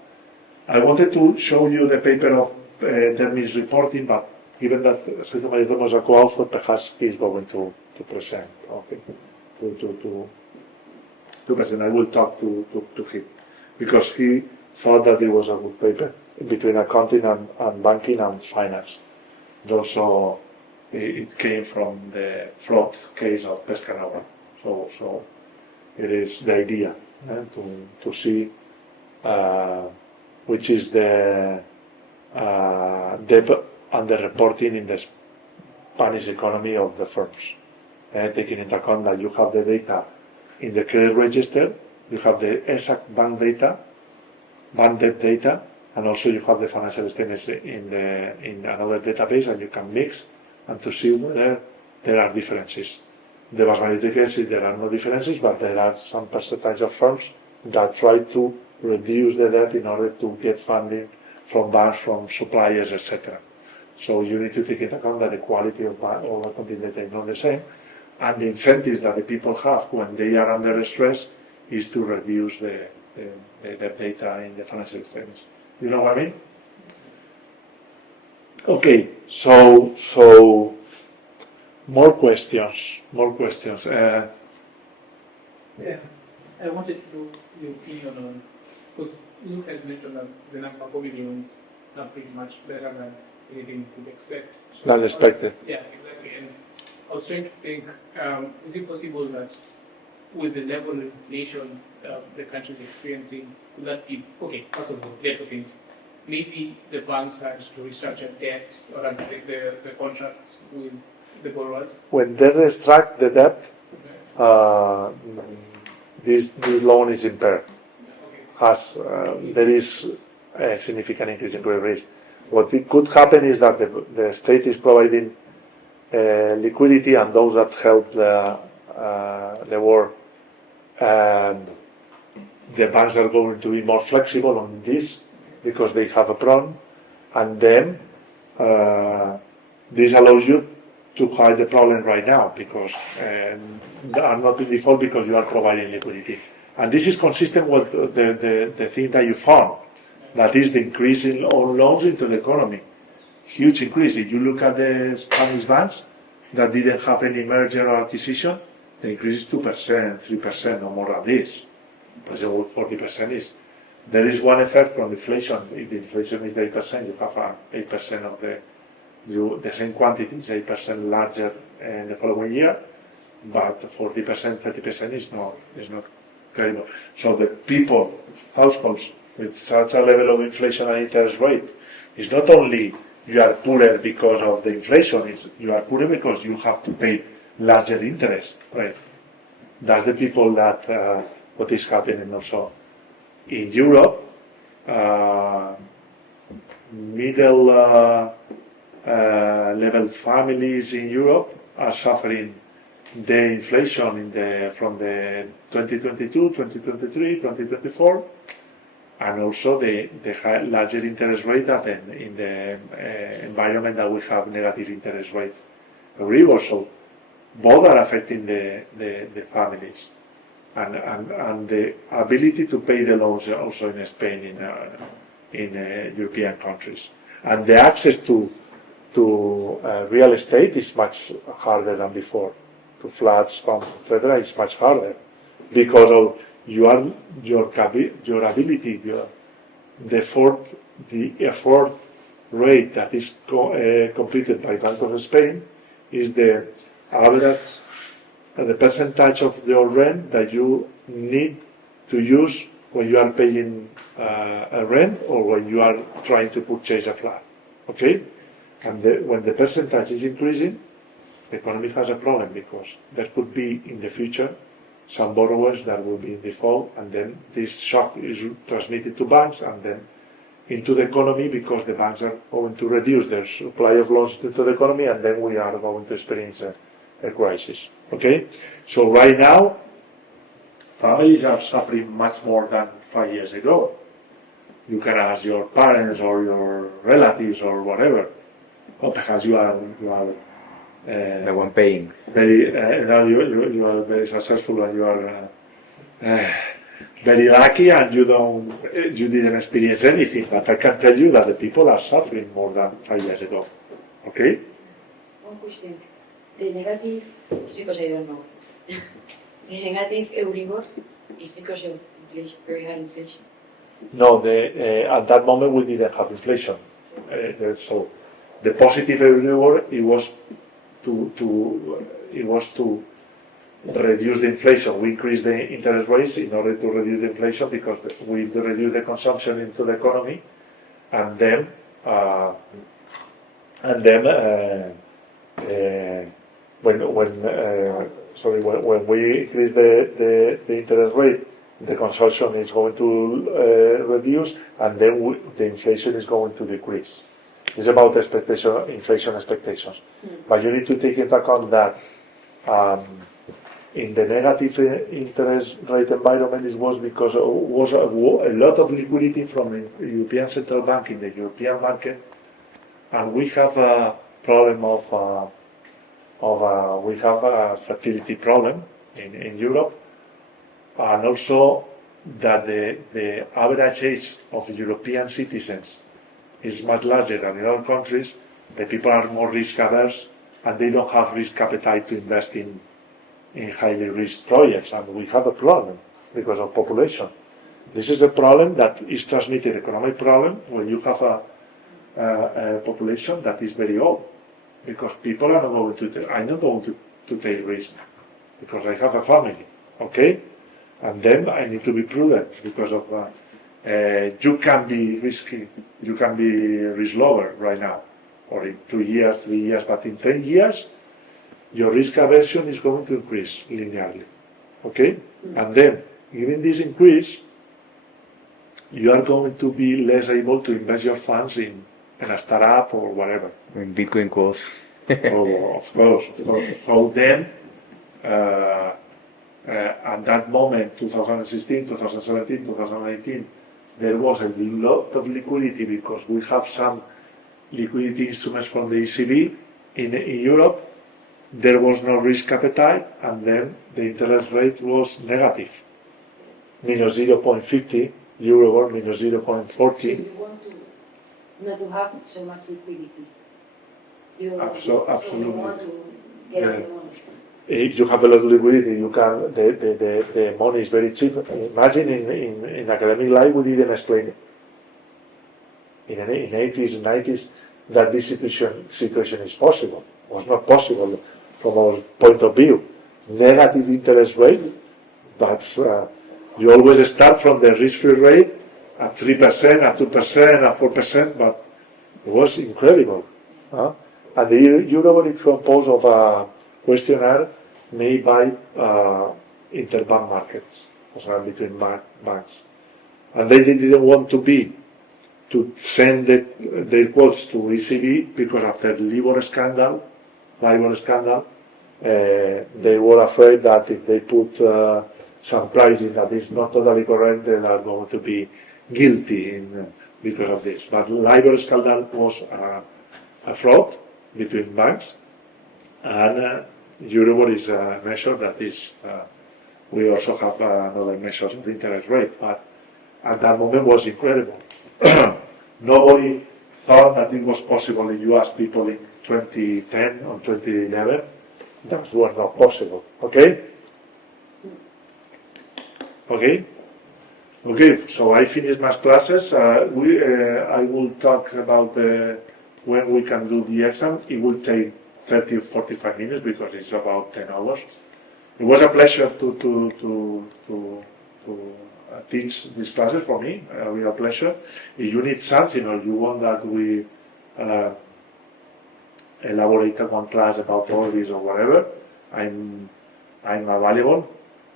I wanted to show you the paper of Dermis reporting, but given that Sergio Mayordomo is a co-author, perhaps he's going to present. Okay, to present. I will talk to him because he thought that it was a good paper between accounting and banking and finance. And also, it came from the fraud case of Pescanova. So it is the idea to see which is the debt underreporting in the Spanish economy of the firms. Taking into account that you have the data in the credit register, you have the exact bank data, bank debt data, and also you have the financial statements in another database, and you can mix and to see whether there are differences. The vast majority of cases there are no differences, but there are some percentage of firms that try to reduce the debt in order to get funding from banks, from suppliers, etc. So you need to take into account that the quality of all the accounting data is not the same, and the incentives that the people have when they are under stress is to reduce the data in the financial statements. You know what I mean? Okay, so more questions. Yeah, I wanted to know your opinion on, because you had mentioned that the number of COVID loans are pretty much better than anything you could expect. So Than expected. Yeah, exactly. And I was trying to think, is it possible that with the level of inflation the country is experiencing, would that be, okay, first of all, debt of things, maybe the banks had to restructure debt or undertake the contracts with the borrowers? When they restruct the debt, this loan is impaired. There is a significant increase in credit risk. What it could happen is that the state is providing liquidity, and those that help the war, the banks are going to be more flexible on this because they have a problem, and then this allows you to hide the problem right now because they are not in default because you are providing liquidity. And this is consistent with the thing that you found, that is the increase in all loans into the economy. Huge increase. If you look at the Spanish banks that didn't have any merger or acquisition, the increase is 2%, 3%, or more than this. Presumably 40% is. There is one effect from inflation. If the inflation is 8%, you have 8% of the same quantity is 8% larger in the following year, but 40%, 30% is not credible. So the people, households with such a level of inflation and interest rate, is not only you are poorer because of the inflation, you are poorer because you have to pay larger interest, right? That's the people that what is happening also in Europe. Middle level families in Europe are suffering the inflation from the 2022, 2023, 2024, and also the larger interest rate in the environment that we have negative interest rates. So both are affecting the families and the ability to pay the loans also in Spain, in European countries, and the access to real estate is much harder than before. To flats, etc., is much harder because of your ability, the effort rate that is completed by Bank of Spain is the average, the percentage of your rent that you need to use when you are paying a rent or when you are trying to purchase a flat. Okay, and when the percentage is increasing, the economy has a problem because there could be in the future some borrowers that will be in default, and then this shock is transmitted to banks and then into the economy because the banks are going to reduce their supply of loans into the economy, and then we are going to experience a crisis. Okay, so right now families are suffering much more than 5 years ago. You can ask your parents or your relatives or whatever, or perhaps you are The one paying. very now you are very successful and you are very lucky and you didn't experience anything, but I can tell you that the people are suffering more than 5 years ago. Okay? One question. The negative is because I don't know. The negative Euribor is because of inflation, very high inflation. No, at that moment we didn't have inflation. So the positive Euribor it was to reduce the inflation. We increased the interest rates in order to reduce the inflation because we reduce the consumption into the economy, and then when we increase the interest rate, the consumption is going to reduce, and then the inflation is going to decrease. It's about inflation expectations. But you need to take into account that in the negative interest rate environment, it was because was a lot of liquidity from the European Central Bank in the European market, and we have a problem we have a fertility problem in Europe, and also that the average age of European citizens is much larger than in other countries. The people are more risk averse and they don't have risk appetite to invest in highly risk projects, and we have a problem because of population. This is a problem that is transmitted, economic problem, when you have a population that is very old, because people are not going to, I'm not going to take risk because I have a family, okay? And then I need to be prudent because of you can be risky, you can be risk lower right now, or in 2 years, 3 years, but in 10 years, your risk aversion is going to increase linearly, okay? And then, given this increase, you are going to be less able to invest your funds in a startup or whatever. When Bitcoin goes. Of course. So then, at that moment, 2016, 2017, 2018, there was a lot of liquidity because we have some liquidity instruments from the ECB in Europe. There was no risk appetite, and then the interest rate was negative, minus 0.50 Euribor, minus 0.40. You want to not to have so much liquidity. You don't want so Absolutely. you want to get out the money. If you have a lot of liquidity, you can. The money is very cheap. Imagine in academic life we didn't explain it. In 80s and 90s that this situation is possible. It was not possible from our point of view. Negative interest rate. That's you always start from the risk-free rate at 3%, at 2%, at 4%, but it was incredible. And the Euribor is composed of a questionnaire made by interbank markets, also between banks. And they didn't want to send their quotes to ECB because after the LIBOR scandal, they were afraid that if they put some pricing that is not totally correct, they are going to be guilty because of this. But LIBOR scandal was a fraud between banks, and Euribor is a measure that is. We also have another measures of interest rate, but at that moment was incredible. Nobody thought that it was possible. If you ask people in 2010 or 2011, that was not possible. Okay. So I finished my classes. I will talk about when we can do the exam. It will take 30 or 45 minutes because it's about 10 hours. It was a pleasure to teach these classes for me. A real pleasure. If you need something or you want that we elaborate one class about all this or whatever, I'm available.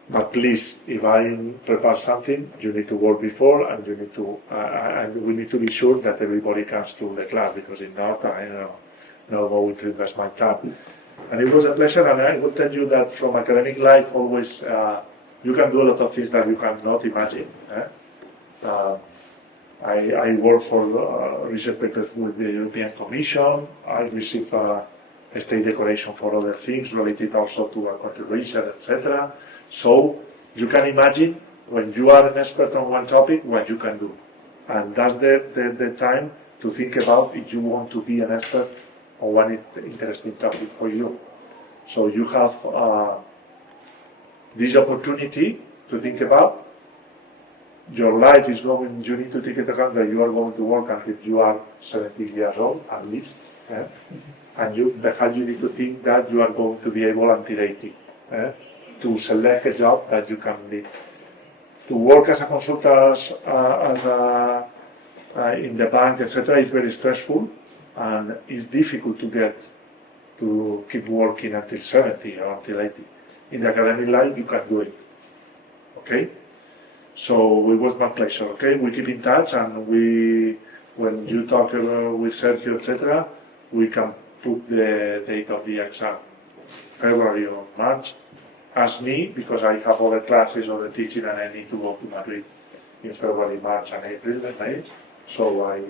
But please, if I prepare something, you need to work before, and you need to, and we need to be sure that everybody comes to the class, because if not, I'm not going to invest my time. And it was a pleasure, and I will tell you that from academic life, always you can do a lot of things that you cannot imagine. I work for research papers with the European Commission. I receive state decoration for other things related also to a contribution, etc. So you can imagine when you are an expert on one topic, what you can do. And that's the time to think about if you want to be an expert on one interesting topic for you. So you have this opportunity to think about. Your life is going, you need to take into account that you are going to work until you are 70 years old, at least. And perhaps you need to think that you are going to be able until 80 to select a job that you can lead. To work as a consultant, in the bank, etc., is very stressful, and it's difficult to keep working until 70 or until 80. In the academic life, you can do it. Okay? So it was my pleasure. Okay, we keep in touch, and when you talk with Sergio, etc., we can put the date of the exam, February or March. Ask me, because I have other classes or the teaching, and I need to go to Madrid in February, March, and April, May. So I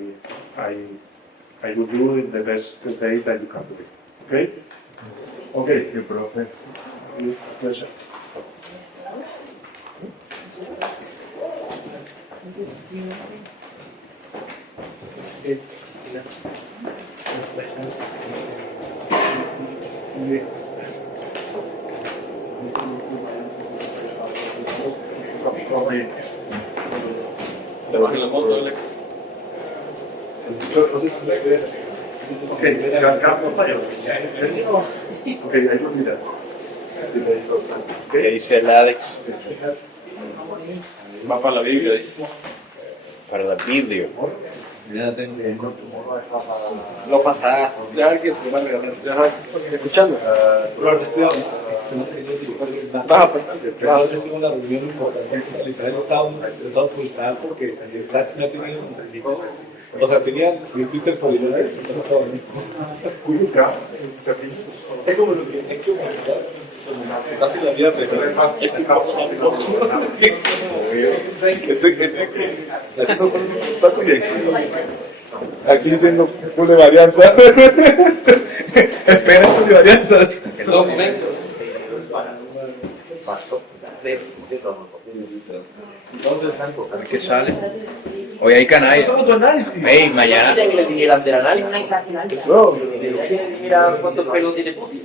will do in the best date that you can do it. Okay? Okay. Thank you, Profe. Pleasure. Le bajé la moto, Alex. ¿Qué dice el Alex? Va para la Biblia, dice. Para la Biblia. Lo pasaste. Ya que se va a regalar. ¿Escuchando? Claro, yo estuve en una reunión importantísima, literal, estábamos estresados por el trabajo porque el Stats me ha tenido o sea, tenían Mr. Polidones, no estaba bonito. Es como lo que he hecho, casi la vida preparada. Aquí diciendo full de varianza. Espera full de varianzas. Documentos. ¿Qué sale? Hoy hay canales. Hey, mañana. Tiene que ir del análisis. Mira cuántos pelos tiene Putin.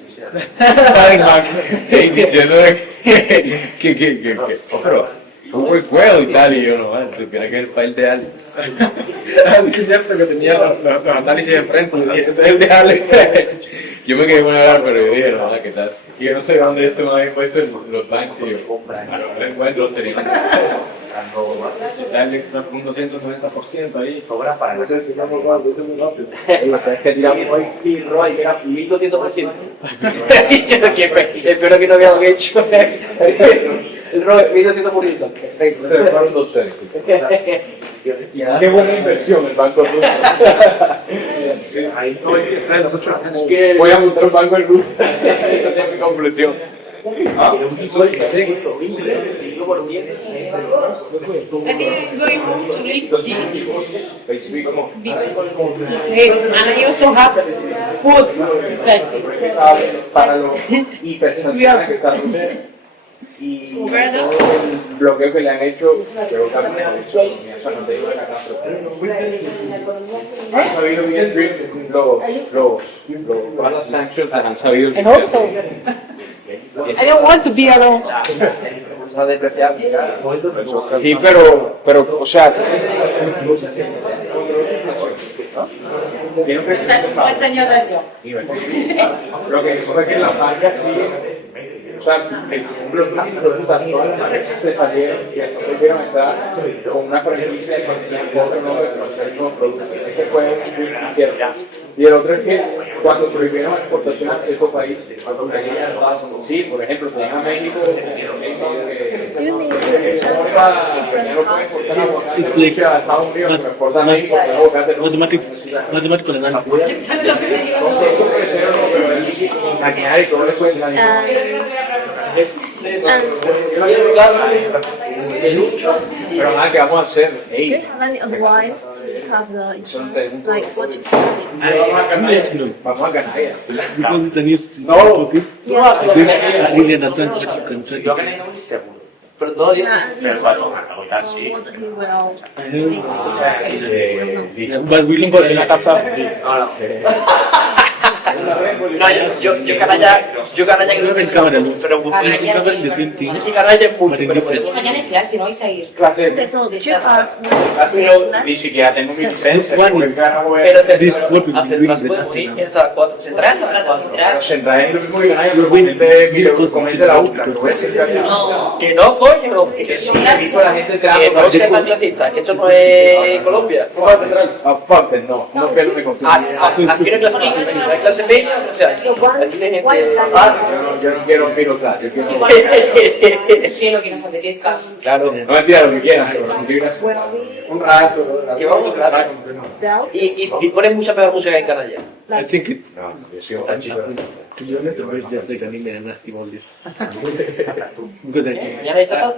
Ay, man. Hey, diciendo que pero fue juego y tal, y yo no, man, supiera que es el file de Ale. Es cierto que tenía los análisis enfrente, y ese es el de Ale. Yo me quedé con hablar, pero yo dije, no, ¿qué tal? Y yo no sé dónde esto me había puesto los banks, y yo, no lo encuentro, tenía el extra un 290% ahí. Cobra para eso. Es que tiramos hoy mi ROI, que era 1200%. Espero que no había hecho. El ROI, 1200%. Perfecto. Se fueron dos técnicos. Qué buena inversión el Banco Ruso. Sí, ahí no hay que estar en las 8 de la. Voy a montar un banco en Rusia. Esa es mi conclusión. Soy técnico, por un bien. I think I'm going home to leave this and I also have food inside. Para los hipersensibles que están y todo el bloqueo que le han hecho, creo que eso no te digo de la casa. Han sabido bien los sanctions, han sabido. I hope so. I don't want to be alone. Sí, pero, o sea, What's año daño? lo que dijo es que las marcas siguen. O sea, los todas las marcas se salieron y quisieron entrar con una franquicia que tenían otro nombre, pero hacer nuevos productos. Ese fue un twist que hicieron. Y el otro es que cuando prohibieron la exportación a ciertos países, sí, por ejemplo, tenían a México, It's like mathematical analysis. Pelucho. Pero nada, ¿qué vamos a hacer? Do Ey, you have any advice to have the son insurance? preguntas. Like what you study? Vamos a ganar ya. Because it's a new No. topic, Tú no vas a I really understand what you can study. Yo que no estoy seguro. Pero no, yo Yeah, and Pero bueno, a lo tal sí. what he will Yeah, but we look at No, no. no, yo canalla que we haven't covered a lot. pero We're covering the same thing, y canalla es mucho, but in pero por different. eso Mañana en clase, ¿no vais a ir? Okay, so 2 hours. Pero ni siquiera tengo mi licencia. One porque is- gana, güey. pero This what we've been hacer doing the transporte, last 10 hours. piensa a 4 centrales, a 4. Pero centrar en lo mismo que ganar, We're winning. This goes comente still la out UCLA. to Lo voy a decir que Que no, coño, que sí, he visto a la gente que entrando. no seas clasista, que esto no es Colombia. ¿Cómo vas a entrar? Ah, fuck it, no. No quiero me confío. Aquí no hay clase media, hay clase media, o sea, aquí hay gente. Yo no quiero fijo, claro. Yo quiero. Sí, lo que nos apetezca. Claro. No me tira lo que quieras, pero no digas. Un rato. Que vamos a rato. Y ponen mucha peor música en canalla. I think it's, No, yo sigo tan chido. to be honest, I'm going to just write an email and ask him all this. Because Mañana está.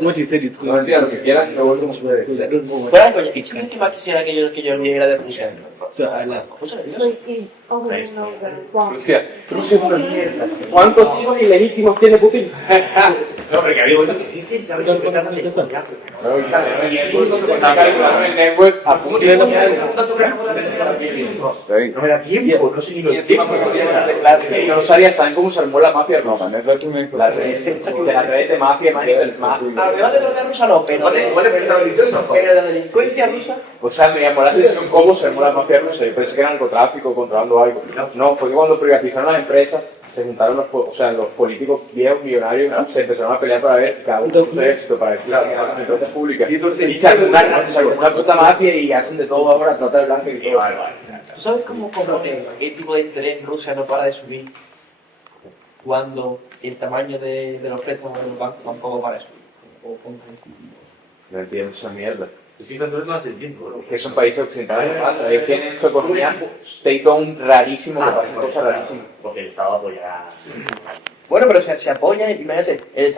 what he said is No me tira lo que quieras y luego no sucede. because I don't know what. Fuera de coña, ¿y tú qué Max quisiera que yo olvidara de Rusia? So I'll ask. Escúchale, Dios. Like you also know the bomb. Rusia es una mierda. ¿Cuántos hijos ilegítimos tiene Putin? No, porque había oído que dicen, ¿sabes? Que tratan de Está calculando el network a punto de No me da tiempo, no sé ni lo Y encima yo no sabía, ¿saben cómo se armó la mafia romana? Esa es la red de la red de mafia, del mafia. Además de la rusa no, pero pero la delincuencia rusa. O sea, me llamó la atención cómo se armó la mafia rusa. Yo pensé que era narcotráfico, controlando algo. No, fue que cuando privatizaron las empresas, se juntaron los políticos viejos millonarios, se empezaron a pelear para ver cada uno de éxito, para ver las empresas públicas. Y se armó una puta mafia y hacen de todo ahora, trata de blanca y todo. ¿Tú sabes cómo el tipo de interés en Rusia no para de subir cuando el tamaño de los préstamos de los bancos tampoco para de subir? No entiendo esa mierda. Sí, entonces no hace tiempo, ¿no? Es que son países occidentales que pasa, ellos tienen su economía state-owned rarísimo, que pasa cosas rarísimas. Porque el Estado apoya. Bueno, pero se apoyan, imagínate, el